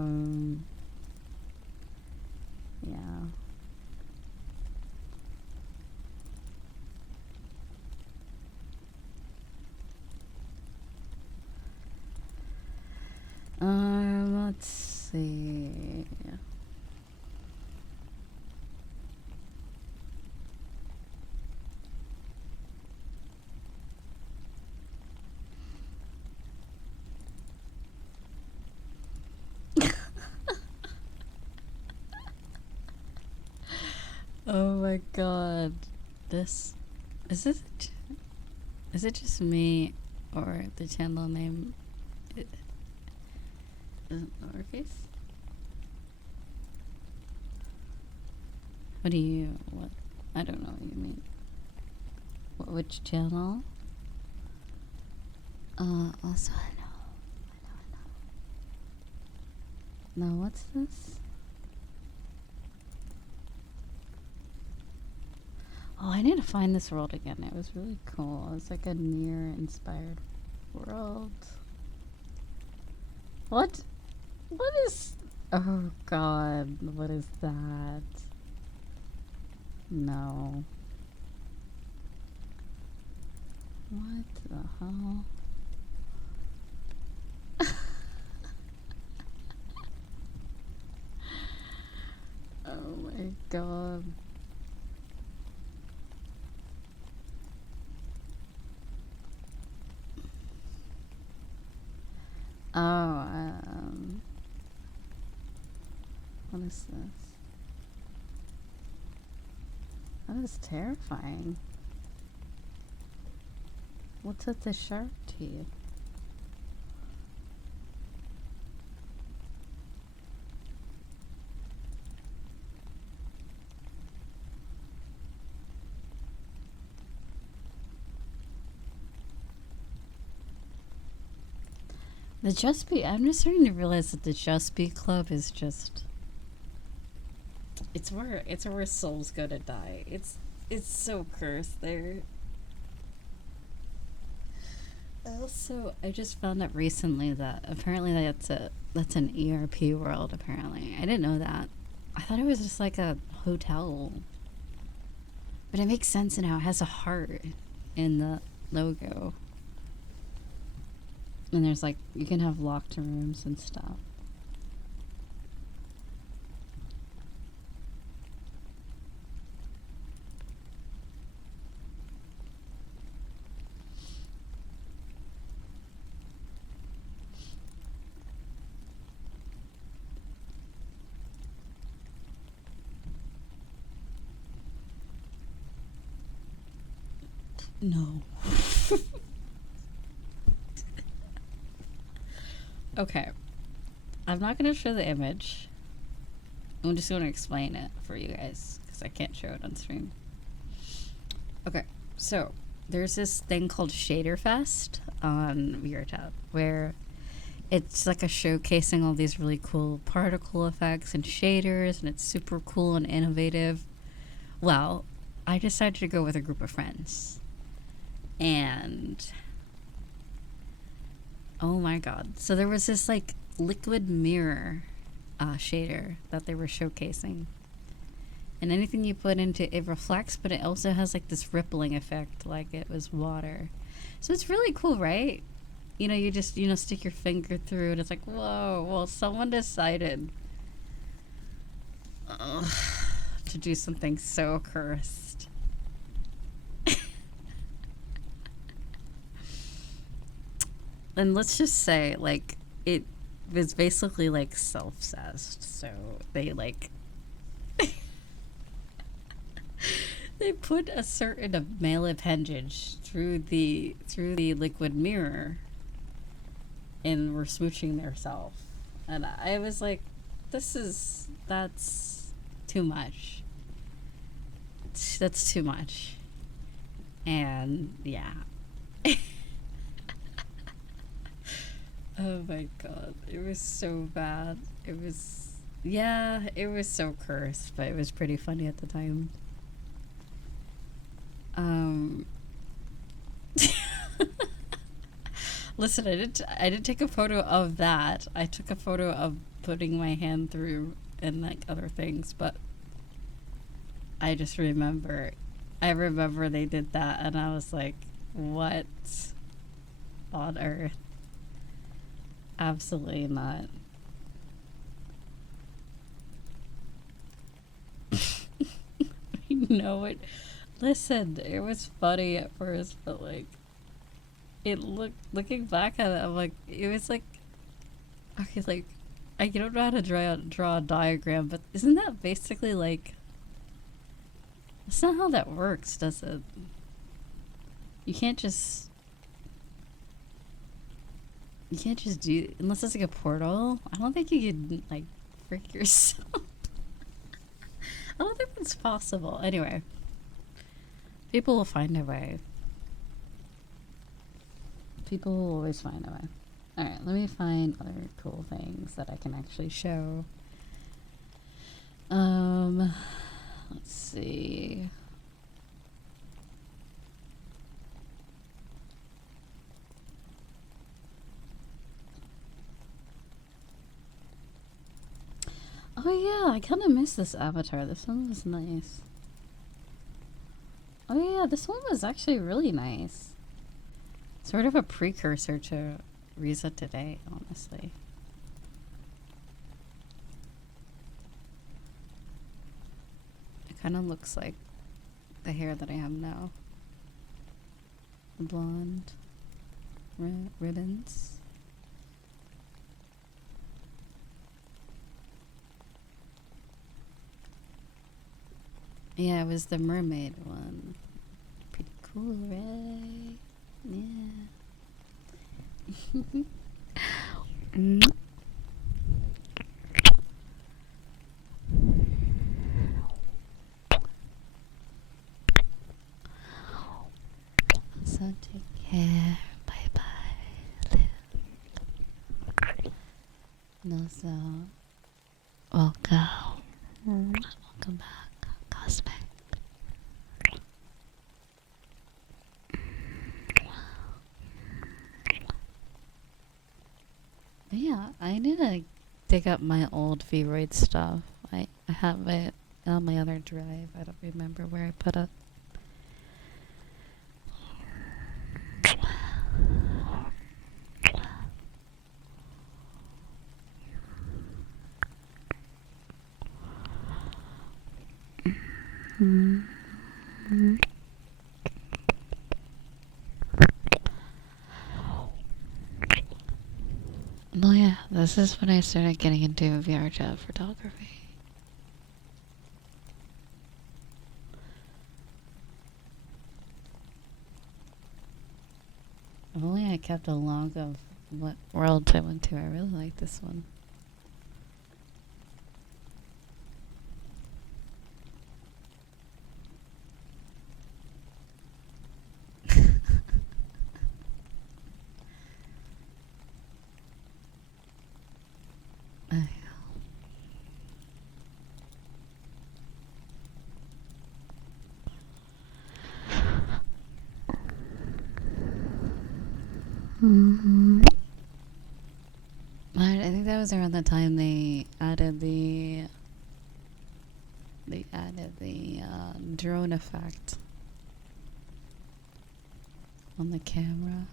Let's see. Oh my god. Is it just me, or the channel name isn't lowercase? What I don't know what you mean. Which channel? Also I know. No, what's this? Oh, I need to find this world again. It was really cool. It was like a Nier inspired world. What? What is... Oh god, what is that? No. What the hell? Oh my god. Oh, what is this? That is terrifying. What's with the shark teeth? The Just Be, I'm just starting to realize that the Just Be Club is just, it's where souls go to die. It's so cursed there. Also, I just found out recently that apparently that's an ERP world. Apparently, I didn't know that. I thought it was just like a hotel, but it makes sense now. It has a heart in the logo, and there's like you can have locked rooms and stuff. No. Okay. I'm not going to show the image. I'm just going to explain it for you guys because I can't show it on stream. Okay. So, there's this thing called Shader Fest on VRTab where it's like a showcasing all these really cool particle effects and shaders, and it's super cool and innovative. Well, I decided to go with a group of friends. And oh my god. So there was this like liquid mirror shader that they were showcasing. And anything you put into it reflects, but it also has like this rippling effect like it was water. So it's really cool, right? You know, you just, stick your finger through and it's like, whoa, well, someone decided to do something so cursed. And let's just say, like, it was basically, like, self-cessed. So they, like, they put a certain male appendage through the liquid mirror and were smooching theirself. And I was like, that's too much. That's too much. And, yeah. Oh my god, it was so bad. It was so cursed, but it was pretty funny at the time. Listen, I did take a photo of that. I took a photo of putting my hand through and like other things, but I just remember they did that and I was like, what on earth? Absolutely not. No, listen, it was funny at first, but like, looking back at it, I'm like, it was like, okay, like, I don't know how to draw a diagram, but isn't that basically like, that's not how that works, does it? You can't just do, unless it's like a portal. I don't think you could like freak yourself. I don't think that's possible. Anyway, people will find a way. People will always find a way. Alright, let me find other cool things that I can actually show. Let's see. Oh yeah, I kind of miss this avatar. This one was nice. Oh yeah, this one was actually really nice. Sort of a precursor to Riza today, honestly. It kind of looks like the hair that I have now. The blonde ribbons. Yeah, it was the mermaid one. Pretty cool, right? Yeah. So take care. Bye bye. No, so welcome. Welcome back, Cosmic. Yeah, I need to dig up my old V-Roid stuff. I have it on my other drive. I don't remember where I put it. Oh yeah, this is when I started getting into VR chat photography. If only I kept a log of what worlds I went to. I really like this one. I think that was around the time they added the drone effect on the camera.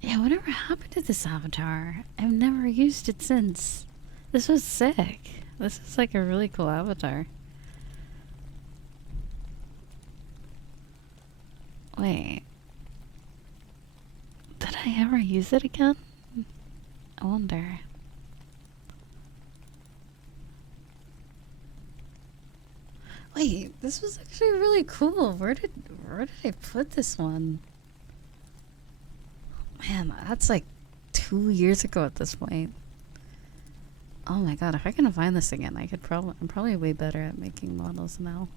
Yeah, whatever happened to this avatar? I've never used it since. This was sick. This is like a really cool avatar. Wait. Did I ever use it again? I wonder. Wait, this was actually really cool. Where did I put this one? Man, that's like 2 years ago at this point. Oh my god, if I can find this again, I'm probably way better at making models now.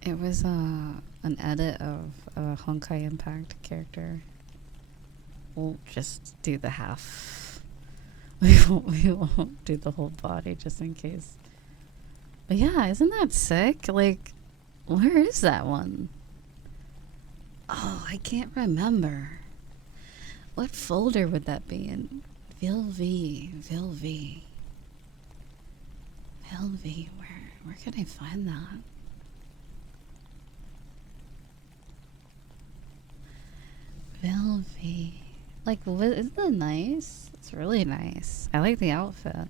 It was an edit of a Honkai Impact character. We'll just do the half. We won't do the whole body just in case. But yeah, isn't that sick? Like, where is that one? Oh, I can't remember. What folder would that be in? Vilv. Where can I find that? Vilv. Like, isn't that nice? It's really nice. I like the outfit.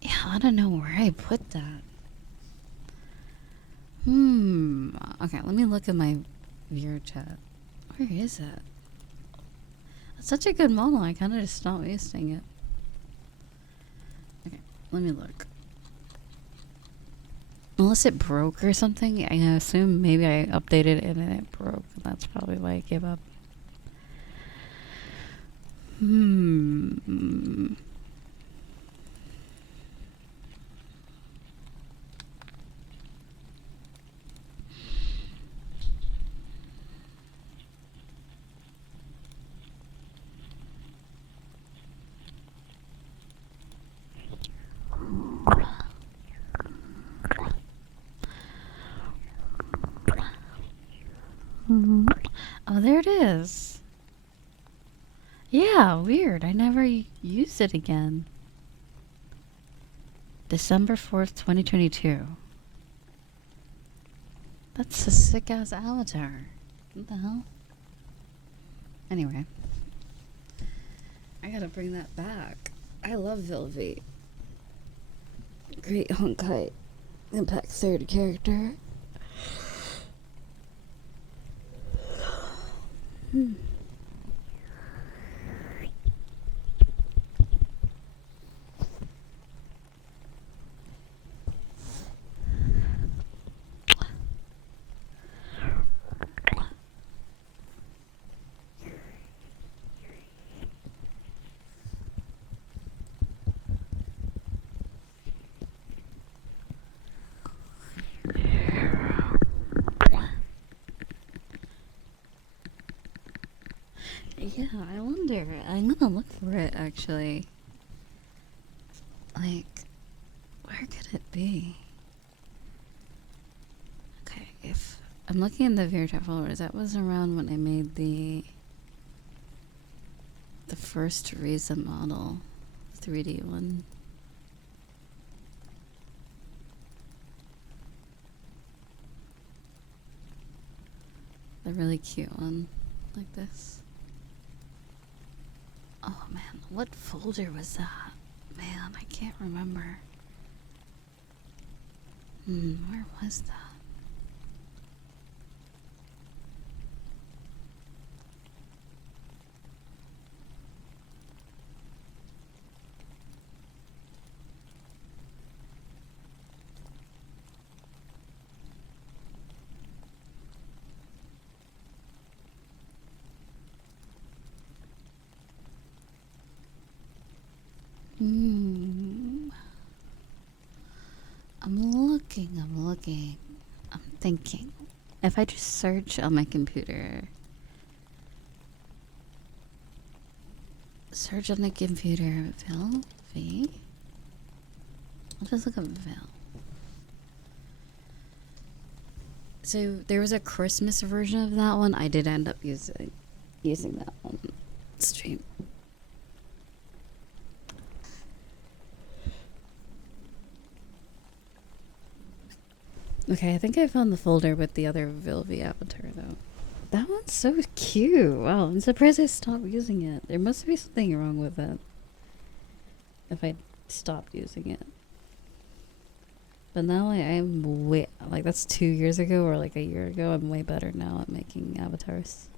Yeah, I don't know where I put that. Okay, let me look at my viewer chat. Where is it? It's such a good model, I kind of just stopped wasting it. Okay, let me look. Unless it broke or something, I assume maybe I updated it and it broke. That's probably why I gave up. Oh, there it is. Yeah, weird. I never used it again. December 4th, 2022. That's a sick-ass avatar. What the hell? Anyway. I gotta bring that back. I love Vilvi. Great Honkai Impact third character. Yeah, I wonder. I'm gonna look for it actually. Like, where could it be? Okay, if I'm looking in the VRChat folders, that was around when I made the first Reason model, 3D one. The really cute one, like this. Oh man, what folder was that? Man, I can't remember. Where was that? I'm looking. I'm thinking. If I just search on my computer. Search on the computer, Vilvi. I'll just look up Vil. So there was a Christmas version of that one. I did end up using that one stream. Okay, I think I found the folder with the other Vilvi avatar though. That one's so cute. Wow, I'm surprised I stopped using it. There must be something wrong with it if I stopped using it. But now I'm way, like that's 2 years ago or like a year ago. I'm way better now at making avatars.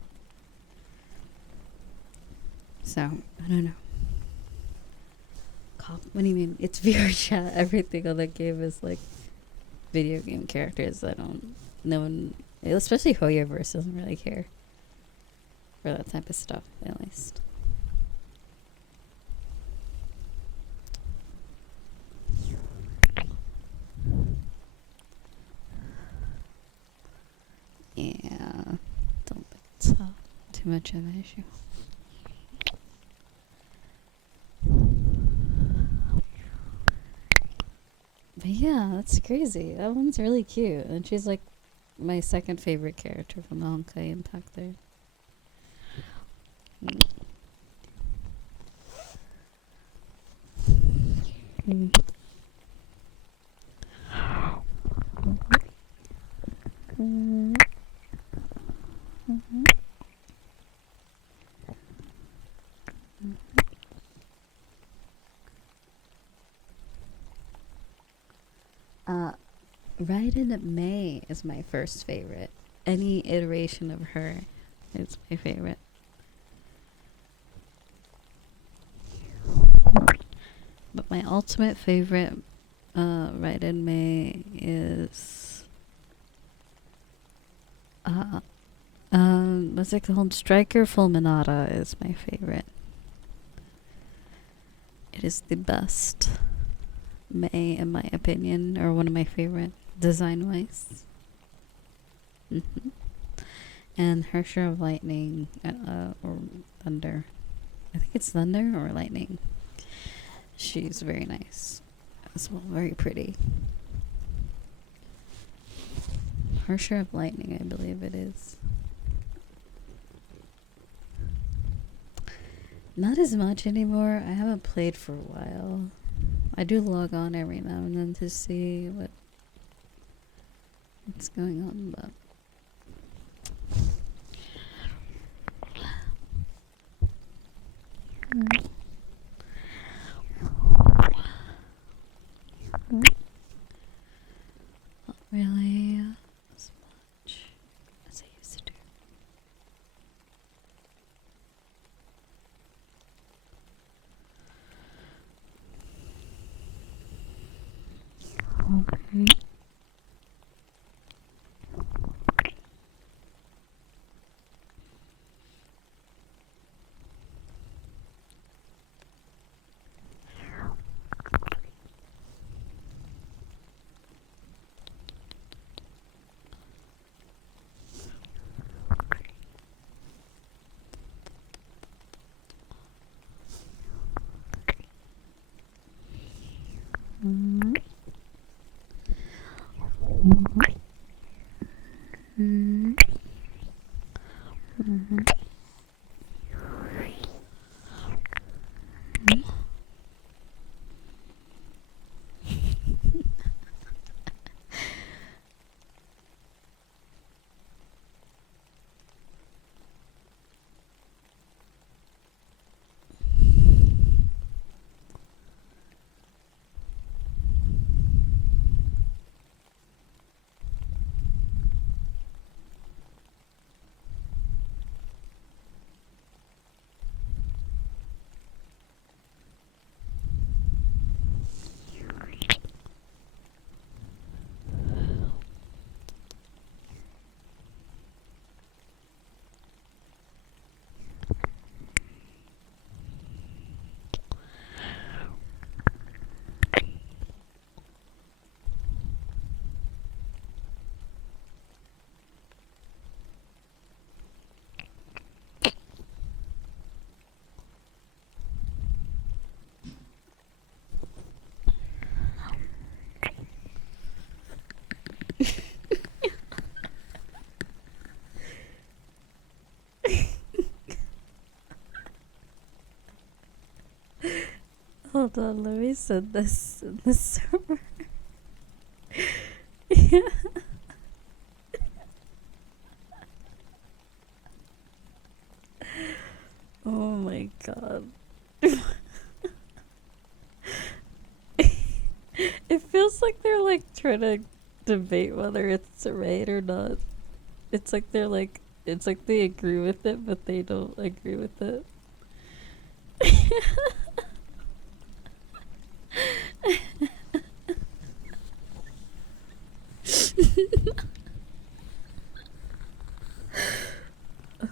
So, I don't know. What do you mean? It's VRChat. Everything on that game is like video game characters. No one, especially Hoyoverse, doesn't really care for that type of stuff, at least. Yeah, don't think it's too much of an issue. But yeah, that's crazy. That one's really cute. And she's like my second favorite character from the Honkai Impact there. Raiden May is my first favorite. Any iteration of her is my favorite. But my ultimate favorite Raiden May is what's it called? Striker Fulminata is my favorite. It is the best May in my opinion, or one of my favorite design wise. And her share of lightning or thunder. I think it's thunder or lightning. She's very nice as well, very pretty. Her share of lightning, I believe it is. Not as much anymore. I haven't played for a while. I do log on every now and then to see what's going on, but Not really as much as I used to. Okay. Hold on, let me send this in the server. Yeah. Oh my god. It feels like they're like trying to debate whether it's right or not. It's like it's like they agree with it, but they don't agree with it.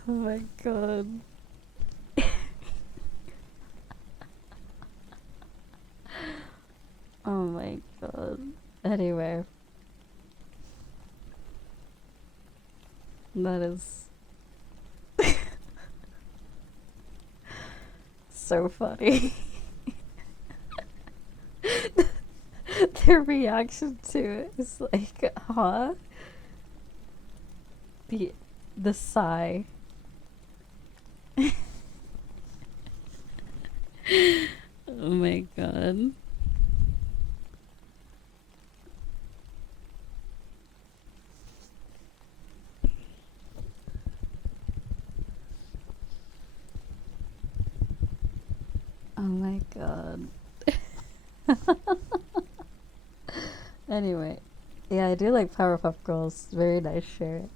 Oh my god. Oh my god. Anyway. That is so funny. Their reaction to it is like, huh? The sigh. Oh my god. Oh my god. Anyway. Yeah, I do like Powerpuff Girls. Very nice shirt.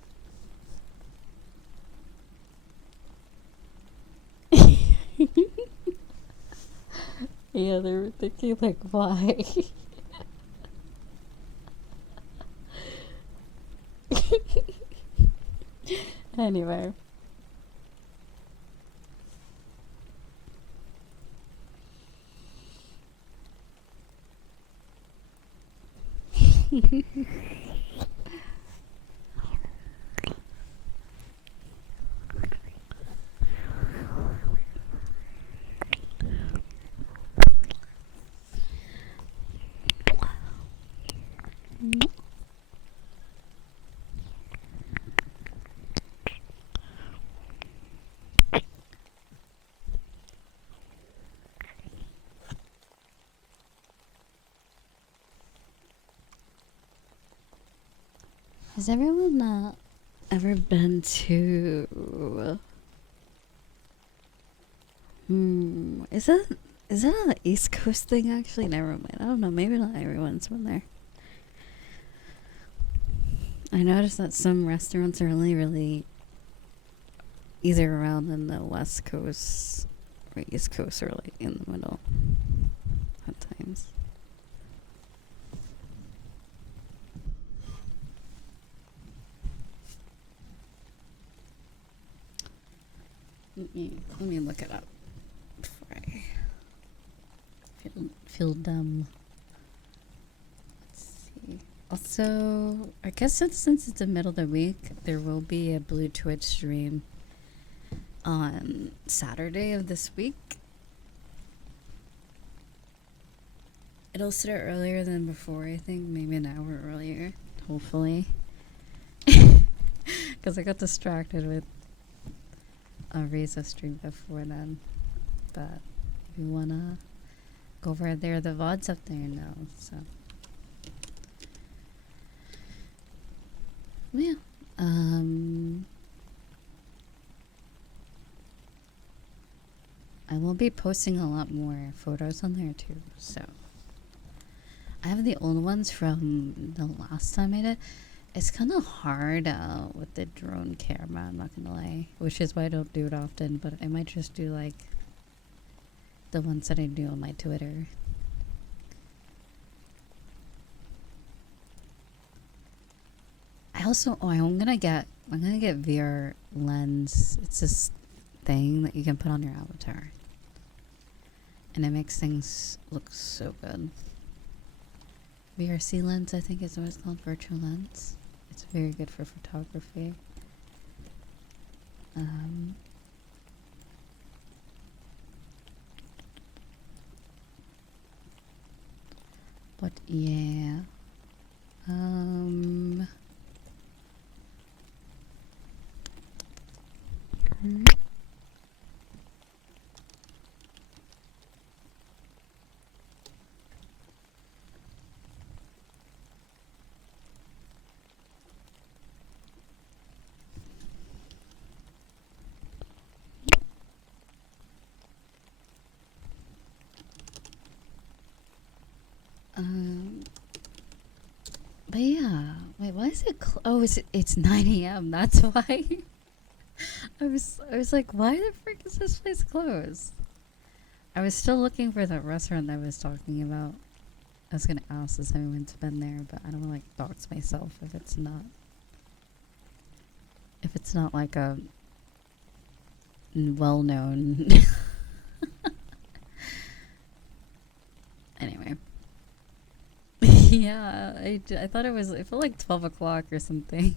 Yeah, they were thinking like, why? Anyway. Has everyone ever been to Is that an East Coast thing actually? Never mind. I don't know. Maybe not everyone's been there. I noticed that some restaurants are only really either around in the West Coast or East Coast or like in the middle at times. Let me look it up before I feel dumb. Let's see. Also, I guess since it's the middle of the week, there will be a Blue Twitch stream on Saturday of this week. It'll start earlier than before, I think, maybe an hour earlier, hopefully. Because I got distracted with a Reza stream before then. But if you wanna go over there, the VOD's up there now, so. Yeah. I will be posting a lot more photos on there too, so. I have the old ones from the last time I did. It's kind of hard with the drone camera, I'm not gonna lie. Which is why I don't do it often, but I might just do like the ones that I do on my Twitter. I also, I'm gonna get VR lens. It's this thing that you can put on your avatar. And it makes things look so good. VRC lens, I think is what it's called, virtual lens. It's very good for photography. But yeah. But yeah, wait, why is it oh, it's 9 a.m. That's why. I was like, why the frick is this place closed? I was still looking for that restaurant that I was talking about. I was gonna ask if anyone's been there, but I don't want to like dox myself if it's not like a well-known. Anyway. Yeah, I thought it felt like 12 o'clock or something.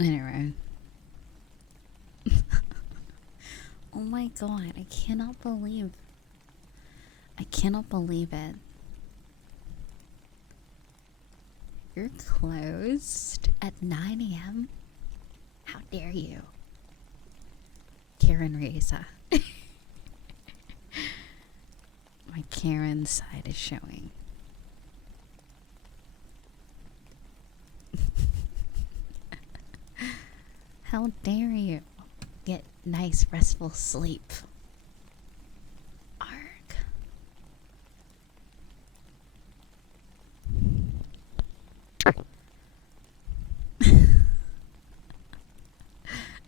Anyway. Oh my god, I cannot believe it. You're closed at 9 a.m.? How dare you? Karen Reza. My Karen side is showing. How dare you get nice restful sleep? Arg.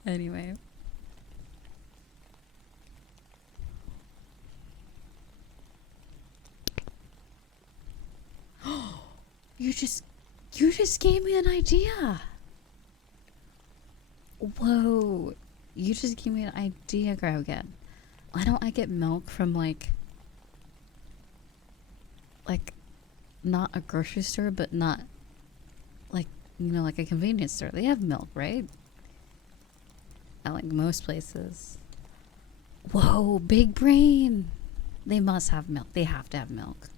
Anyway. You just gave me an idea. Whoa. You just gave me an idea, Grogan. Why don't I get milk from like not a grocery store, but not like, you know, like a convenience store? They have milk, right? At like most places. Whoa, big brain. They must have milk. They have to have milk.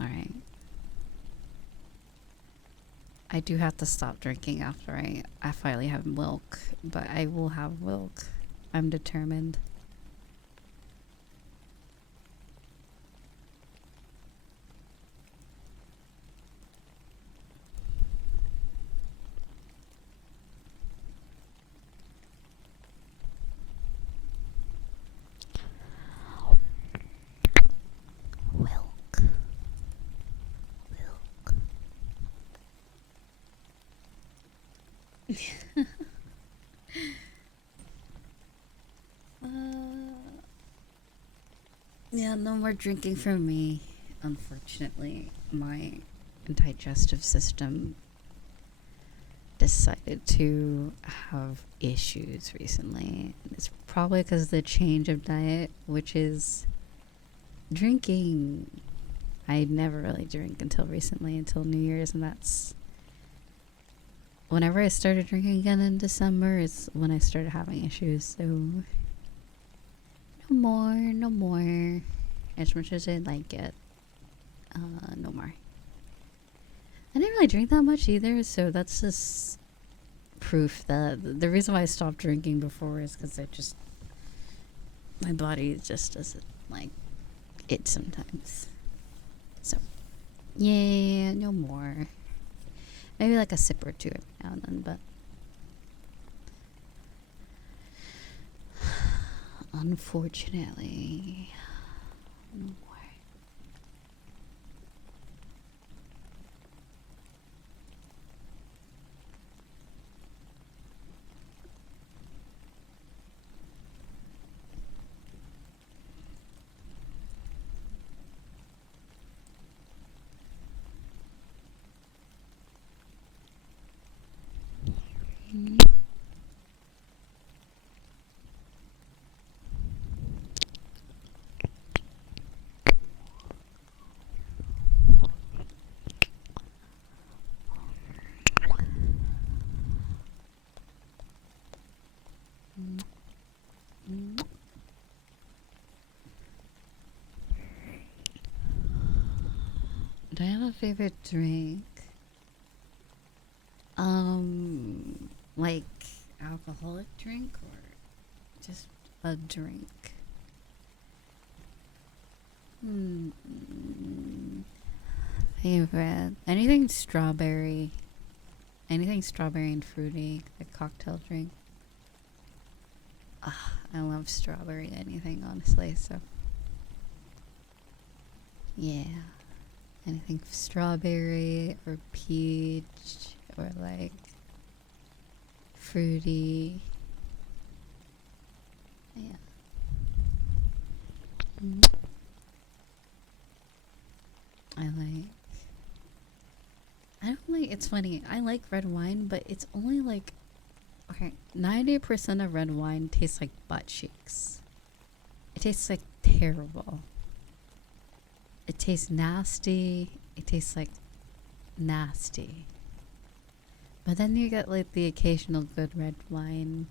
Alright. I do have to stop drinking after I finally have milk, but I will have milk. I'm determined. Milk. Milk. Yeah, no more drinking for me. Unfortunately, my digestive system decided to have issues recently. It's probably because of the change of diet, which is drinking. I never really drank until recently, until New Year's, and that's whenever I started drinking again in December is when I started having issues. So no more. As much as I like it, no more. I didn't really drink that much either, so that's just proof that the reason why I stopped drinking before is because my body just doesn't like it sometimes. So, yeah, no more. Maybe like a sip or two every now and then, but unfortunately, no more. Do I have a favorite drink? Like alcoholic drink or just a drink? Favorite. Anything strawberry and fruity, a cocktail drink. I love strawberry anything, honestly, so yeah. Anything strawberry or peach or like fruity. Yeah. It's funny, I like red wine, but it's only like, okay, 90% of red wine tastes like butt cheeks. It tastes like terrible. It tastes nasty. It tastes like nasty. But then you get like the occasional good red wine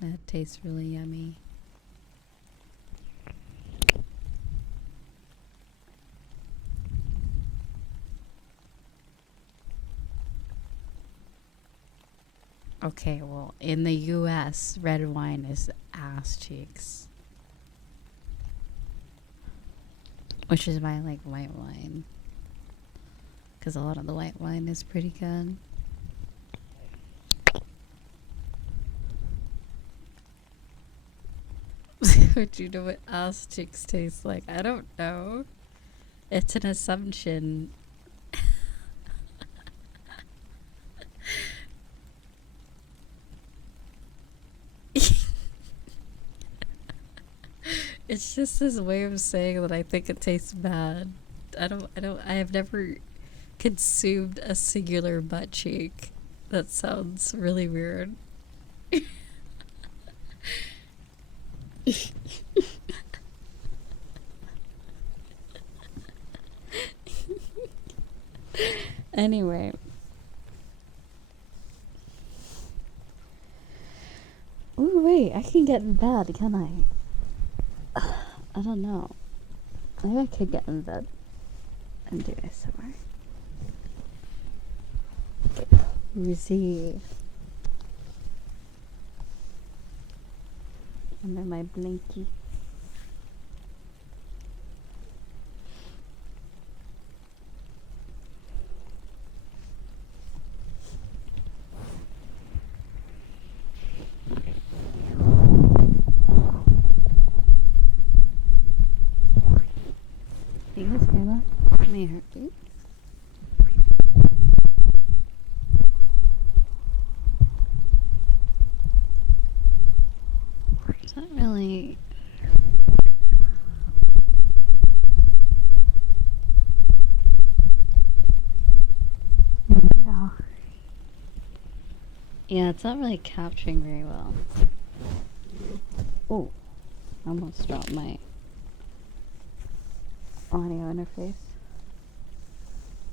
that tastes really yummy. Okay, well, in the US, red wine is ass cheeks. Which is why I like white wine. Because a lot of the white wine is pretty good. But you know what ass cheeks taste like? I don't know. It's an assumption. It's just this way of saying that I think it tastes bad. I have never consumed a singular butt cheek. That sounds really weird. Anyway. Ooh, wait, I can get in bed, can I? I don't know. Maybe I could get in bed and do ASMR. Okay. cozy under my blankie. You guys hear that? My heartbeat. It's not really. There we go. Yeah, it's not really capturing very well. Oh, I almost dropped my audio interface.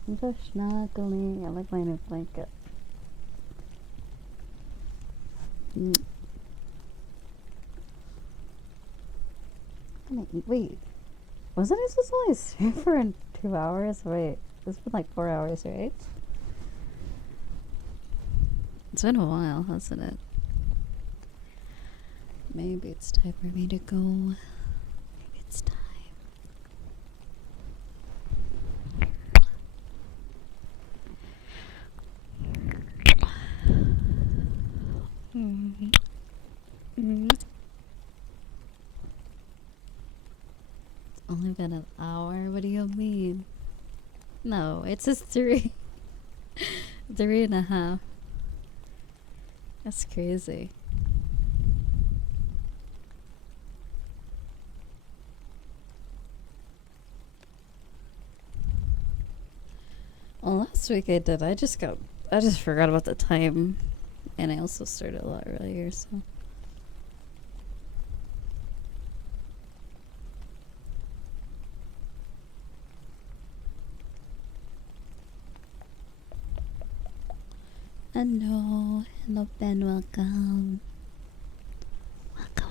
I'm so snuggly. I like my new blanket. Wait, wasn't I supposed to only sleep for 2 hours? Wait, it's been like 4 hours, right? It's been a while, hasn't it? Maybe it's time for me to go. Maybe it's time. It's only been an hour? What do you mean? No, it's just 3. 3.5. That's crazy. Well, last week I did. I just forgot about the time. And I also started a lot earlier, so. Hello, Ben, welcome. Welcome.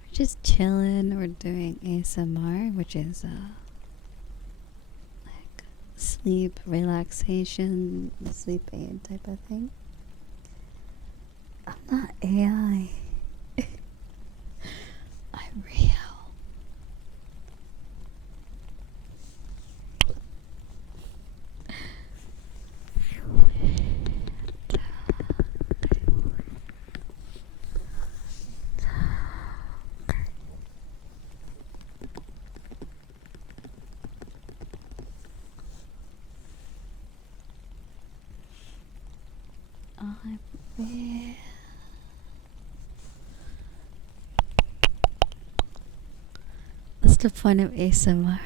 We're just chilling. We're doing ASMR, which is like sleep relaxation, sleep aid type of thing. I'm not AI. I'm real. I'm real. What's the point of ASMR?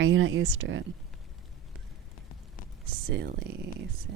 Are you not used to it? Silly goose.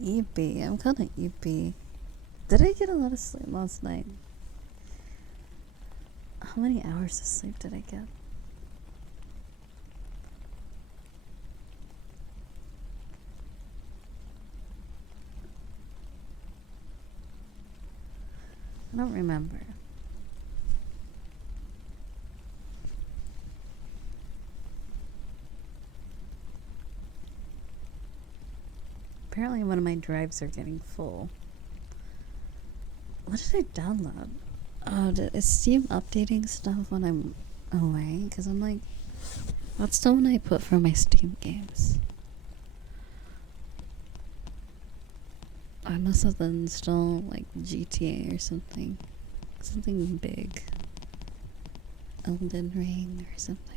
Eepy. I'm kind of eepy. Did I get a lot of sleep last night? How many hours of sleep did I get? don't remember. Apparently one of my drives are getting full. What did I download? Oh, is Steam updating stuff when I'm away? Because I'm like, that's the one I put for my Steam games. I must have installed like GTA or something. Something big. Elden Ring or something.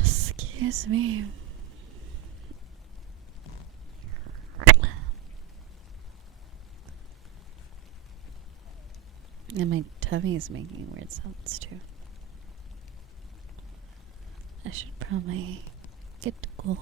Excuse me. And my tummy is making weird sounds too. I should probably get going.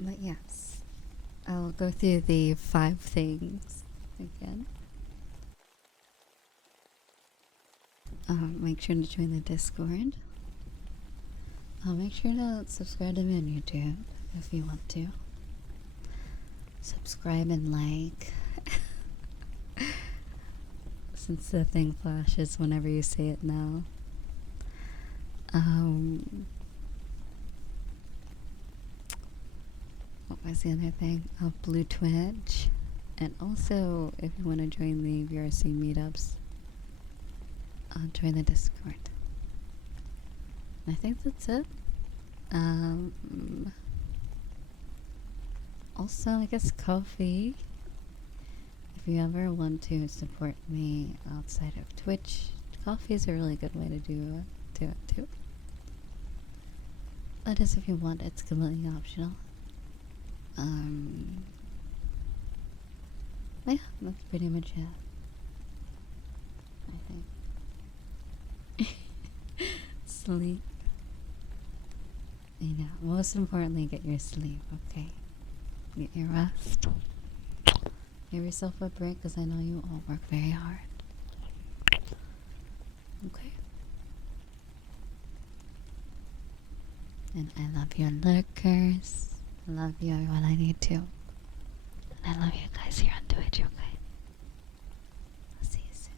But yes, I'll go through the 5 things again. Make sure to join the Discord. Make sure to subscribe to me on YouTube if you want to. Subscribe and like. Since the thing flashes whenever you say it now. What was the other thing? Blue Twitch. And also, if you want to join the VRC meetups, join the Discord. And I think that's it. Also, I guess coffee. If you ever want to support me outside of Twitch, coffee is a really good way to do it too. That is if you want, it's completely optional. Yeah, that's pretty much it. I think. Sleep. You know, most importantly, get your sleep, okay? Get your rest. Give yourself a break, because I know you all work very hard. Okay? And I love your lurkers. I love you when I need to. And I love you guys here on Twitch, okay? I'll see you soon.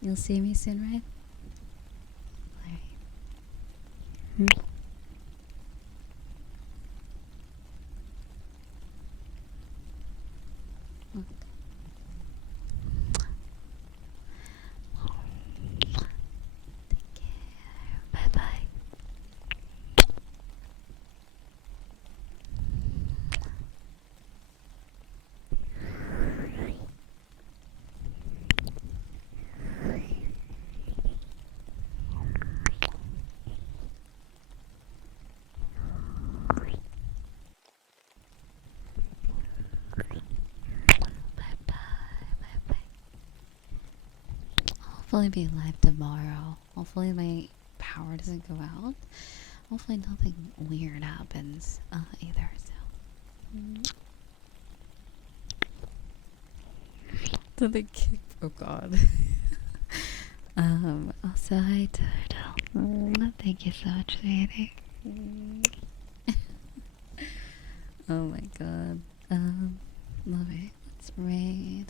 You'll see me soon, right? Alright. Take care. Bye-bye. Hopefully be live tomorrow. Hopefully my power doesn't go out. Hopefully nothing weird happens either. So. Did they kick? Oh God. Also hi Turtle. Thank you so much, sweetie. Oh my God. Love it. Let's raid.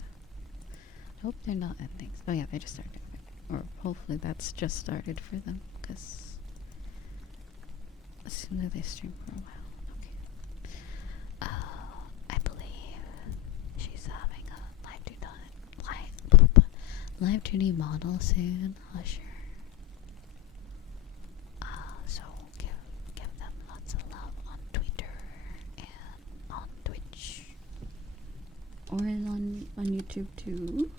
I hope they're not ending. Oh yeah, they just started. Or hopefully that's just started for them, because as soon as they stream for a while. Okay. I believe she's having a live 2D model soon. Sure. So give them lots of love on Twitter and on Twitch. Or on YouTube too.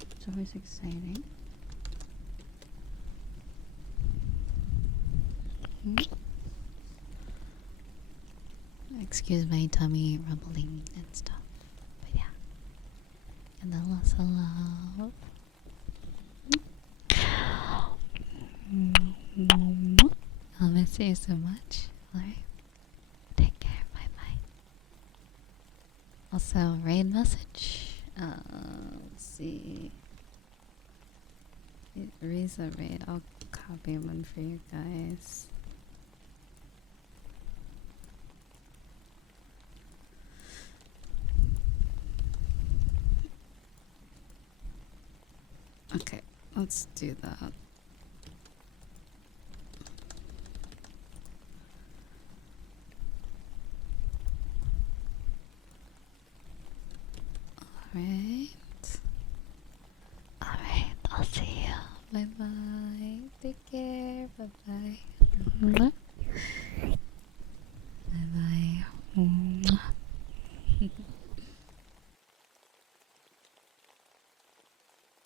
It's always exciting. Excuse my tummy rumbling and stuff. But yeah. And then lots of love. I'll miss you so much. Alright. Take care. Bye bye. Also, raid message. Let's see. Reza raid. I'll copy one for you guys. Okay, let's do that. Alright. Alright, I'll see you. Bye bye. Take care. Bye bye.